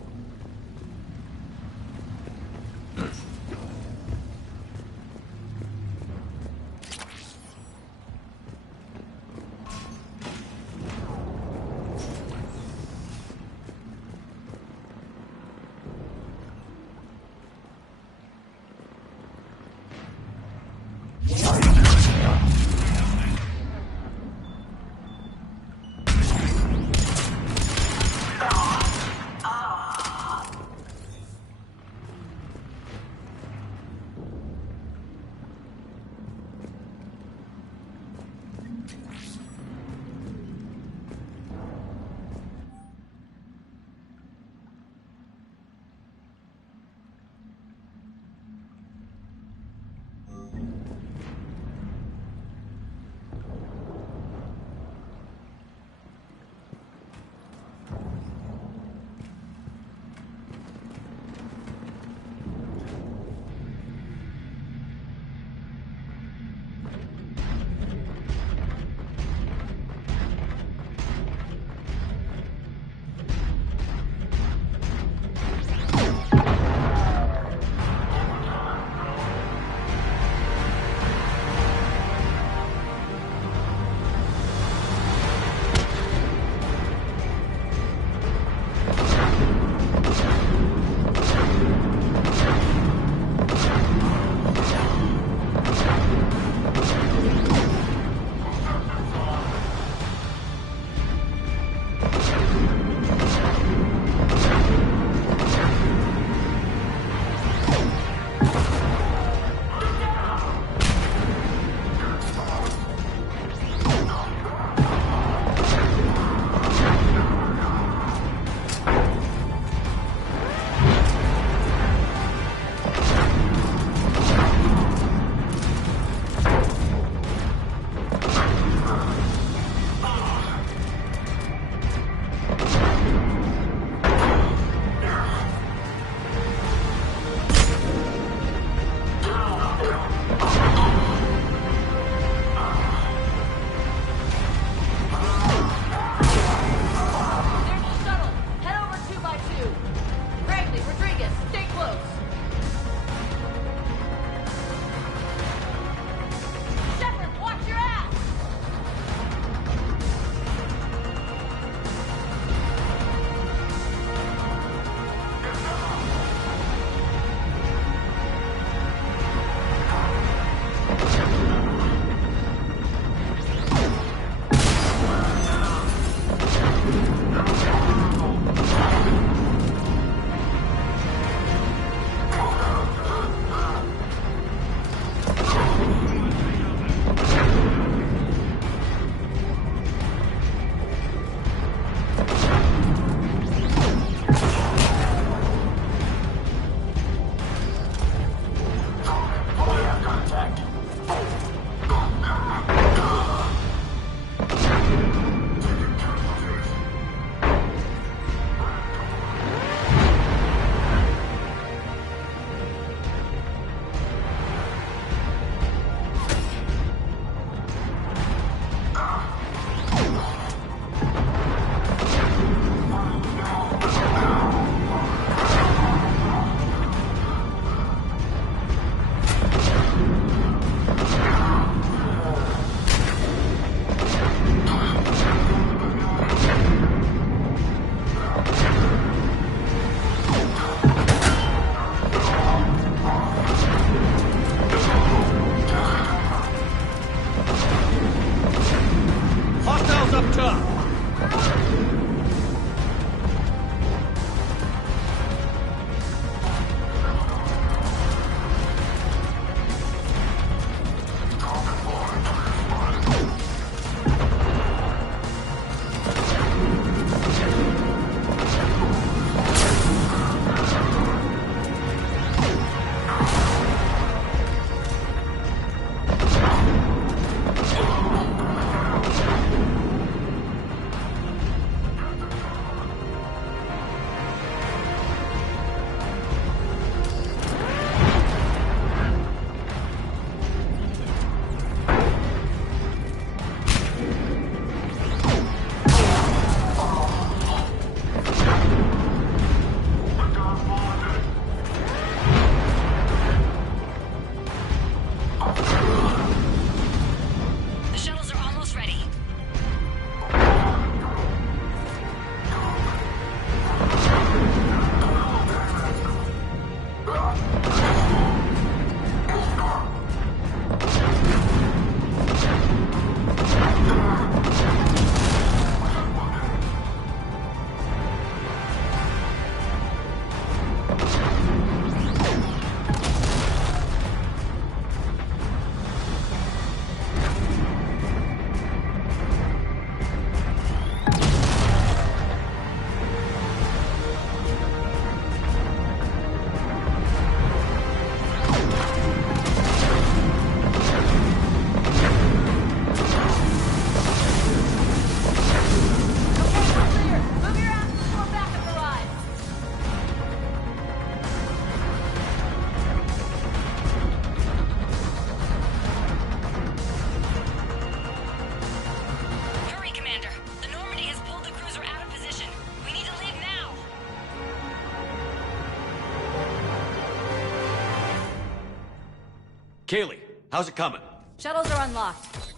Kaylee, how's it coming? Shuttles are unlocked.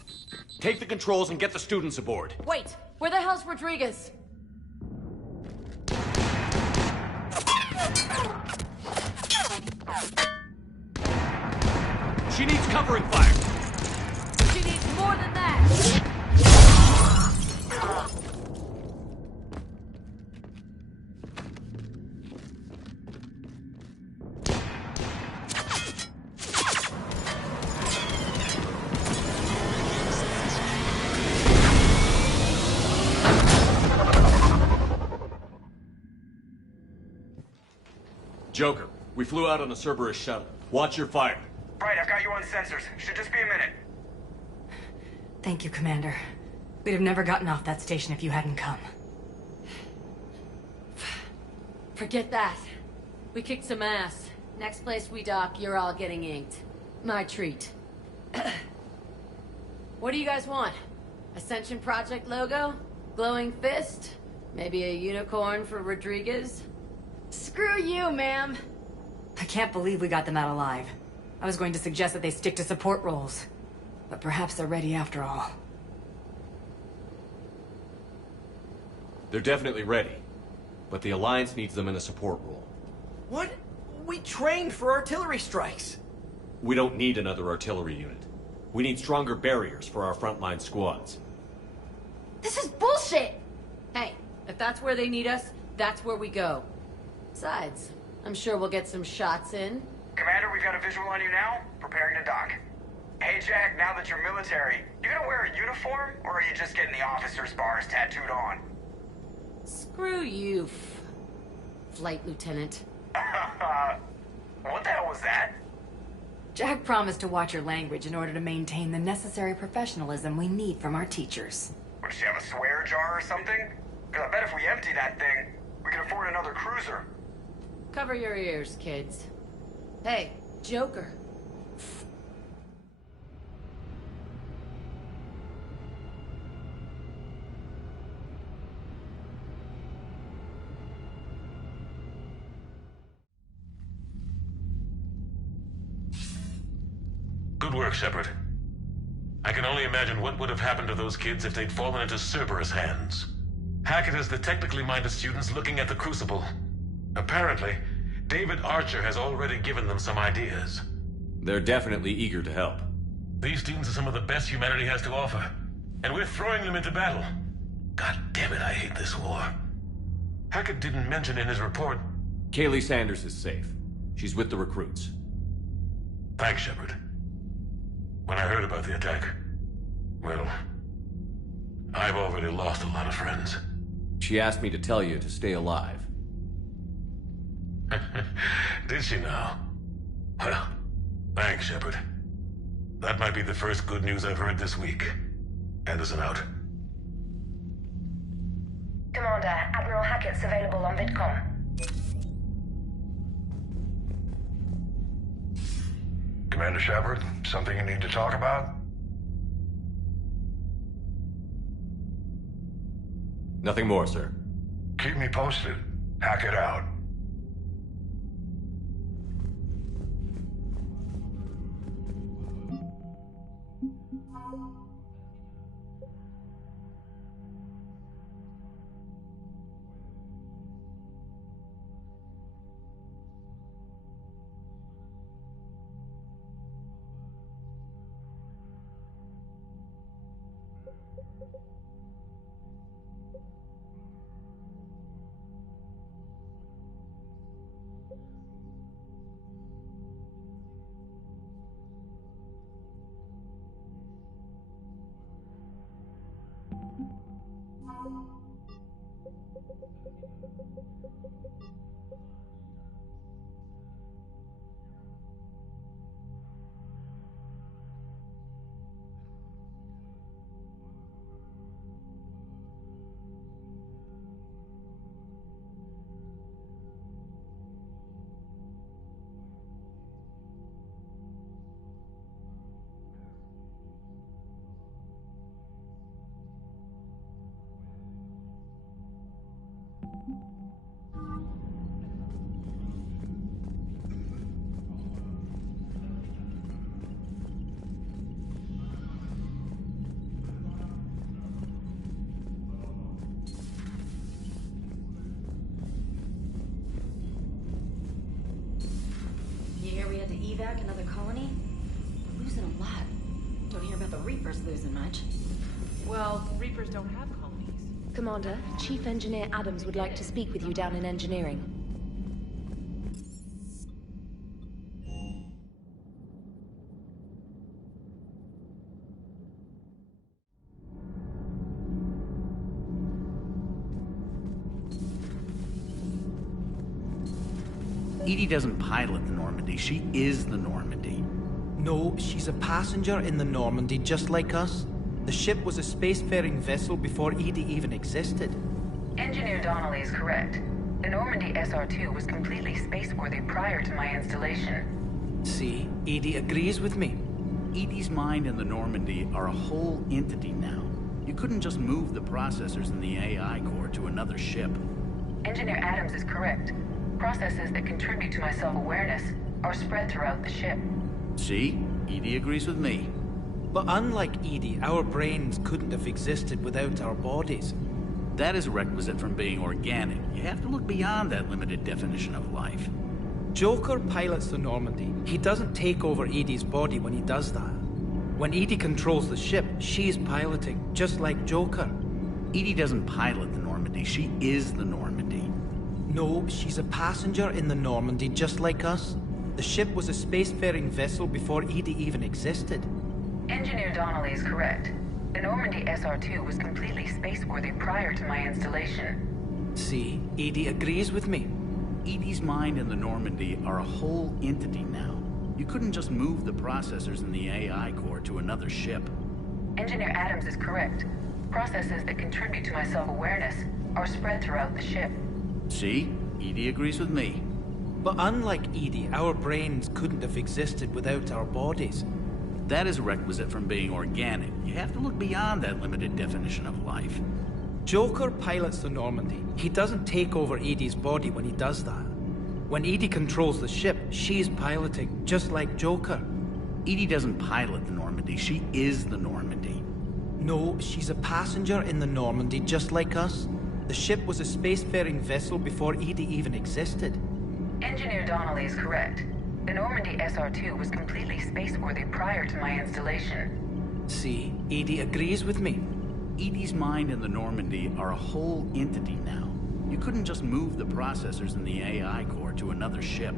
Take the controls and get the students aboard. Wait, where the hell's Rodriguez? She needs covering fire. She needs more than that. Joker, we flew out on a Cerberus shuttle. Watch your fire. Right, I've got you on sensors. Should just be a minute. Thank you, Commander. We'd have never gotten off that station if you hadn't come. Forget that. We kicked some ass. Next place we dock, you're all getting inked. My treat. What do you guys want? Ascension Project logo? Glowing fist? Maybe a unicorn for Rodriguez? Screw you, ma'am. I can't believe we got them out alive. I was going to suggest that they stick to support roles. But perhaps they're ready after all. They're definitely ready. But the Alliance needs them in a support role. What? We trained for artillery strikes. We don't need another artillery unit. We need stronger barriers for our frontline squads. This is bullshit! Hey, if that's where they need us, that's where we go. Besides, I'm sure we'll get some shots in. Commander, we've got a visual on you now. Preparing to dock. Hey, Jack, now that you're military, you gonna wear a uniform, or are you just getting the officer's bars tattooed on? Screw you, Flight Lieutenant. What the hell was that? Jack promised to watch your language in order to maintain the necessary professionalism we need from our teachers. What, does she have a swear jar or something? Because I bet if we empty that thing, we can afford another cruiser. Cover your ears, kids. Hey, Joker. Good work, Shepard. I can only imagine what would have happened to those kids if they'd fallen into Cerberus hands. Hackett has the technically minded students looking at the Crucible. Apparently, David Archer has already given them some ideas. They're definitely eager to help. These students are some of the best humanity has to offer, and we're throwing them into battle. God damn it, I hate this war. Hackett didn't mention in his report... Kaylee Sanders is safe. She's with the recruits. Thanks, Shepard. When I heard about the attack, well, I've already lost a lot of friends. She asked me to tell you to stay alive. Did she now? Well, thanks, Shepard. That might be the first good news I've heard this week. Anderson out. Commander, Admiral Hackett's available on VidCom. Commander Shepard, something you need to talk about? Nothing more, sir. Keep me posted. Hackett out. evac another colony? We're losing a lot. Don't hear about the Reapers losing much. Well, Reapers don't have colonies. Commander, Chief Engineer Adams would like to speak with you down in engineering. Edie doesn't pilot the Normandy, she is the Normandy. No, she's a passenger in the Normandy, just like us. The ship was a spacefaring vessel before Edie even existed. Engineer Donnelly is correct. The Normandy SR-2 was completely spaceworthy prior to my installation. See, Edie agrees with me. Edie's mind and the Normandy are a whole entity now. You couldn't just move the processors in the AI core to another ship. Engineer Adams is correct. Processes that contribute to my self-awareness are spread throughout the ship. See? Edie agrees with me. But unlike Edie, our brains couldn't have existed without our bodies. That is a requisite from being organic. You have to look beyond that limited definition of life. Joker pilots the Normandy. He doesn't take over Edie's body when he does that. When Edie controls the ship, she's piloting, just like Joker. Edie doesn't pilot the Normandy, she is the Normandy. No, she's a passenger in the Normandy, just like us. The ship was a spacefaring vessel before Edie even existed. Engineer Donnelly is correct. The Normandy SR-2 was completely spaceworthy prior to my installation. See, Edie agrees with me. Edie's mind and the Normandy are a whole entity now. You couldn't just move the processors in the AI core to another ship. Engineer Adams is correct. Processes that contribute to my self-awareness are spread throughout the ship. See? Edie agrees with me. But unlike Edie, our brains couldn't have existed without our bodies. That is a requisite from being organic. You have to look beyond that limited definition of life. Joker pilots the Normandy. He doesn't take over Edie's body when he does that. When Edie controls the ship, she's piloting, just like Joker. Edie doesn't pilot the Normandy, she is the Normandy. No, she's a passenger in the Normandy, just like us. The ship was a spacefaring vessel before Edie even existed. Engineer Donnelly is correct. The Normandy SR-2 was completely spaceworthy prior to my installation. See, Edie agrees with me. Edie's mind and the Normandy are a whole entity now. You couldn't just move the processors in the AI core to another ship.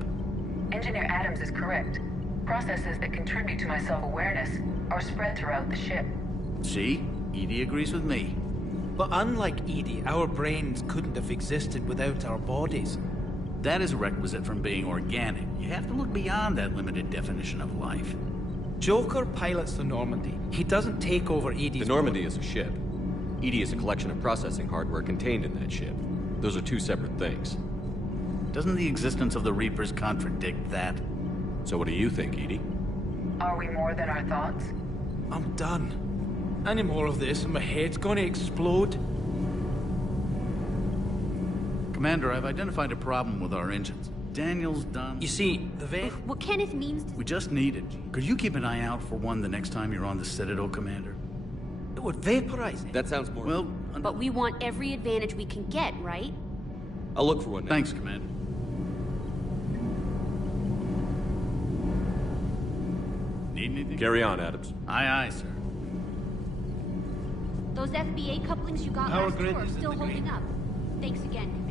Engineer Adams is correct. Processes that contribute to my self-awareness are spread throughout the ship. See? Edie agrees with me. But unlike Edie, our brains couldn't have existed without our bodies. That is a requisite from being organic. You have to look beyond that limited definition of life. Joker pilots the Normandy. He doesn't take over Edie's... The Normandy is a ship. Edie is a collection of processing hardware contained in that ship. Those are two separate things. Doesn't the existence of the Reapers contradict that? So what do you think, Edie? Are we more than our thoughts? I'm done. Any more of this and my head's gonna explode. Commander, I've identified a problem with our engines. Daniel's done... You see, the What Kenneth means to... We just need it. Could you keep an eye out for one the next time you're on the Citadel, Commander? It would vaporize it. That sounds more... Well... But we want every advantage we can get, right? I'll look for one now. Thanks, Commander. Need anything? Carry on, Adams. Aye, aye, sir. Those FBA couplings you got Power last grid tour are is in still the holding green. up. Thanks again, Commander.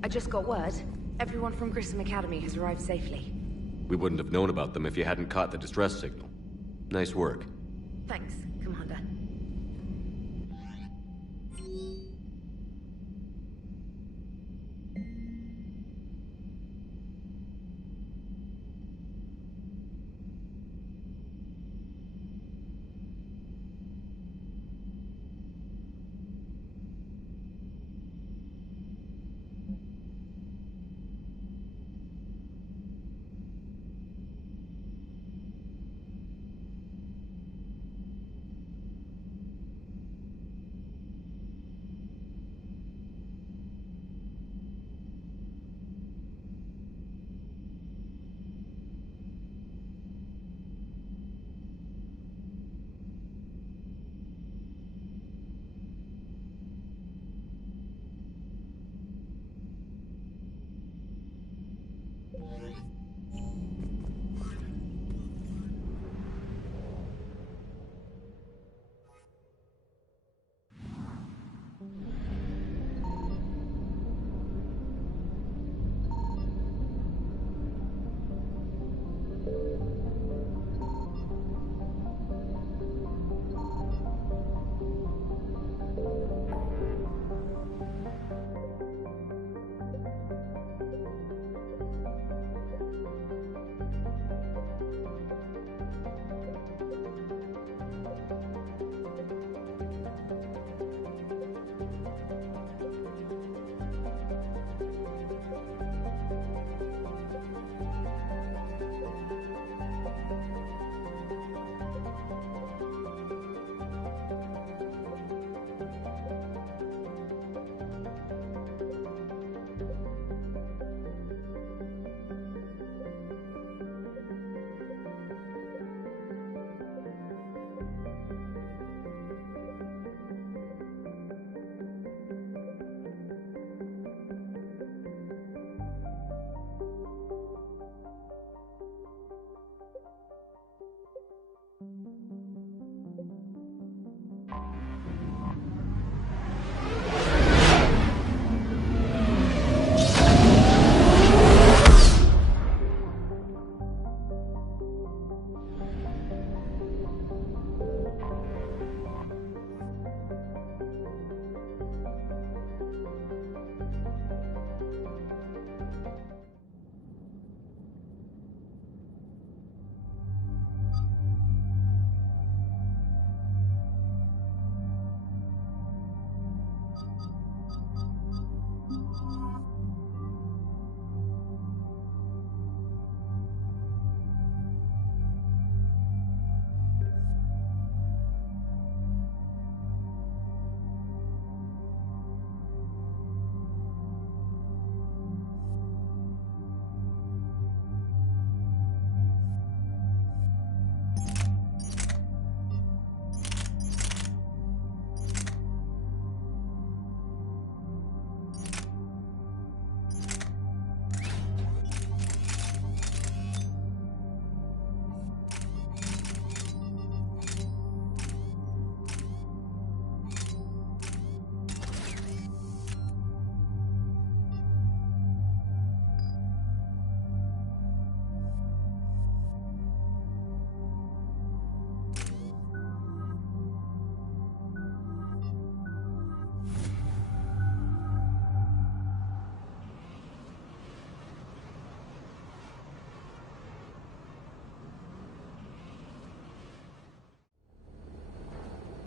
I just got word. Everyone from Grissom Academy has arrived safely. We wouldn't have known about them if you hadn't caught the distress signal. Nice work. Thanks, Commander.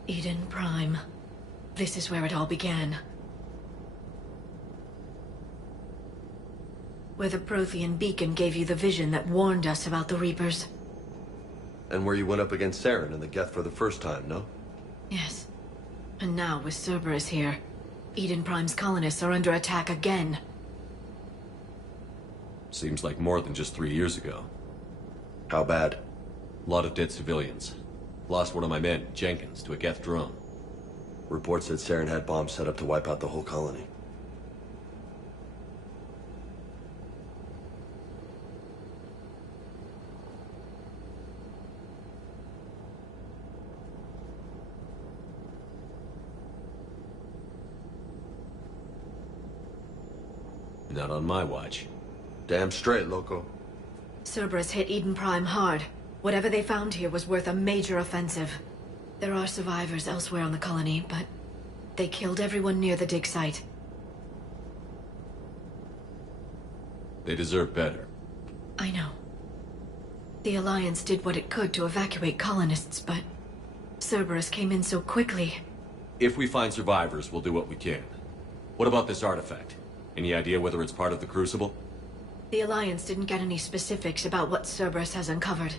Eden Prime. This is where it all began. Where the Prothean beacon gave you the vision that warned us about the Reapers. And where you went up against Saren and the Geth for the first time, no? Yes. And now, with Cerberus here, Eden Prime's colonists are under attack again. Seems like more than just 3 years ago. How bad? A lot of dead civilians. Lost one of my men, Jenkins, to a Geth drone. Reports said Saren had bombs set up to wipe out the whole colony. Not on my watch. Damn straight, loco. Cerberus hit Eden Prime hard. Whatever they found here was worth a major offensive. There are survivors elsewhere on the colony, but they killed everyone near the dig site. They deserve better. I know. The Alliance did what it could to evacuate colonists, but Cerberus came in so quickly. If we find survivors, we'll do what we can. What about this artifact? Any idea whether it's part of the Crucible? The Alliance didn't get any specifics about what Cerberus has uncovered.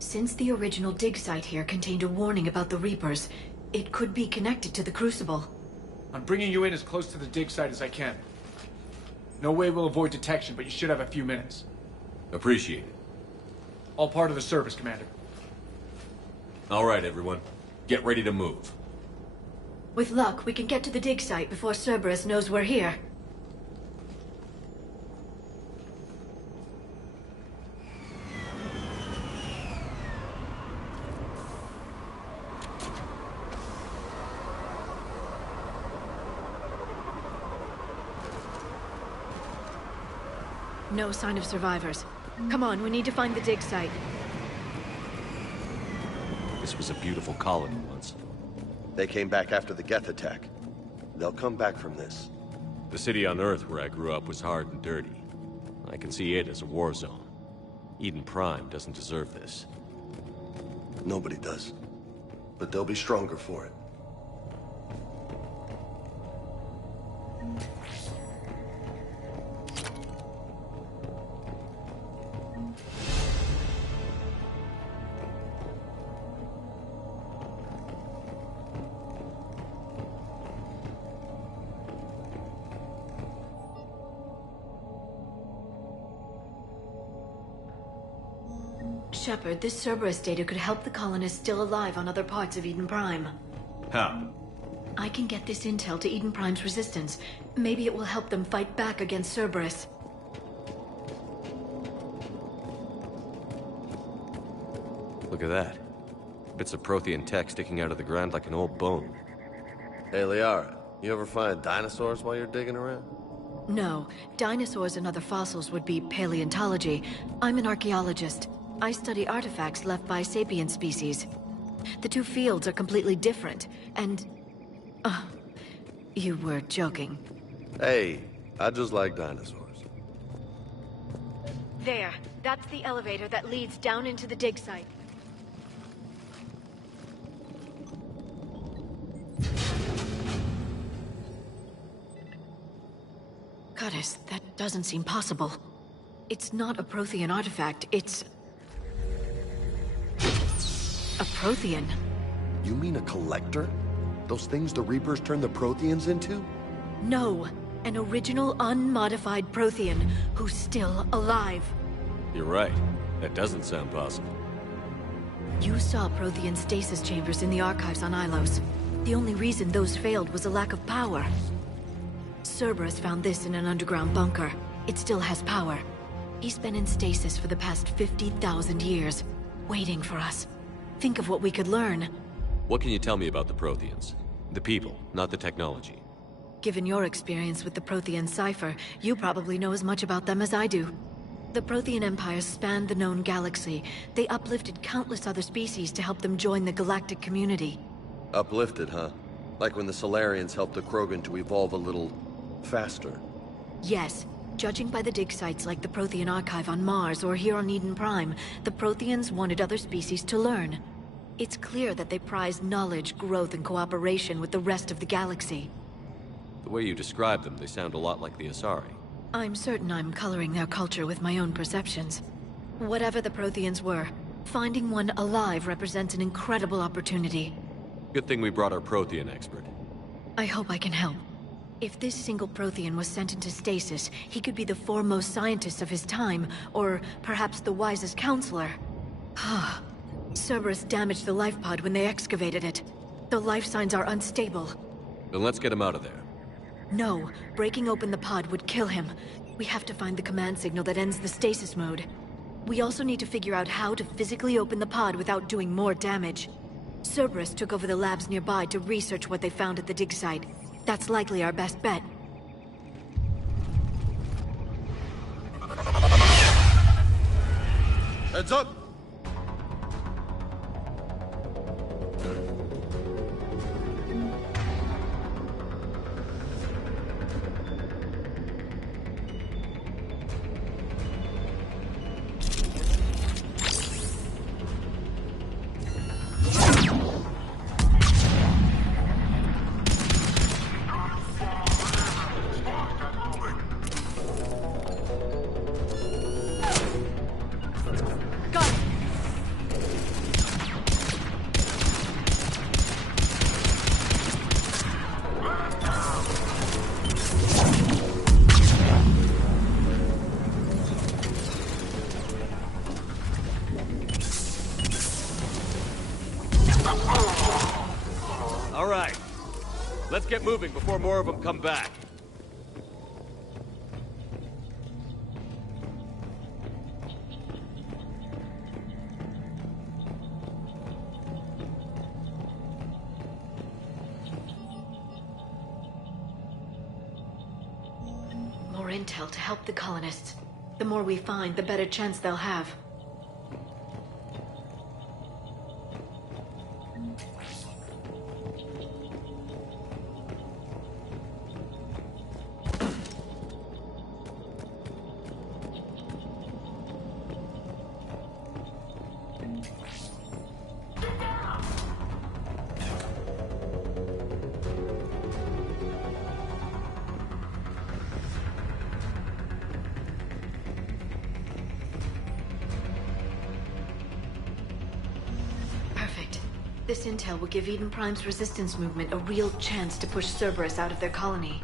Since the original dig site here contained a warning about the Reapers, it could be connected to the Crucible. I'm bringing you in as close to the dig site as I can. No way we'll avoid detection, but you should have a few minutes. Appreciate it. All part of the service, Commander. All right, everyone. Get ready to move. With luck, we can get to the dig site before Cerberus knows we're here. No sign of survivors. Come on, we need to find the dig site. This was a beautiful colony once. They came back after the Geth attack. They'll come back from this. The city on Earth where I grew up was hard and dirty. I can see it as a war zone. Eden Prime doesn't deserve this. Nobody does. But they'll be stronger for it. Shepard, this Cerberus data could help the colonists still alive on other parts of Eden Prime. How? I can get this intel to Eden Prime's resistance. Maybe it will help them fight back against Cerberus. Look at that. Bits of Prothean tech sticking out of the ground like an old bone. Hey, Liara, you ever find dinosaurs while you're digging around? No. Dinosaurs and other fossils would be paleontology. I'm an archaeologist. I study artifacts left by sapient species. The two fields are completely different, and... you were joking. Hey, I just like dinosaurs. There. That's the elevator that leads down into the dig site. Goddess, that doesn't seem possible. It's not a Prothean artifact, it's... a Prothean. You mean a collector? Those things the Reapers turned the Protheans into? No, an original unmodified Prothean who's still alive. You're right. That doesn't sound possible. You saw Prothean stasis chambers in the archives on Ilos. The only reason those failed was a lack of power. Cerberus found this in an underground bunker. It still has power. He's been in stasis for the past 50,000 years, waiting for us. Think of what we could learn. What can you tell me about the Protheans? The people, not the technology. Given your experience with the Prothean cipher, you probably know as much about them as I do. The Prothean Empire spanned the known galaxy. They uplifted countless other species to help them join the galactic community. Uplifted, huh? Like when the Solarians helped the Krogan to evolve a little... faster. Yes. Judging by the dig sites like the Prothean Archive on Mars or here on Eden Prime, the Protheans wanted other species to learn. It's clear that they prize knowledge, growth, and cooperation with the rest of the galaxy. The way you describe them, they sound a lot like the Asari. I'm certain I'm coloring their culture with my own perceptions. Whatever the Protheans were, finding one alive represents an incredible opportunity. Good thing we brought our Prothean expert. I hope I can help. If this single Prothean was sent into stasis, he could be the foremost scientist of his time, or perhaps the wisest counselor. Cerberus damaged the life pod when they excavated it. The life signs are unstable. Then let's get him out of there. No, breaking open the pod would kill him. We have to find the command signal that ends the stasis mode. We also need to figure out how to physically open the pod without doing more damage. Cerberus took over the labs nearby to research what they found at the dig site. That's likely our best bet. get moving before more of them come back. More intel to help the colonists. The more we find, the better chance they'll have. This intel will give Eden Prime's resistance movement a real chance to push Cerberus out of their colony.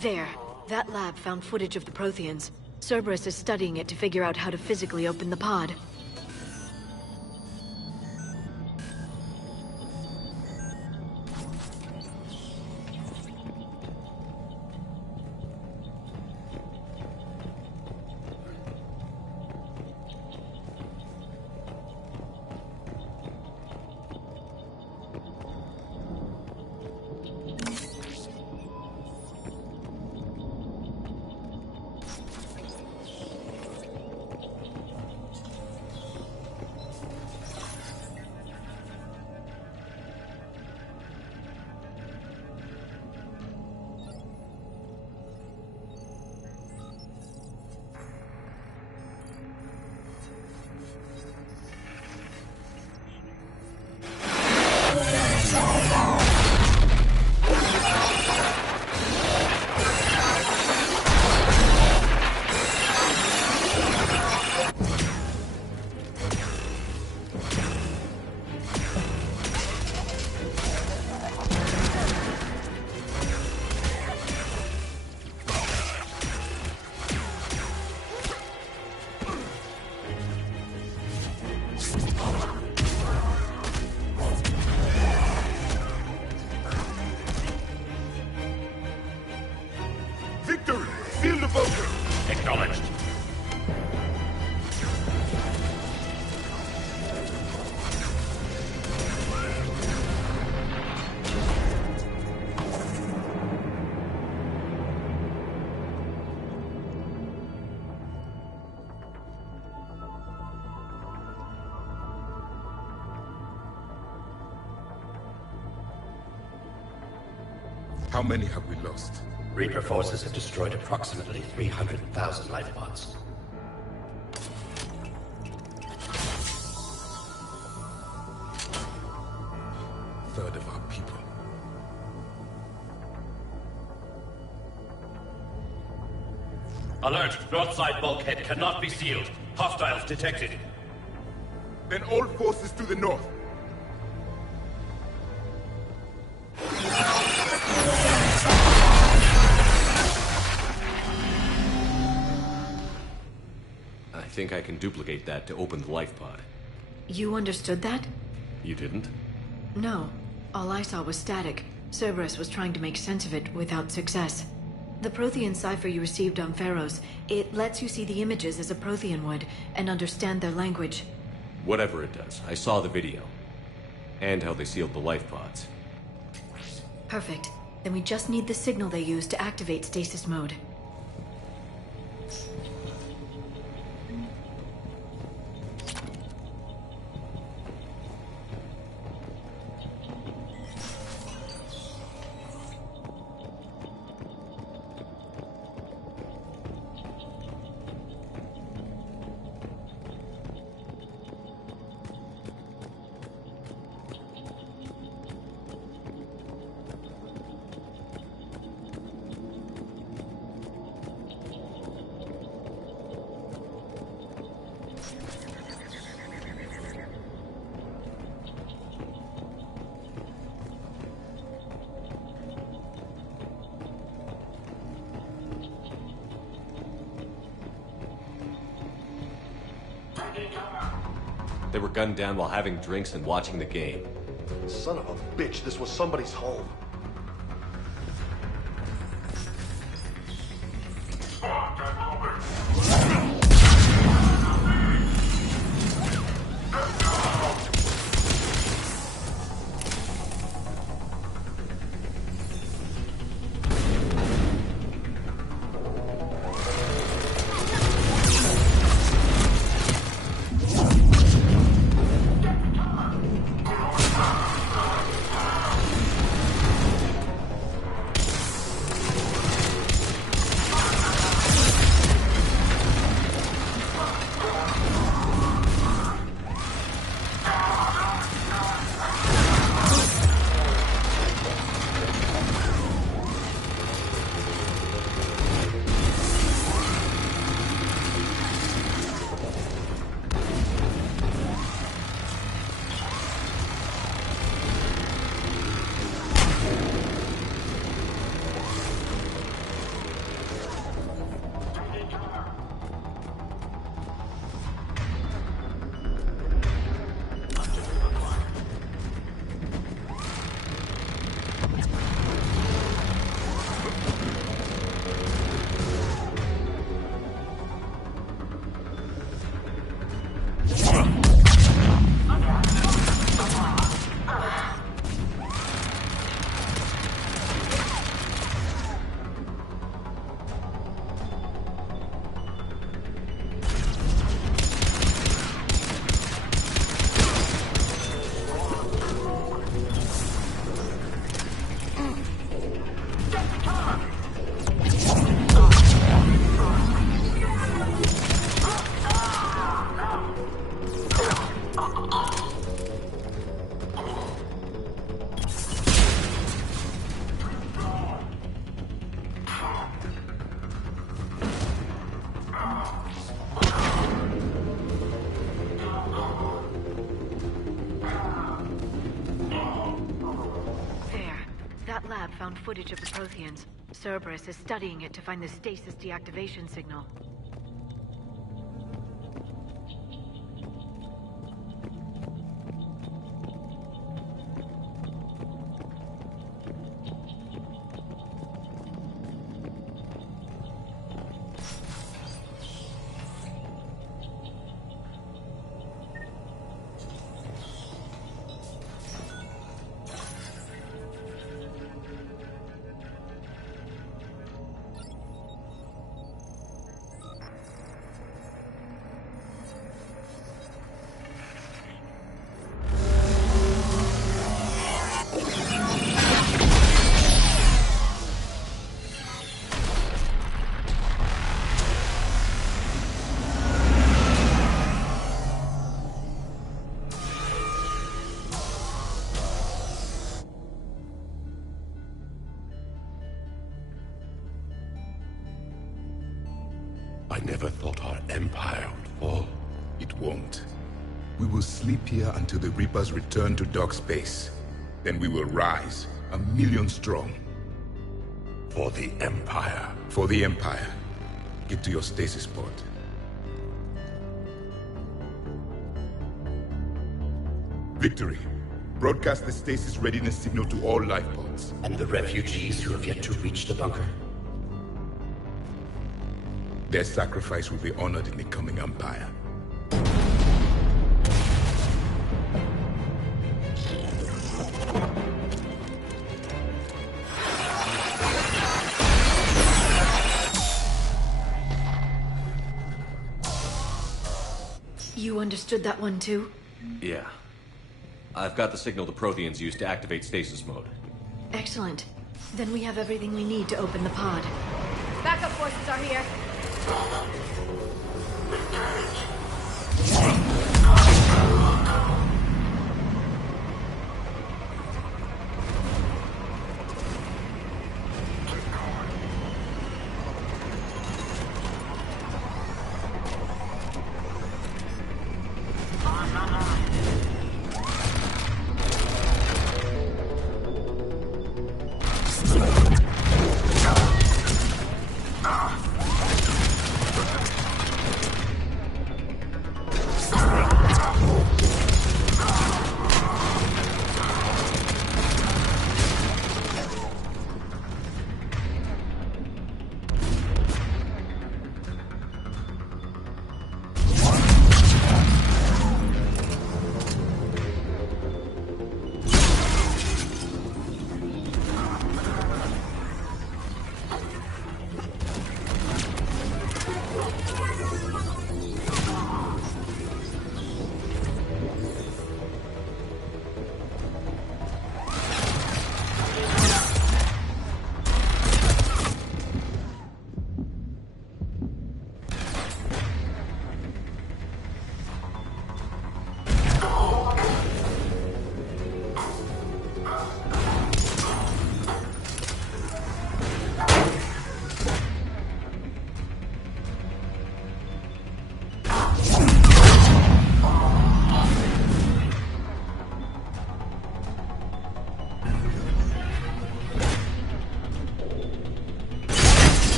There. That lab found footage of the Protheans. Cerberus is studying it to figure out how to physically open the pod. How many have we lost? Reaper forces have destroyed approximately 300,000 life pods. Third of our people. Alert! North side bulkhead cannot be sealed. Hostiles detected. Then all forces to the north. I think I can duplicate that to open the life pod. You understood that? You didn't? No. All I saw was static. Cerberus was trying to make sense of it without success. The Prothean cipher you received on Pharaohs, it lets you see the images as a Prothean would, and understand their language. Whatever it does, I saw the video. And how they sealed the life pods. Perfect. Then we just need the signal they used to activate stasis mode. They were gunned down while having drinks and watching the game. Son of a bitch, this was somebody's home. Found footage of the Protheans. Cerberus is studying it to find the stasis deactivation signal. I never thought our empire would fall. It won't. We will sleep here until the Reapers return to dark space. Then we will rise, 1,000,000 strong. For the Empire. For the Empire. Get to your stasis pod. Victory. Broadcast the stasis readiness signal to all life pods. And the refugees who have yet to reach the bunker? Their sacrifice will be honored in the coming Empire. You understood that one too? Yeah. I've got the signal the Protheans use to activate stasis mode. Excellent. Then we have everything we need to open the pod. Backup forces are here.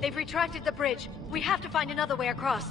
They've retracted the bridge. We have to find another way across.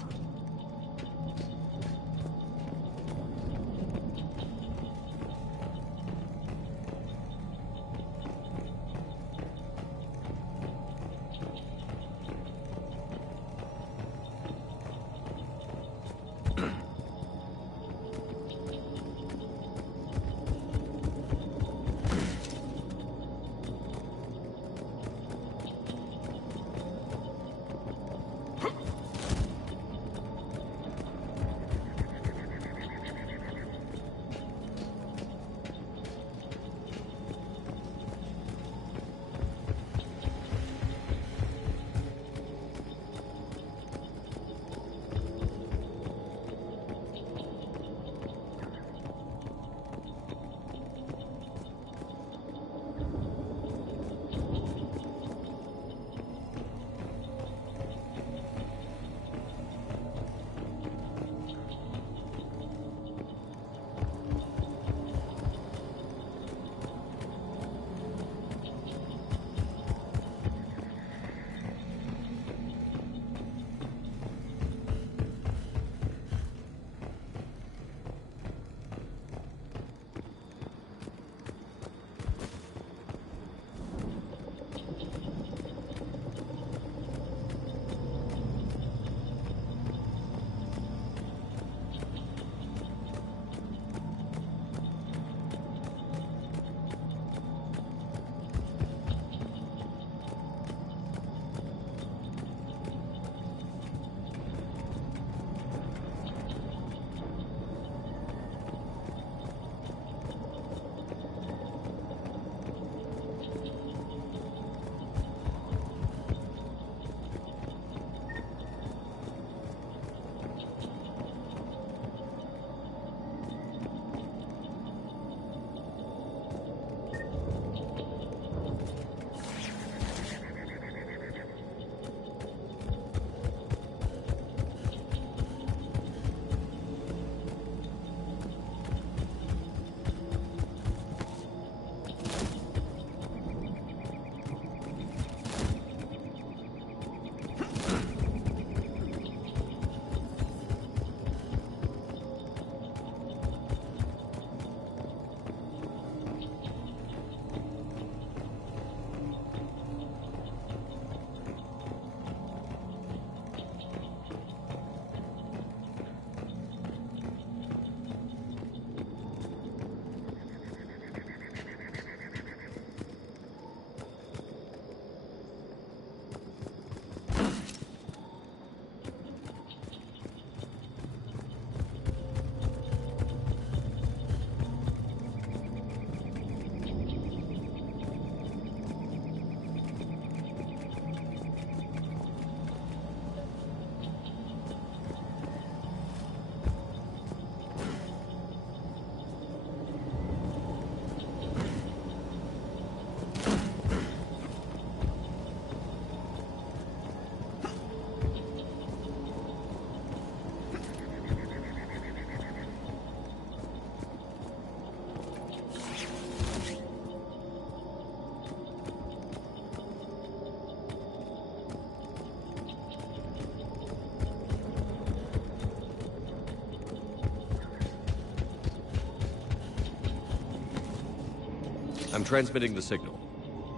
I'm transmitting the signal.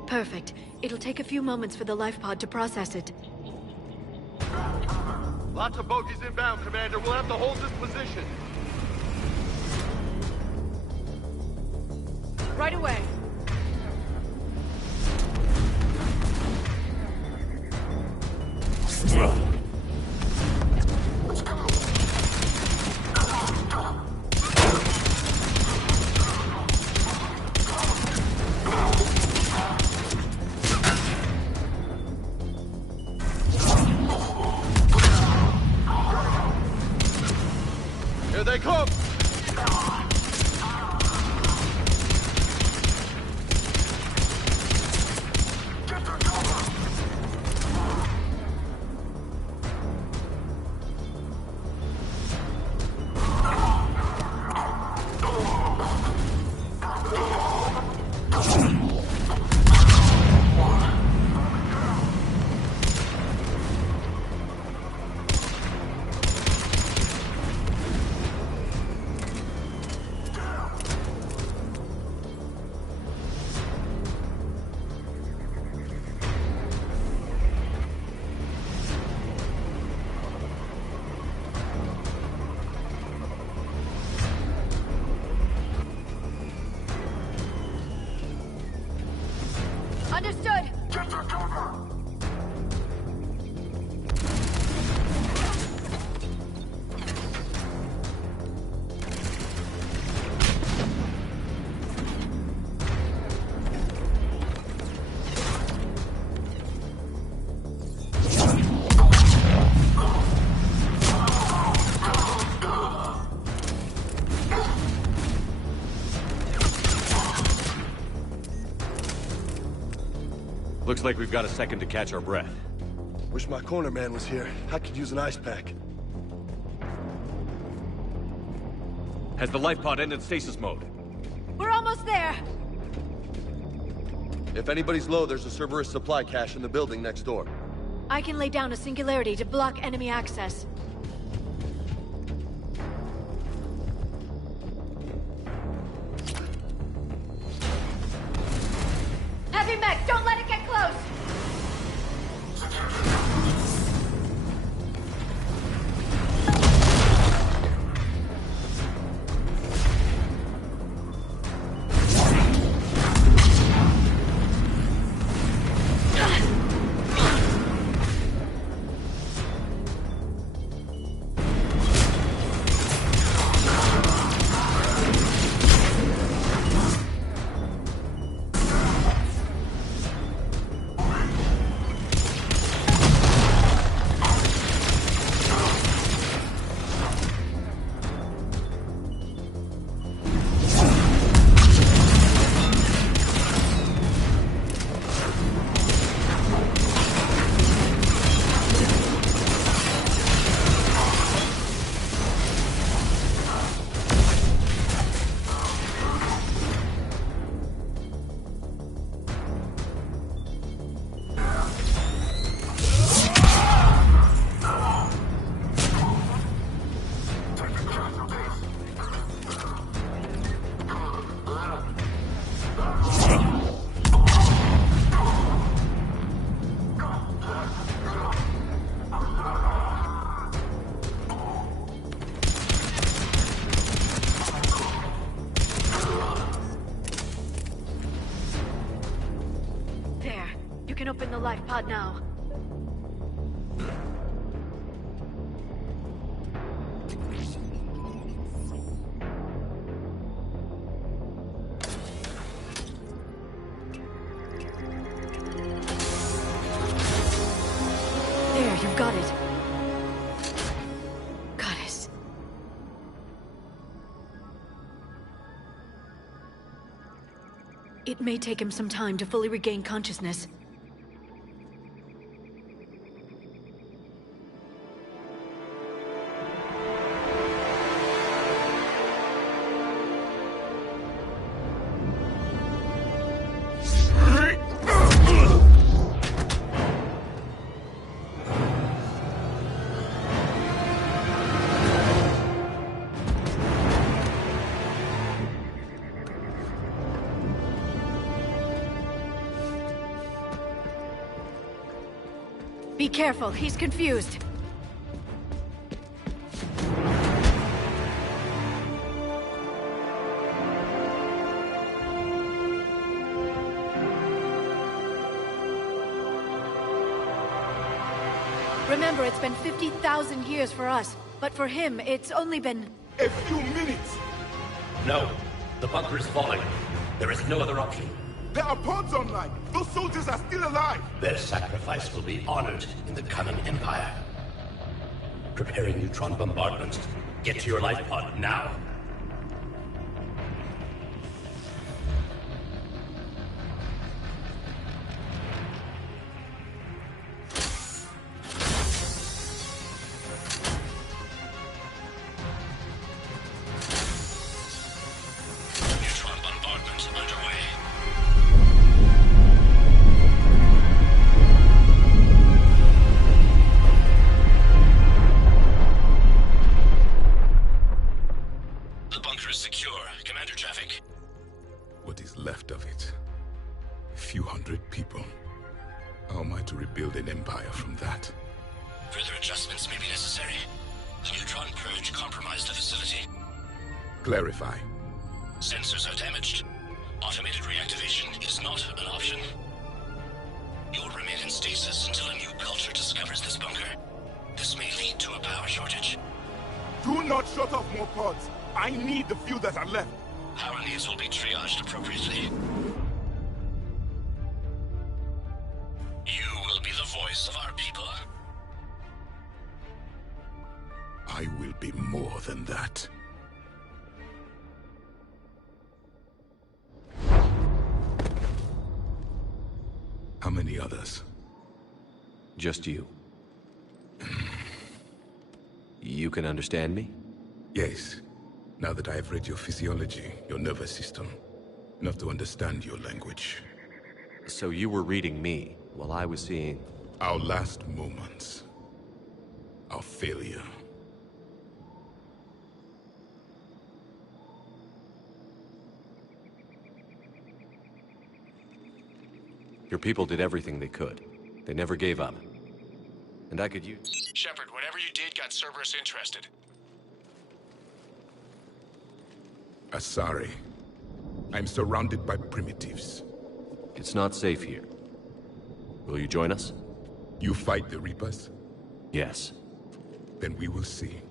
Perfect. It'll take a few moments for the life pod to process it. Lots of bogies inbound, Commander. We'll have to hold this position. Right away. Here they come! Understood. Looks like we've got a second to catch our breath. Wish my corner man was here. I could use an ice pack. Has the life pod ended stasis mode? We're almost there. If anybody's low, there's a Cerberus supply cache in the building next door. I can lay down a singularity to block enemy access. Heavy mech, don't let it get close. can open the life pod now. There, you've got it. Goddess. It may take him some time to fully regain consciousness. Be careful, he's confused. Remember, it's been 50,000 years for us, but for him, it's only been... A few minutes! No. The bunker is falling. There is no other option. There are pods online! Those soldiers are still alive! Their sacrifice will be honored in the coming Empire. Preparing neutron bombardment. Get to your life pod now. What is left of it? A few hundred people. How am I to rebuild an empire from that? Further adjustments may be necessary. The neutron purge compromised the facility. Clarify. Sensors are damaged. Automated reactivation is not an option. You'll remain in stasis until a new culture discovers this bunker. This may lead to a power shortage. Do not shut off more pods. I need the few that are left. Power needs will be triaged appropriately. You will be the voice of our people. I will be more than that. How many others? Just you. You can understand me? Yes. Now that I have read your physiology, your nervous system, enough to understand your language. So you were reading me, while I was seeing... Our last moments. Our failure. Your people did everything they could. They never gave up. And I could use... Shepard, whatever you did got Cerberus interested. Asari. I'm surrounded by primitives. It's not safe here. Will you join us? You fight the Reapers? Yes. Then we will see.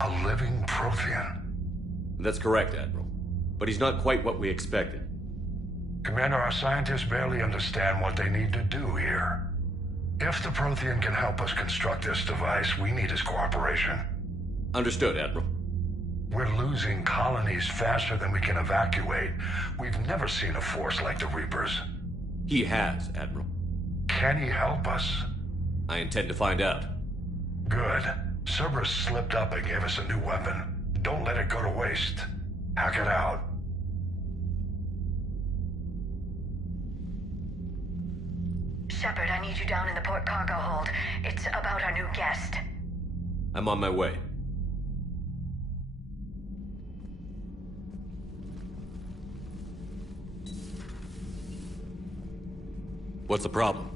A living Prothean. That's correct, Admiral. But he's not quite what we expected. Commander, our scientists barely understand what they need to do here. If the Prothean can help us construct this device, we need his cooperation. Understood, Admiral. We're losing colonies faster than we can evacuate. We've never seen a force like the Reapers. He has, Admiral. Can he help us? I intend to find out. Good. Cerberus slipped up and gave us a new weapon. Don't let it go to waste. Hack it out. Shepard, I need you down in the port cargo hold. It's about our new guest. I'm on my way. What's the problem?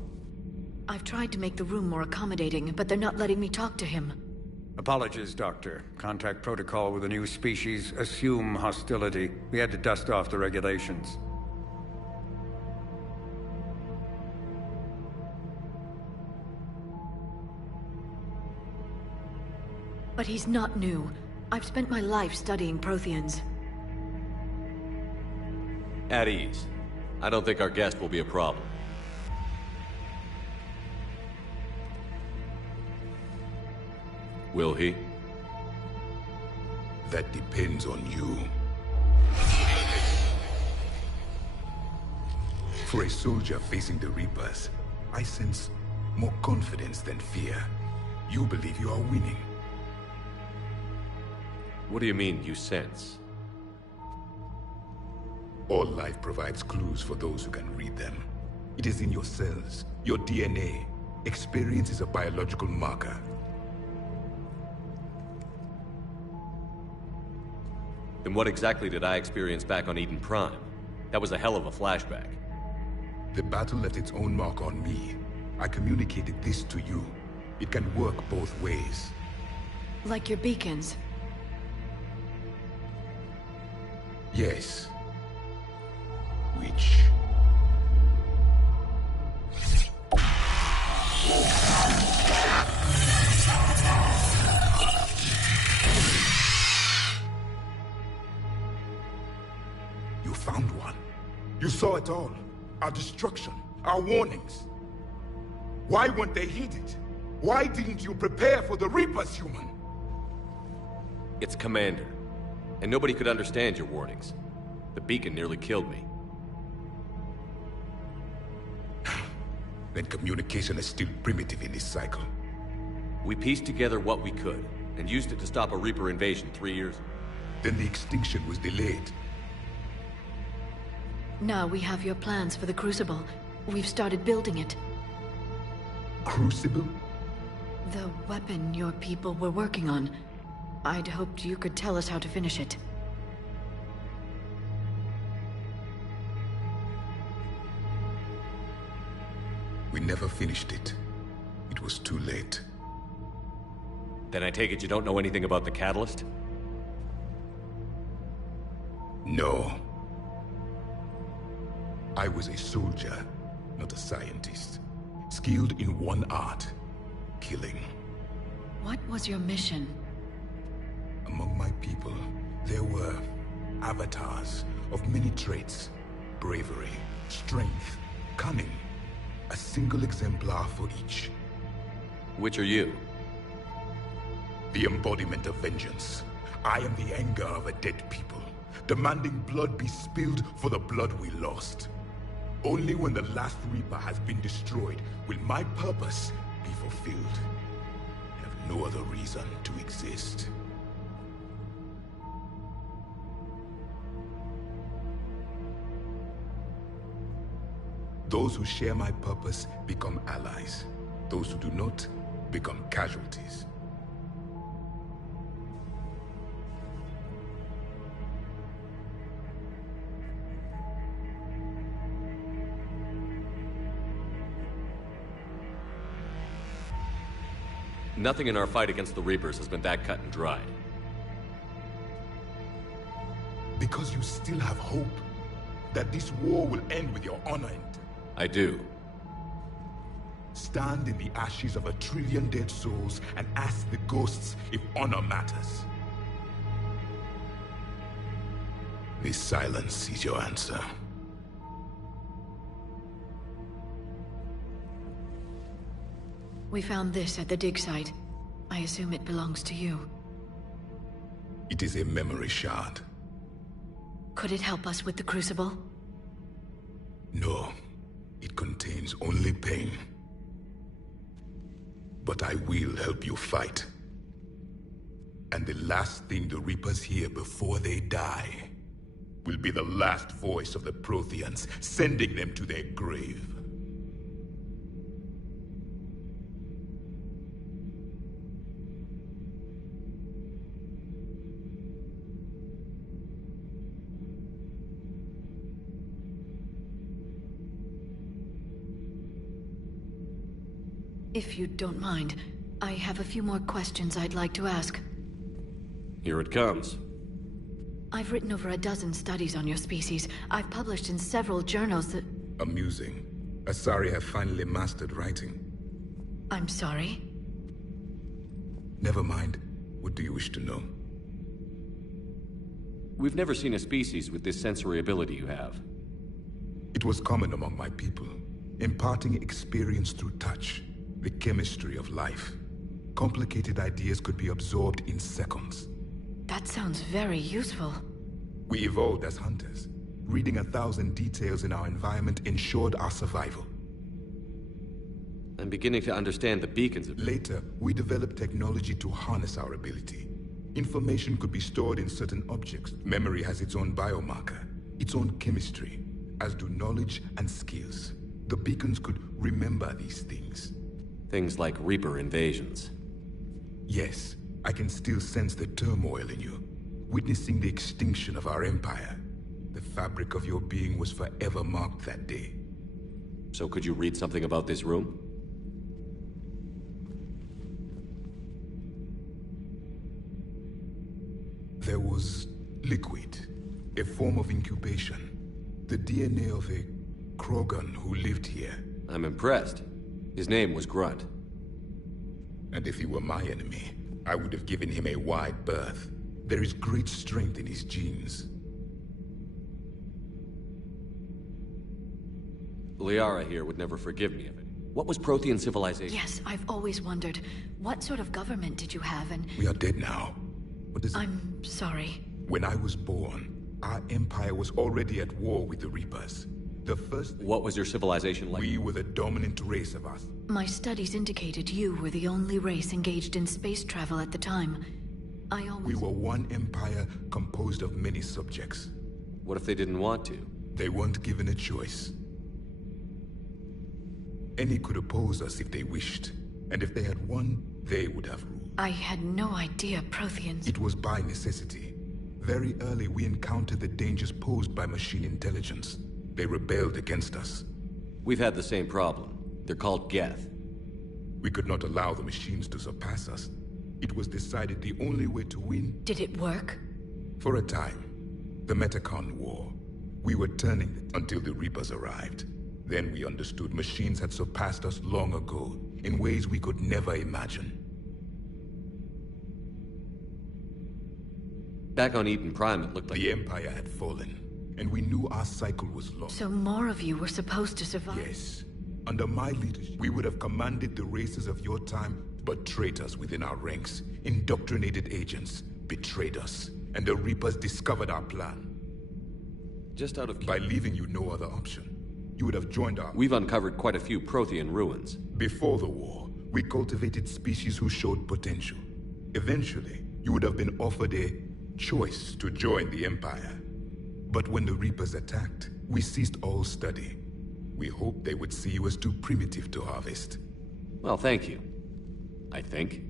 I've tried to make the room more accommodating, but they're not letting me talk to him. Apologies, Doctor. Contact protocol with a new species. Assume hostility. We had to dust off the regulations. But he's not new. I've spent my life studying Protheans. At ease. I don't think our guest will be a problem. Will he? That depends on you. For a soldier facing the Reapers, I sense more confidence than fear. You believe you are winning. What do you mean, you sense? All life provides clues for those who can read them. It is in your cells, your DNA. Experience is a biological marker. Then what exactly did I experience back on Eden Prime? That was a hell of a flashback. The battle left its own mark on me. I communicated this to you. It can work both ways. Like your beacons? Yes. Which... You found one. You saw it all. Our destruction, our warnings. Why weren't they heeded? Why didn't you prepare for the Reapers, human? It's Commander. And nobody could understand your warnings. The beacon nearly killed me. Then communication is still primitive in this cycle. We pieced together what we could, and used it to stop a Reaper invasion 3 years ago. Then the extinction was delayed. Now we have your plans for the Crucible. We've started building it. Crucible? The weapon your people were working on. I'd hoped you could tell us how to finish it. We never finished it. It was too late. Then I take it you don't know anything about the catalyst? No. I was a soldier, not a scientist. Skilled in one art, killing. What was your mission? Among my people, there were avatars of many traits. Bravery, strength, cunning. A single exemplar for each. Which are you? The embodiment of vengeance. I am the anger of a dead people, demanding blood be spilled for the blood we lost. Only when the last Reaper has been destroyed will my purpose be fulfilled. I have no other reason to exist. Those who share my purpose become allies. Those who do not become casualties. Nothing in our fight against the Reapers has been that cut and dried. Because you still have hope that this war will end with your honor. I do. Stand in the ashes of 1 trillion dead souls and ask the ghosts if honor matters. This silence is your answer. We found this at the dig site. I assume it belongs to you. It is a memory shard. Could it help us with the Crucible? No. It contains only pain. But I will help you fight. And the last thing the Reapers hear before they die will be the last voice of the Protheans, sending them to their grave. If you don't mind, I have a few more questions I'd like to ask. Here it comes. I've written over a dozen studies on your species. I've published in several journals that... Amusing. Asari have finally mastered writing. I'm sorry? Never mind. What do you wish to know? We've never seen a species with this sensory ability you have. It was common among my people, imparting experience through touch. The chemistry of life. Complicated ideas could be absorbed in seconds. That sounds very useful. We evolved as hunters. Reading 1,000 details in our environment ensured our survival. I'm beginning to understand the beacons. Later, we developed technology to harness our ability. Information could be stored in certain objects. Memory has its own biomarker, its own chemistry, as do knowledge and skills. the beacons could remember these things. Things like Reaper invasions. Yes, I can still sense the turmoil in you, witnessing the extinction of our empire. The fabric of your being was forever marked that day. So could you read something about this room? There was liquid, a form of incubation. The DNA of a Krogan who lived here. I'm impressed. His name was Grunt. And if he were my enemy, I would have given him a wide berth. There is great strength in his genes. Liara here would never forgive me of it. What was Prothean civilization? Yes, I've always wondered. What sort of government did you have, and... We are dead now. What is it? I'm sorry. When I was born, our empire was already at war with the Reapers. The first... What was your civilization like? We were the dominant race of us. My studies indicated you were the only race engaged in space travel at the time. We were one empire composed of many subjects. What if they didn't want to? They weren't given a choice. Any could oppose us if they wished. And if they had won, they would have ruled. I had no idea Protheans... It was by necessity. Very early, we encountered the dangers posed by machine intelligence. They rebelled against us. We've had the same problem. They're called Geth. We could not allow the machines to surpass us. It was decided the only way to win... Did it work? For a time. The Metacon War. We were turning it until the Reapers arrived. Then we understood machines had surpassed us long ago, in ways we could never imagine. Back on Eden Prime, it looked like... The Empire had fallen, and we knew our cycle was lost. So more of you were supposed to survive? Yes. Under my leadership, we would have commanded the races of your time, but traitors within our ranks, indoctrinated agents, betrayed us, and the Reapers discovered our plan. Just out of... By leaving you no other option, you would have joined our... We've uncovered quite a few Prothean ruins. Before the war, we cultivated species who showed potential. Eventually, you would have been offered a choice to join the Empire. But when the Reapers attacked, we ceased all study. We hoped they would see you as too primitive to harvest. Well, thank you. I think.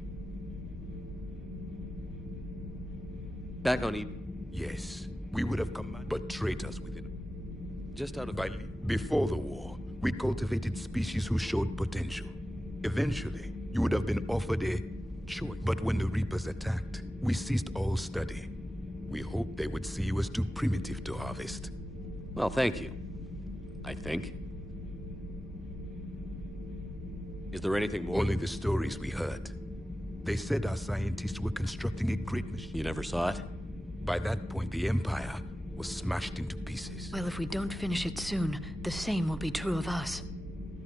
Back on Eden? Yes, we would have commanded, but traitors within. Just out of... Before the war, we cultivated species who showed potential. Eventually, you would have been offered a choice. But when the Reapers attacked, we ceased all study. We hoped they would see you as too primitive to harvest. Well, thank you. I think. Is there anything more? Only the stories we heard. They said our scientists were constructing a great machine. You never saw it? By that point, the Empire was smashed into pieces. Well, if we don't finish it soon, the same will be true of us.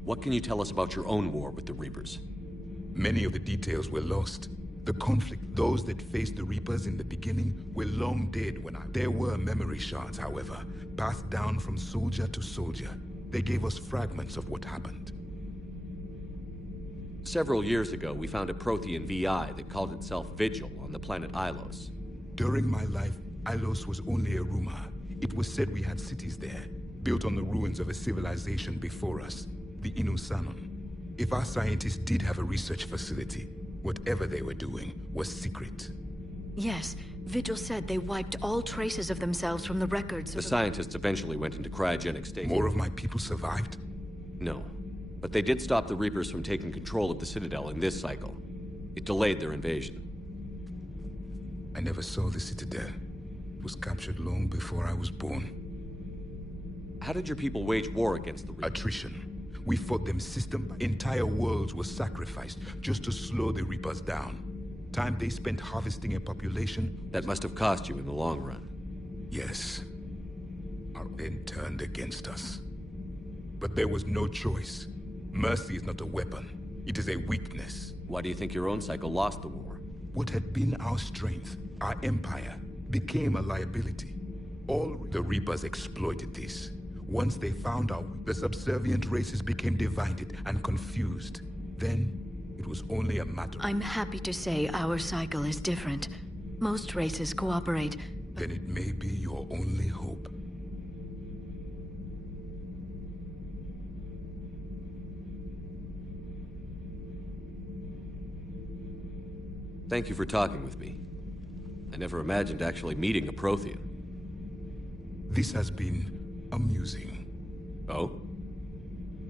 What can you tell us about your own war with the Reapers? Many of the details were lost. The conflict, those that faced the Reapers in the beginning, were long dead when There were memory shards, however, passed down from soldier to soldier. They gave us fragments of what happened. Several years ago, we found a Prothean VI that called itself Vigil on the planet Ilos. During my life, Ilos was only a rumor. It was said we had cities there, built on the ruins of a civilization before us, the Inusanon. If our scientists did have a research facility, whatever they were doing was secret. Yes, Vigil said they wiped all traces of themselves from the records of the scientists eventually went into cryogenic stasis. More of my people survived? No. But they did stop the Reapers from taking control of the Citadel in this cycle. It delayed their invasion. I never saw the Citadel. It was captured long before I was born. How did your people wage war against the Reapers? Attrition. We fought them Entire worlds were sacrificed just to slow the Reapers down. Time they spent harvesting a population... That must have cost you in the long run. Yes. Our men turned against us. But there was no choice. Mercy is not a weapon. It is a weakness. Why do you think your own cycle lost the war? What had been our strength, our empire, became a liability. All the Reapers exploited this. Once they found out, the subservient races became divided and confused. Then, it was only a matter... I'm happy to say our cycle is different. Most races cooperate. Then it may be your only hope. Thank you for talking with me. I never imagined actually meeting a Prothean. This has been amusing. Oh?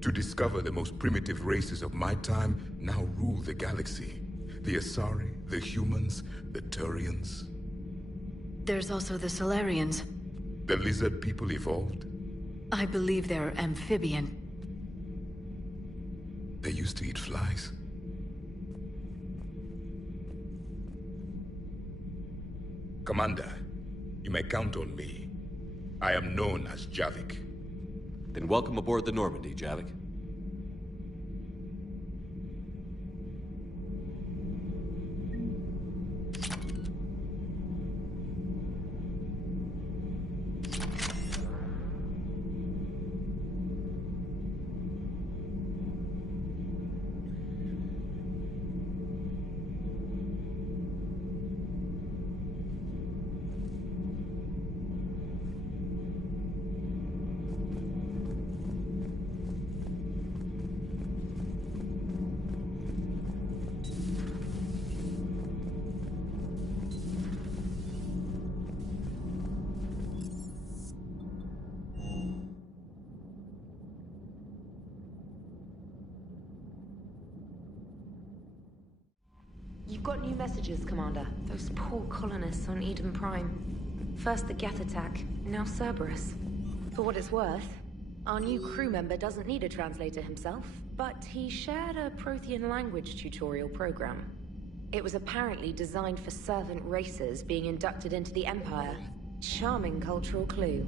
To discover the most primitive races of my time now rule the galaxy. The Asari, the humans, the Turians. There's also the Solarians. The lizard people evolved? I believe they're amphibian. They used to eat flies. Commander, you may count on me. I am known as Javik. Then welcome aboard the Normandy, Javik. You've got new messages, Commander. Those poor colonists on Eden Prime. First the Geth attack, now Cerberus. For what it's worth, our new crew member doesn't need a translator himself, but he shared a Prothean language tutorial program. It was apparently designed for servant races being inducted into the Empire. Charming cultural clue.